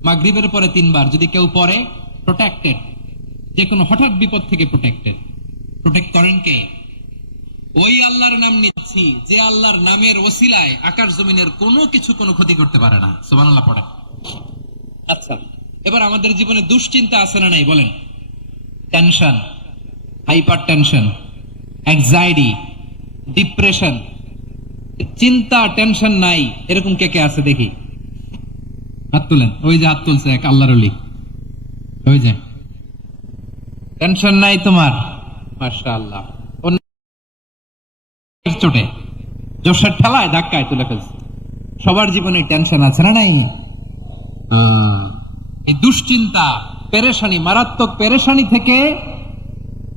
মাগরিবের পরে 3 বার যদি কেউ পড়ে প্রোটেক্টেড, যে কোনো হঠাৎ বিপদ থেকে প্রোটেক্টেড। প্রোটেক্ট করেন কে? ওই আল্লাহর নাম নিচ্ছি যে আল্লাহর নামের ওসিলায় আকাশ জমিনের কোনো কিছু কোনো ক্ষতি করতে পারে না। সুবহানাল্লাহ পড়ে। আচ্ছা, এবার আমাদের জীবনে দুশ্চিন্তা আছে না নাই বলেন? Tension, hyper tension, anxiety, depression, চিন্তা, টেনশন নাই এরকম কে কে আছে দেখি? হাত তুলেন। ওই যে হাত তুলছে এক আল্লাহর ওলি, ওই যে। টেনশন নাই তোমার? মাশাআল্লাহ। চোটে, জোশের ঠেলায়, ধাক্কায় তুলে ফেলছে। সবার জীবনে টেনশন আছে না নাই? এই দুশ্চিন্তা, পেরেশানি, মারাত্মক পেরেশানি থেকে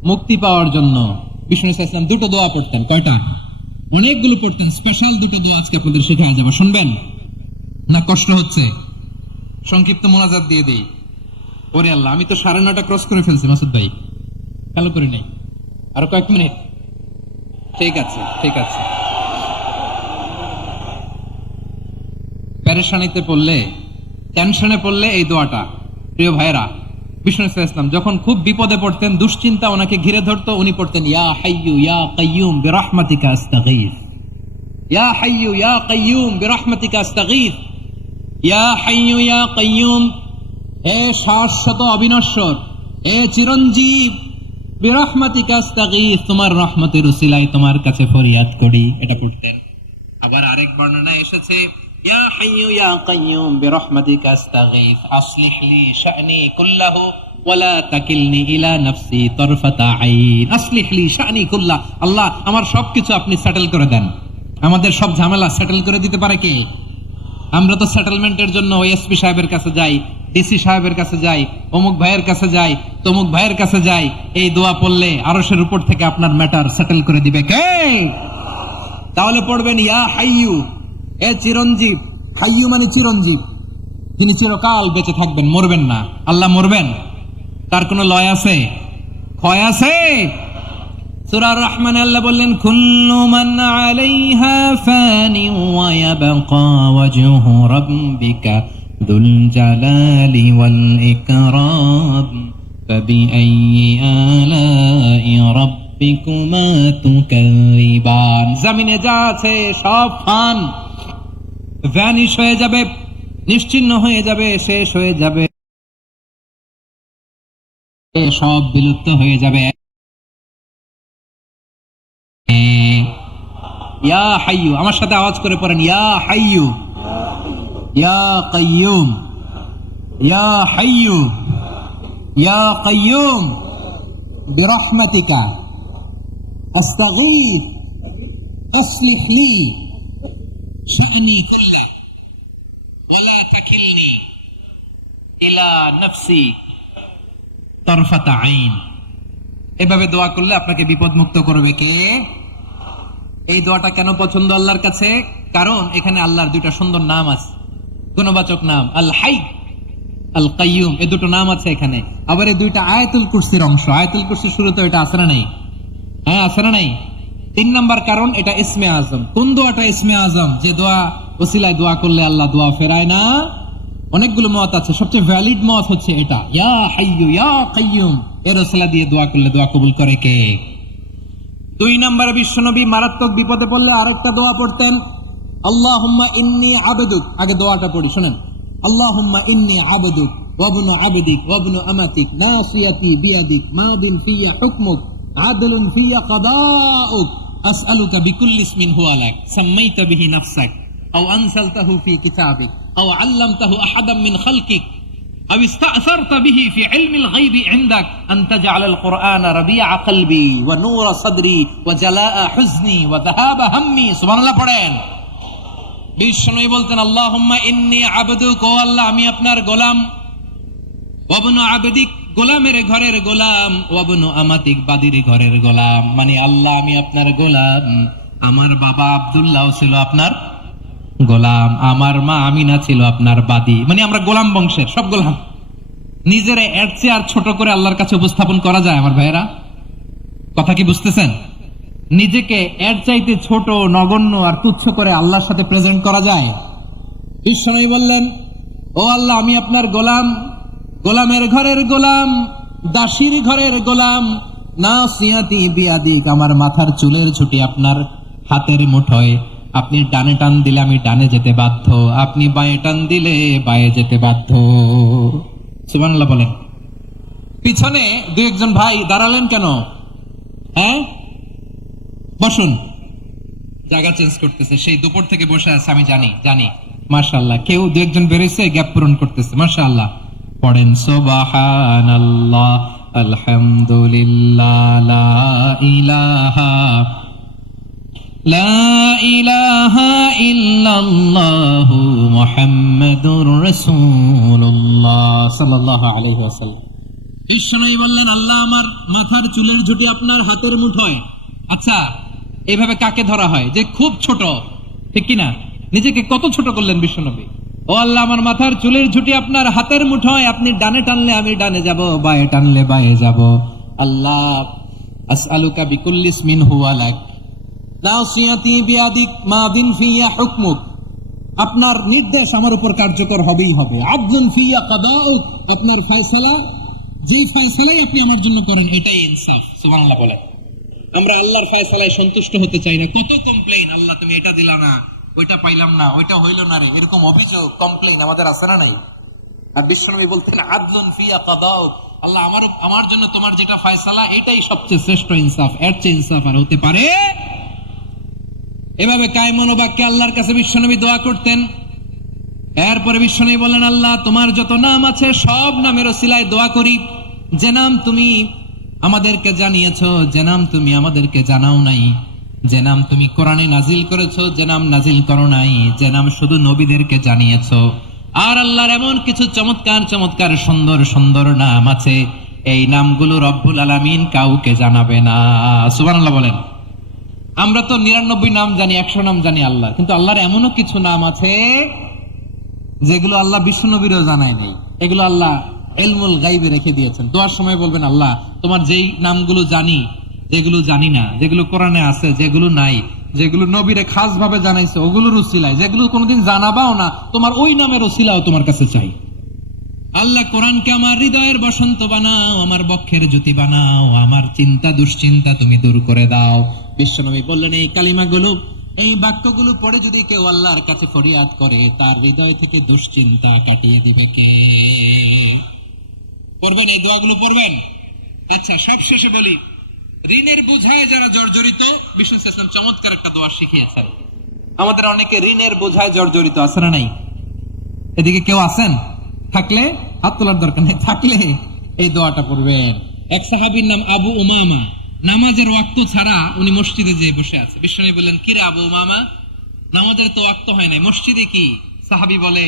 মুক্তি পাওয়ার জন্য বিষ্ণু ইসলাম 2টো দোয়া পড়তেন। কয়টা? অনেকগুলো পড়তেন। স্পেশাল 2টো দোয়া আজকে আপনাদের শেখানো যাবে। শুনবেন না? কষ্ট হচ্ছে? সংক্ষিপ্ত মোনাজাত দিয়ে দেই। ওরে আল্লাহ, আমি তো 9:30 ক্রস করে ফেলছি মাসুদ ভাই, খেয়াল করি নাই। আরো কয়েক মিনিট। ঠিক আছে, ঠিক আছে। পেরেশানিতে পড়লে, টেনশনে পড়লে এই দোয়াটা, প্রিয় ভাইরা, বিষ্ণু ইসলাম যখন খুব বিপদে পড়তেন, দুশ্চিন্তা ওনাকে ঘিরে ধরতো, উনি পড়তেন ইয়া হাইয়ু ইয়া কাইয়ুম বিরহমাতিকা আস্তাগীথ। ইয়া হাইয়ু ইয়া কাইয়ুম বিরহমাতিকা আস্তাগীথ। ইয়া হাইয়ু ইয়া কাইয়ুম, হে শাশ্বত অবিনশ্বর, হে চিরঞ্জীব, বিরহমাতিকা আস্তাগীথ, তোমার রহমতের উসিলায় তোমার কাছে ফরিয়াদ করি। এটা পড়তেন। আবার আরেক বর্ণনায় এসেছে ইয়া হাইয়ু ইয়া কাইয়ুম বিরহমাতিকা আস্তাগীথ আসলিহ লি শা'নি কুল্লাহু ওয়া লা তাকিলনি ইলা নাফসি তারফাতা আইন। আসলিহ লি শা'নি কুল্লাহ, আল্লাহ আমার সবকিছু আপনি সেটেল করে দেন। আমাদের সব ঝামেলা সেটেল করে দিতে পারে কে? আমরা তো সেটেলমেন্টের জন্য ওএসপি সাহেবের কাছে যাই, ডিসি সাহেবের কাছে যাই, অমুক ভাইয়ের কাছে যাই, তমুক ভাইয়ের কাছে যাই। এই দোয়া পড়লে আরশের উপর থেকে আপনার ম্যাটার সেটেল করে দিবে কে? তাহলে পড়বেন ইয়া হাইয়ু, এ চিরঞ্জীব। হাইয়ু মানে চিরঞ্জীব, যিনি চিরকাল বেঁচে থাকবেন, মরবেন না। আল্লাহ মরবেন? তার কোনো লয় আছে? ক্ষয় আছে? সূরা রহমান আল্লাহ বললেন কুল্লু মান আলাইহা ফানি ওয়া ইয়াবকা ওয়াজহু রাব্বিকা দুল জালালি ওয়াল ইকরাম ফাবিআইয়ি আলাই রাব্বিকুমা তুকাযিবান। জমিনে যা আছে সব ফান, ভ্যানিশ হয়ে যাবে, নিশ্চিহ্ন হয়ে যাবে, শেষ হয়ে যাবে, সব বিলুপ্ত হয়ে যাবে। ইয়া হাইয়ু, আমার সাথে আওয়াজ করে পড়েন ইয়া হাইয়ু ইয়া কাইয়ুম ইয়া হাইয়ু ইয়া কাইয়ুম বিরহমাতিকা আস্তাগীথ আসলিহ লি শা'নি কুল্লাহ ওয়া লা তাকিলনি ইলা নাফসি তারফাতা আইন। এভাবে দোয়া করলে আপনাকে বিপদ মুক্ত করবে কে? এই দোয়াটা কেন পছন্দ আল্লাহর কাছে? কারণ এখানে আল্লাহর 2টা সুন্দর নাম আছে, গুণবাচক নাম, আল হাই, আল কাইয়ুম। এই 2টো নাম আছে এখানে। আবার এই 2টা আয়াতুল কুরসির অংশ। আয়াতুল কুরসির শুরুতে এটা আছে না নাই? হ্যাঁ, আছে না নাই? 3 নাম্বার কারণ এটা ইসমে আজম। কোন দোয়াটা ইসমে আজম? যে দোয়া ওসিলায় দোয়া করলে আল্লাহ দোয়া ফেরায় না। অনেকগুলো মত আছে, সবচেয়ে ভ্যালিড মত হচ্ছে এটা, ইয়া হাইয়ু ইয়া কাইয়ুম। এর ওসিলা দিয়ে দোয়া করলে দোয়া কবুল করে কে? 2 নম্বরে বিশ্বনবী মারাত্মক বিপদে পড়লে আরেকটা দোয়া পড়তেন, আল্লাহুম্মা ইন্নী আবদুক। আগে দোয়াটা পড়ি, শুনেন। আল্লাহুম্মা ইন্নী আবদুক ওয়া ইবনু আবদিক ওয়া ইবনু আমাতিক নাসিয়াতি বিয়াদিক মাদিন ফিয়া হুকমুক আদলুন ফিয়া কাদাউক আসআলুকা বিকুল্লি ইসমিন হুয়া লাক সাম্মাইতা বিহি নাফসাক আও আনসালতাহু ফি কিতাবিক আও আল্লামতাহু আহাদাম মিন খালকিক আও ইস্তা'সারতা বিহি ফি ইলমিল গায়বি ইনদাক আন তাজআলাল কুরআনা রাবিআ কলবি ওয়া নূরা সাদরি ওয়া জালাআ হুজনি ওয়া যাহাবা হাম্মি। সুবহানাল্লাহ পড়েন। বিষ্ণু বলতেন আল্লাহুম্মা ইন্নী আবদুক, ও আল্লাহ আমি আপনার গোলাম, ওয়াবনু আবদিক গোলামের ঘরের গোলাম, ওয়াবনু আমাতিক বাদির ঘরের গোলাম। মানে আল্লাহ আমি আপনার গোলাম, আমার বাবা আব্দুল্লাহ ছিল আপনার গোলাম, আমার মা আমিনা ছিল আপনার বাদী। মানে আমরা গোলাম বংশের সব গোলাম। নিজের এর চেয়ে আর ছোট করে আল্লাহর কাছে উপস্থাপন করা যায় আমার ভাইয়েরা? কথা কি বুঝতেছেন? নিজেকে এর চাইতে ছোট, নগণ্য আর তুচ্ছ করে আল্লাহর সাথে প্রেজেন্ট করা যায়? বিষ্ণু বললেন, ও আল্লাহ আমি আপনার গোলাম, গোলামের ঘরের গোলাম, দাসীর ঘরের গোলাম। নাসিয়াতি বিয়াদিক, আমার মাথার চুলের ছুটি আপনার হাতের মুঠোয়। আপনি ডানে টান দিলে আমি ডানে যেতে বাধ্য, আপনি বাঁয়ে টান দিলে বাঁয়ে যেতে বাধ্য। সুবহানাল্লাহ বলেন। পিছনে দুই একজন ভাই দাঁড়ালেন কেন? হ্যাঁ, বসুন। জায়গা চেঞ্জ করতেছে, সেই দুপুর থেকে বসে আছে আমি জানি। মাশাআল্লাহ, কেউ দু একজন বেরোইছে, গ্যাপ পূরণ করতেছে। মাশাআল্লাহ পড়েন সুবহানাল্লাহ, আলহামদুলিল্লাহ, লা ইলাহা ইল্লাল্লাহু মুহাম্মাদুর রাসূলুল্লাহ সাল্লাল্লাহু আলাইহি ওয়াসাল্লাম। বিষ্ণু বললেন, আল্লাহ আমার মাথার চুলের ঝুঁটি আপনার হাতের মুঠোয়। আচ্ছা, এইভাবে কাকে ধরা হয় যে খুব ছোট? ঠিক কিনা? নিজেকে কত ছোট করলেন বিশ্বনবী। ও আল্লাহ আমার মাথার চুলের ঝুঁটি আপনার হাতের মুঠোয়, আপনি ডানে টানলে আমি ডানে যাব, বাঁয়ে টানলে বাঁয়ে যাব। আল্লাহ আসআলুকা বিকুল্লি ইসমিন হুয়া লাক নাসিয়াতি বিয়াদিক মাদিন ফিয়া হুকমুক, আপনার নির্দেশ আমার উপর কার্যকর হবেই হবে। আদলুন ফিয়া কাদাউক, আপনার ফয়সালা, যেই ফয়সালাই আপনি আমার জন্য করেন এটাই ইনসাফ। সুবহানাল্লাহ বলে। আমরা আল্লাহর ফয়সালায় সন্তুষ্ট হতে চাই না। কত কমপ্লেইন, আল্লাহ তুমি এটা দিলা না, ওইটা পাইলাম না, ওইটা হইল না রে, এরকম অভিযোগ কমপ্লেইন আমাদের আছে না নাই? আর বিশ্বনবী বলতেন আদলুন ফিয়া কাদাউক, আল্লাহ আমার জন্য তোমার যেটা ফয়সালা এটাই সবচেয়ে শ্রেষ্ঠ ইনসাফ, এর চেয়ে ইনসাফ আর হতে পারে? এভাবে কায়মন বাক্যে আল্লাহর কাছে বিশ্বনবী দোয়া করতেন। এরপরে বিশ্বনবী বলেন, আল্লাহ তোমার যত নাম আছে সব নামের ওসিলায় দোয়া করি, যে নাম তুমি আমাদেরকে জানিয়েছো, যে নাম তুমি আমাদেরকে জানাও নাই, যে নাম তুমি কোরআনে নাজিল করেছো, যে নাম নাজিল করো নাই, যে নাম শুধু নবীদেরকে জানিয়েছো। আর আল্লাহর এমন কিছু চমৎকার চমৎকার সুন্দর সুন্দর নাম আছে, এই নামগুলো রব্বুল আলামিন কাউকে জানাবে না। সুবহানাল্লাহ বলেন। আমরা তো 99 নাম জানি, 100 নাম জানি আল্লাহ, কিন্তু আল্লাহর এমনও কিছু নাম আছে যেগুলো আল্লাহ বিশ্বনবীরও জানায় নাই। এগুলো আল্লাহ ইলমুল গায়বে রেখে দিয়েছেন। দোয়ার সময় বলবেন, আল্লাহ তোমার যেই নামগুলো জানি, যেগুলো জানি না, যেগুলো কোরআনে আছে, যেগুলো নাই, যেগুলো নবীরে খাস ভাবে জানাইছে ওগুলোর উসিলায়, যেগুলো কোনোদিন জানাবাও না তোমার ওই নামের উসিলাও তোমার কাছে চাই। আল্লাহ কোরআনকে আমার হৃদয়ের বসন্ত বানাও, আমার বক্ষের জ্যোতি বানাও, আমার চিন্তা দুশ্চিন্তা তুমি দূর করে দাও। বিশ্বনবী বললেন, এই কালিমাগুলো, এই বাক্যগুলো পড়ে যদি কেউ আল্লাহর কাছে ফরিয়াদ করে, তার হৃদয় থেকে দুশ্চিন্তা কাটিয়ে দিবে কে? পড়বেন, এই দোয়াগুলো পড়বেন। আচ্ছা, সব শেষে বলি, ঋণের বোঝায় যারা জর্জরিত, বিষ্ণু ইসলাম চমৎকার একটা দোয়া শিখিয়েছেন। আমাদের অনেকে ঋণের বোঝায় জর্জরিত, আছে না নাই? এদিকে কেউ আছেন? থাকলে হাত তোলার দরকার নেই, থাকলে এই দোয়াটা পড়বেন। এক সাহাবীর নাম আবু উমামা, নামাজের ওয়াক্ত ছাড়া উনি মসজিদে যেয়ে বসে আছে। বিশ্বনবী বললেন, কি রে আবু উমামা, নামাজের তো ওয়াক্ত হয় নাই, মসজিদে কি? সাহাবী বলে,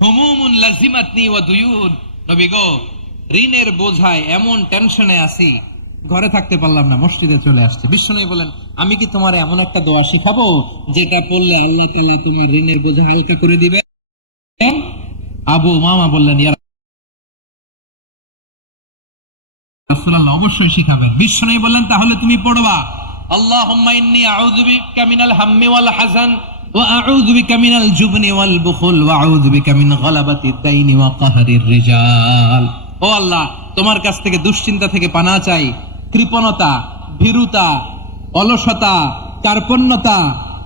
হুমুমুন লাজিমাতনি ওয়া দুয়ুন, নবী গো ঋণের বোঝায় এমন টেনশনে আছি, ঘরে থাকতে পারলাম না, মসজিদে চলে আসছে। বিশ্বনবী বলেন, আমি কি তোমার এমন একটা দোয়া শিখাবো যেটা পড়লে আল্লাহ তাআলা তোমার ঋণের বোঝা হালকা করে দিবে? আবু উমামা বললেন, ইয়া রাসূলুল্লাহ, অবশ্যই শিখাবেন। বিশ্বনবী বললেন, তাহলে তুমি পড়বা, আল্লাহুম্মা ইন্নী আউযু বিকা মিনাল হাম্মি ওয়াল হাযান ওয়া আউযু বিকা মিনাল জুবনি ওয়াল বুখল ওয়া আউযু বিকা মিন গালাবাতিদ দাইনি ওয়া কাহরির রিজাল। ও আল্লাহ, তোমার কাছ থেকে দুশ্চিন্তা থেকে পানাহ চাই, কৃপণতা, ভীরুতা, অলসতা, কার্পণ্যতা,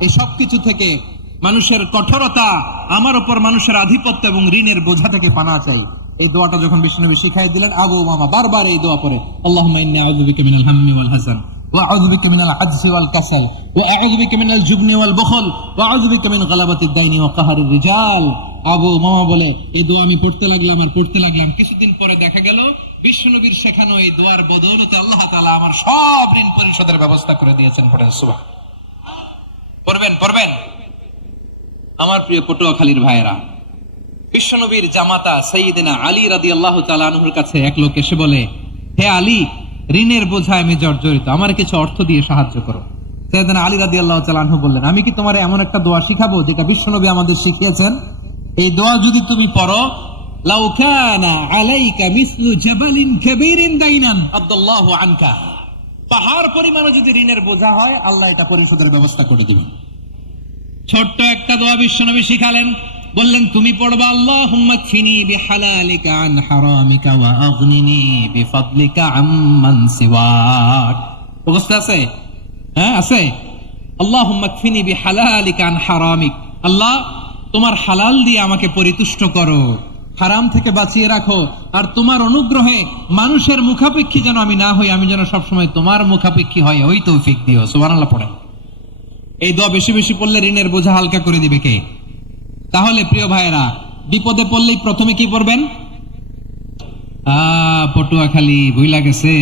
এই সব কিছু থেকে, মানুষের কঠোরতা, আমার উপর মানুষের আধিপত্য এবং ঋণের বোঝা থেকে পানাহ চাই। এই দোয়াটা যখন বিশ্বনবী শিখাই দিলেন, আবু উমামা বারবার এই দোয়া পড়ে, আল্লাহুম্মা ইন্নী আউযু বিকা মিনাল হাম্মি ওয়াল হাযান ওয়া আউযু বিকা মিনাল আজজি ওয়াল কাসাল ওয়া আউযু বিকা মিনাল জুবনি ওয়াল বুখল ওয়া আউযু বিকা মিন গালাবাতিদ দাইনি ওয়া কাহরির রিজাল। আবু মামা বলে এই দোয়া আমি পড়তে লাগলাম কিছুদিন পরে দেখা গেল বিশ্বনবীর শেখানো এই দোয়ার বদৌলতে আল্লাহ তাআলা আমার সব ঋণ পরিশোধের ব্যবস্থা করে দিয়েছেন। পড়েন সুবহান। পড়বেন আমার প্রিয় পটুয়াখালীর ভাইয়েরা, বিশ্বনবীর জামাতা সাইয়্যিদিনা আলী রাদিয়াল্লাহু তাআলা আনহুর কাছে এক লোক এসে বলে, হে আলী, ঋণের বোঝায় আমি জর্জরিত, আমার কিছু অর্থ দিয়ে সাহায্য করো। সাইয়্যিদিনা আলী রাদিয়াল্লাহু তাআলা আনহু বললেন, আমি কি তোমার এমন একটা দোয়া শিখাবো যেটা বিশ্বনবী আমাদের শিখিয়েছেন? এই দোয়া যদি তুমি পড়ো, লাউ কানা আলাইকা মিসলু জাবালিন কাবীরিন দাইনান আদাল্লাহু আনকা, পাহাড় পরিমাণে যদি ঋণের বোঝা হয় আল্লাহ এটা পরিশোধের ব্যবস্থা করে দিবেন। ছোট্ট একটা দোয়া বিশ্বনবী শিখালেন, বললেন তুমি পড়বা আল্লাহুম্মা কফিনি বিহালালিকা আন হারামিকা ওয়া আগনিনি বিফাদলিকা আম্মান সিওয়াক। অবস্থা আছে? হ্যাঁ আছে। আল্লাহুম্মা কফিনি বিহালালিকা আন হারামিক, আল্লাহ তোমার হালাল দিয়ে আমাকে পরিতুষ্ট করো, হারাম থেকে বাঁচিয়ে রাখো, আর তোমার অনুগ্রহে মানুষের মুখাপেক্ষী যেন আমি না হই, আমি যেন সবসময় তোমার মুখাপেক্ষী হয়, ওই তৌফিক দিও। সুবহানাল্লাহ পড়েন। এই দোয়া বেশি বেশি পড়লে ঋণের বোঝা হালকা করে দিবে কে? তাহলে প্রিয় ভাইয়েরা, বিপদে পড়লেই প্রথমে কি পড়বেন? পটুয়াখালী ভুইলা গেছে,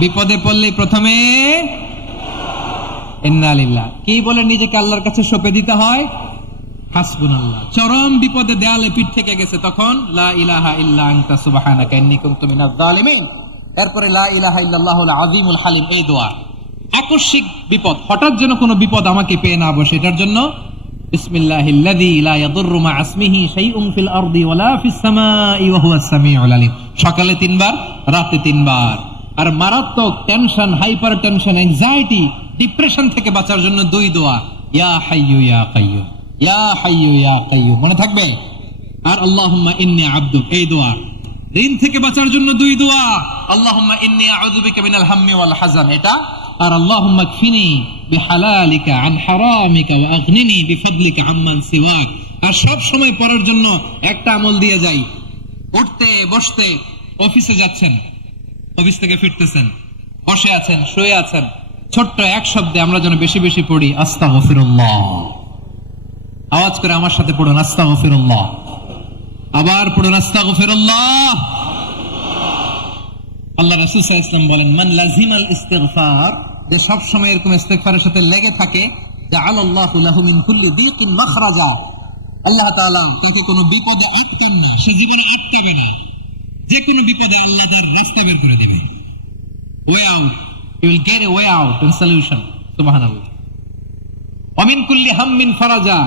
বিপদে পড়লেই প্রথমে ইন্না লিল্লাহ কি বলে নিজেকে আল্লাহর কাছে সঁপে দিতে হয়, হাসবুনাল্লাহ। চরম বিপদে দেয়ালে পিঠ থেকে গেছে, তখন লা ইলাহা ইল্লা আনতা সুবহানাকা ইন্নী কুনতু মিনাজ জালিমিন, এরপরে লা ইলাহা ইল্লাল্লাহুল আযীমুল হালিম। এই দোয়া আকস্মিক বিপদ, হঠাৎ যেন কোনো বিপদ আমাকে পেয়ে না বসে, এটার জন্য বিসমিল্লাহিল্লাযী লা ইয়াদুররু মা ইসমিহি শাইউন ফিল আরদি ওয়ালা ফিস সামাই ওয়া হুয়াস সামিউল আলিম। সকালে 3 বার, রাতে 3 বার। আর মারাত্মক tension, hyper tension, anxiety, depression থেকে বাঁচার জন্য 2 দোয়া, ইয়া হাইয়্যু ইয়া কাইয়্যুম, ইয়া হাইয়্যু ইয়া কাইয়্যুম, মনে থাকবে? আর আল্লাহুম্মা ইন্নী আবদুক, এই দোয়া। ঋণ থেকে বাঁচার জন্য 2 দোয়া, আল্লাহুম্মা ইন্নী আউযু বিকা মিনাল হাম্মি ওয়াল হাযান, এটা। আর আল্লাহুম্মা কফিনি বিহালালিকা আন হারামিকা ওয়া আগনিনি বিফাদলিকা আম্মান সিওয়াক। আর সব সময় পড়ার জন্য একটা আমল দিয়ে যাই, উঠতে বসতে, অফিসে যাচ্ছেন, অফিস থেকে ফিরতেছেন, বসে আছেন, শুয়ে আছেন, ছোট্ট এক শব্দে আমরা যেন বেশি বেশি পড়ি আস্তাগফিরুল্লাহ। আওয়াজ করে আমার সাথে পড়ুন আস্তাগফিরুল্লাহ, আবার পড়ুন আস্তাগফিরুল্লাহ। আল্লাহ রাসূল সাল্লাল্লাহু আলাইহি ওয়াসাল্লাম বলেন, মান লাযিমাল ইস্তিগফার, যে সব সময় এরকম ইস্তিগফারের সাথে লেগে থাকে, জাআলাল্লাহু লাহু মিন কুল্লি যিকিন মাখরাজা, আল্লাহ তাআলা তাকে কোনো বিপদে আটকান না, সে জীবনে আটকাবে না, যে কোনো বিপদে আল্লাহ তার রাস্তা বের করে দেবে, way out, he will get a way out and solution. সুবহানাল্লাহ। ওয়া মিন কুল্লি হাম্মিন ফারাজা,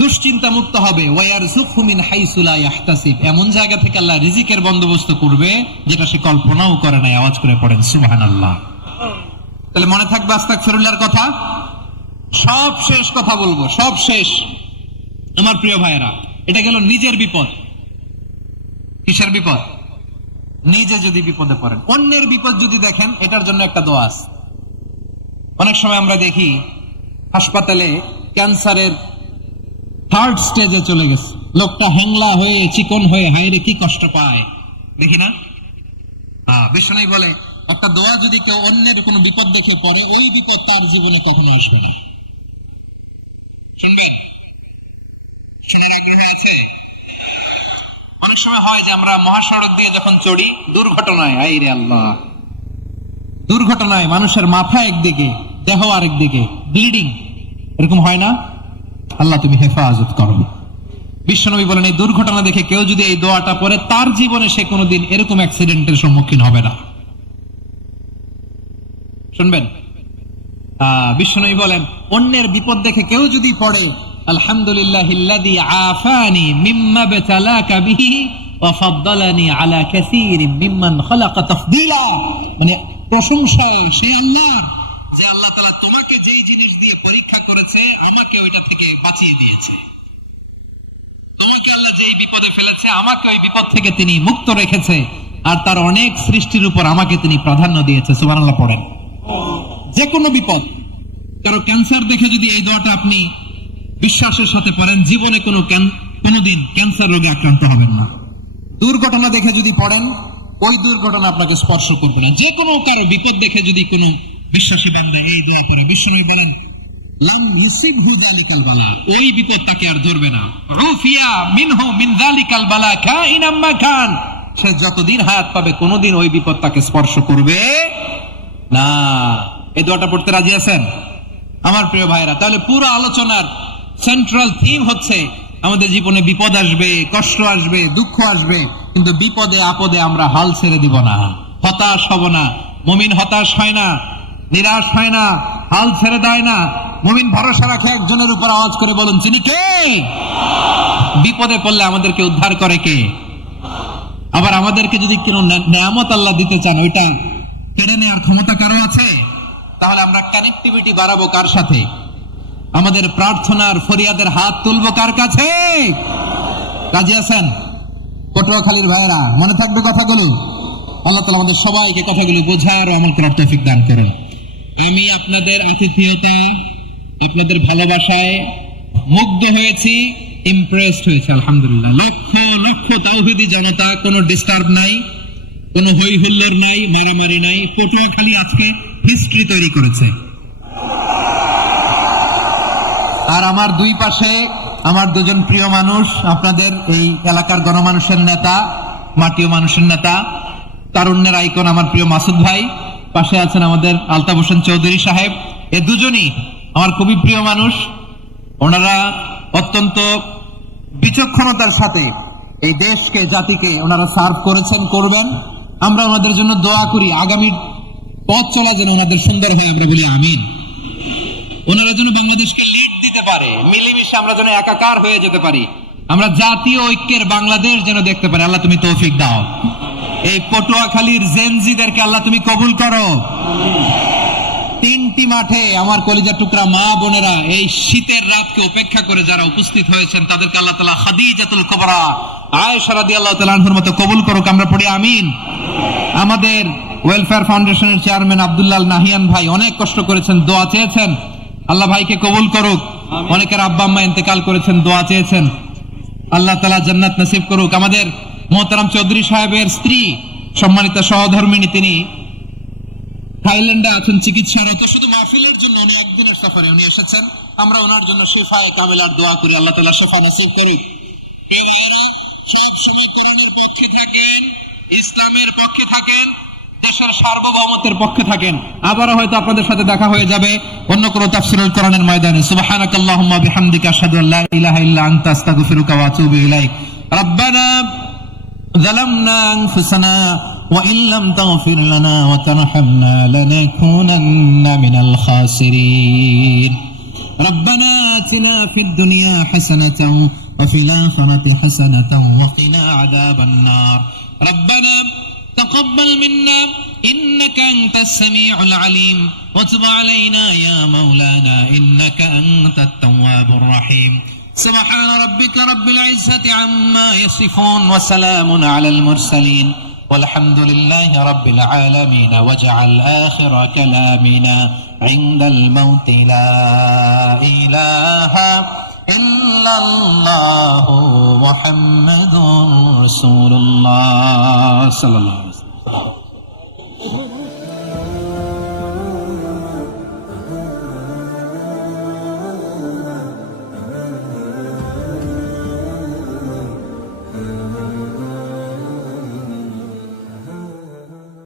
দুশ্চিন্তা মুক্ত হবে, ওয়া ইয়ারযুকহু মিন হাইসু লা ইয়াহতাসিব, এমন জায়গা থেকে আল্লাহ রিজিকের বন্দোবস্ত করবে যেটা সে কল্পনাও করে নাই। আওয়াজ করে পড়েন সুবহানাল্লাহ। তাহলে মনে থাকবে আস্তাগফিরুল্লাহর কথা। সব শেষ কথা বলবো, সব শেষ আমার প্রিয় ভাইয়েরা, এটা গেল নিজের বিপদ। কিসের বিপদ? নিজে যদি বিপদে পড়েন। অন্যের বিপদ যদি দেখেন, এটার জন্য একটা দোয়া আছে। অনেক সময় আমরা দেখি হাসপাতালে ক্যান্সারের 3rd স্টেজে চলে গেছে, লোকটা হ্যাংলা হয়ে, চিকন হয়ে, হায়রে কি কষ্ট পায়, দেখি না? বিষ্ণু বলে, একটা দোয়া যদি কেউ অন্যের কোনো বিপদ দেখে পড়ে, ওই বিপদ তার জীবনে কখনো আসবে না। শুনবেন? শোনার আগ্রহ আছে? অনেক সময় হয় যে আমরা মহাসড়ক দিয়ে যখন চড়ি, দুর্ঘটনায়, আইরে আল্লাহ, দুর্ঘটনায় মানুষের মাথা একদিকে, দেহ আরেকদিকে, ব্লিডিং, এরকম হয় না? আল্লাহ তুমি হেফাজত করো। বিশ্বনবী বলেন, এই দুর্ঘটনা দেখে কেউ যদি এই দোয়াটা পড়ে, তার জীবনে সে কোনোদিন এরকম অ্যাক্সিডেন্টের সম্মুখীন হবে না। শুনবেন? বিশ্বনবী বলেন, অন্যের বিপদ দেখে কেউ যদি পড়ে, আলহামদুলিল্লাহিল্লাযী আফানি মিম্মা বাতালাকা বিহি ওয়া ফাদ্দালানি আলা কাসীরিম মিম্মান খালাকা তাফদীলা, মানে প্রশংসা সেই আল্লাহর, যে আল্লাহ তাআলা তোমাকে যেই জিনিস দিয়ে পরীক্ষা করেছে, আমাকে ওইটা থেকে বাঁচিয়ে দিয়েছে। তোমাকে আল্লাহ যেই বিপদে ফেলেছে, আমাকে ওই বিপদ থেকে তিনি মুক্ত রেখেছে, আর তার অনেক সৃষ্টির উপর আমাকে তিনি প্রাধান্য দিয়েছে। সুবহানাল্লাহ পড়েন। যে কোনো বিপদ, কারো ক্যান্সার দেখে যদি এই দোয়াটা আপনি বিশ্বাসের সাথে পড়েন, জীবনে কোনোদিন ক্যান্সার রোগে আক্রান্ত হবেন না। দুর্ঘটনা দেখে যদি পড়েন, ওই দুর্ঘটনা আপনাকে স্পর্শ করবে না। যে কোনো কারো বিপদ দেখে যদি কোনো বিশ্বাসী বান্দা এই দোয়া পড়ে, বিশ্বনবী বলেন, লাম ইউসিবহু যালিকাল বালা, ওই বিপদ তাকে আর ধরবে না। রুফিয়া মিনহু মিন যালিকাল বালা কাইনাম মা কান, সে যতদিন হায়াত পাবে কোনোদিন ওই বিপদ তাকে স্পর্শ করবে না। এই দোয়াটা পড়তে রাজি আছেন আমার প্রিয় ভাইরা? তাহলে পুরো আলোচনার সেন্ট্রাল থিম হচ্ছে আমাদের জীবনে বিপদ আসবে, কষ্ট আসবে, দুঃখ আসবে, কিন্তু বিপদে আপদে আমরা হাল ছেড়ে দিব না, হতাশ হব না। মুমিন হতাশ হয় না, নিরাশ হয় না, হাল ছেড়ে দেয় না। মুমিন ভরসা রাখে একজনের উপর। আওয়াজ করে বলুন, তিনি কে? বিপদে পড়লে আমাদেরকে উদ্ধার করে কে? আবার আমাদেরকে যদি কোনো নেয়ামত আল্লাহ দিতে চান, ওইটা কেড়ে নেওয়ার ক্ষমতা কারো আছে? তাহলে আমরা কানেক্টিভিটি বাড়াবো কার সাথে? আমাদের প্রার্থনার ফরিয়াদের হাত তুলবো কার কাছে? রাজি আছেন পটুয়াখালীর ভাইয়েরা? মনে থাকবে কথাগুলো? আল্লাহ তাআলা আমাদের সবাইকে কথাগুলো বোঝার ও আমল করার তৌফিক দান করুন। আমি আপনাদের আতিথেয়তা, আপনাদের ভালোবাসায় মুগ্ধ হয়েছি, ইমপ্রেসড হয়েছে। আলহামদুলিল্লাহ। লক্ষ লক্ষ তাওহীদি জনতা, কোনো ডিস্টার্ব নাই, কোনো হই হুল্লোড় নাই, মারামারি নাই। পটুয়াখালী আজকে হিস্ট্রি তৈরি করেছে। আর আমার দুই পাশে আমার দুজন প্রিয় মানুষ, আপনাদের এই এলাকার গণমানুষের নেতা, মাটিও মানুষের নেতা, তারুণ্যের আইকন আমার প্রিয় মাসুদ ভাই। পাশে আছেন আমাদের আলতাফ হোসেন চৌধুরী সাহেব। এই দুজনই আমার খুবই প্রিয় মানুষ। ওনারা অত্যন্ত বিচক্ষণতার সাথে এই দেশকে, জাতিকে ওনারা সার্ভ করেছেন, করবেন। আমরা ওনাদের জন্য দোয়া করি, আগামী পথ চলা যেন ওনাদের সুন্দর হয়, আমরা বলি আমিন। ওনারা যেন বাংলাদেশকে লিড দিতে পারে, মিলেমিশে আমরা যেন একাকার হয়ে যেতে পারি, আমরা জাতীয় ঐক্যের বাংলাদেশ যেন দেখতে পারি। আল্লাহ তুমি তৌফিক দাও। এই পটুয়াখালীর জেনজিদেরকে আল্লাহ তুমি কবুল করো। তিনটি মাঠে আমার কলিজার টুকরা মা বোনেরা এই শীতের রাতকে উপেক্ষা করে যারা উপস্থিত হয়েছেন, তাদেরকে আল্লাহ তাআলা খাদিজাতুল কুবরা আয়েশা রাদিয়াল্লাহু তাআলা আনহার মতো কবুল করুক, আমরা পড়ি আমিন। আমাদের ওয়েলফেয়ার ফাউন্ডেশনের চেয়ারম্যান আব্দুল্লাহ নাহিয়ান ভাই অনেক কষ্ট করেছেন, দোয়া চেয়েছেন, আল্লাহ ভাইকে কবুল করুক। অনেকের আব্বা আম্মা ইন্তেকাল করেছেন, দোয়া চেয়েছেন, আল্লাহ তাআলা জান্নাত নসিব করুক। আমাদের মোহতারাম চৌধুরী সাহেবের স্ত্রী, সম্মানিত সহধর্মিণী, তিনি থাইল্যান্ডে আছেন চিকিৎসারত। শুধু মাহফিলের জন্য উনি একদিনের সফরে উনি এসেছেন। আমরা ওনার জন্য শিফায়ে কামিলার দোয়া করি, আল্লাহ তাআলা শিফা নসিব করুক। এই ভাইরা সব সময় কোরআনের পক্ষে থাকেন, ইসলামের পক্ষে থাকেন, দেশের সার্বভৌমত্বের পক্ষে থাকেন। আবারও হয়তো আপনাদের সাথে দেখা হয়ে যাবে অন্য কোনো তাফসীরুল কোরআনের ময়দানে। সুবহানাকাল্লাহুম্মা বিহামদিকা আশহাদু আল্লা ইলাহা ইল্লা আনতা আস্তাগফিরুকা ওয়া আতুবু ইলাইক। রব্বানা যালামনা আনফুসানা ওয়া ইন লাম তাগফির লানা ওয়া তারহামনা লানাকুনান্না মিনাল খাসিরিন। রব্বানা আতিনা ফিদ দুনিয়া হাসানাতাও ওয়া ফিল আখিরাতি হাসানাতাও ওয়া কিনা আযাবান নার। রব্বানা تقبل منا إنك أنت السميع العليم وتب علينا يا مولانا إنك أنت التواب الرحيم. سبحان ربك رب العزة عما يصفون وسلام على المرسلين والحمد لله رب العالمين. واجعل آخر كلامنا عند الموت لا إله إلا الله محمد رسول الله صلى الله عليه وسلم.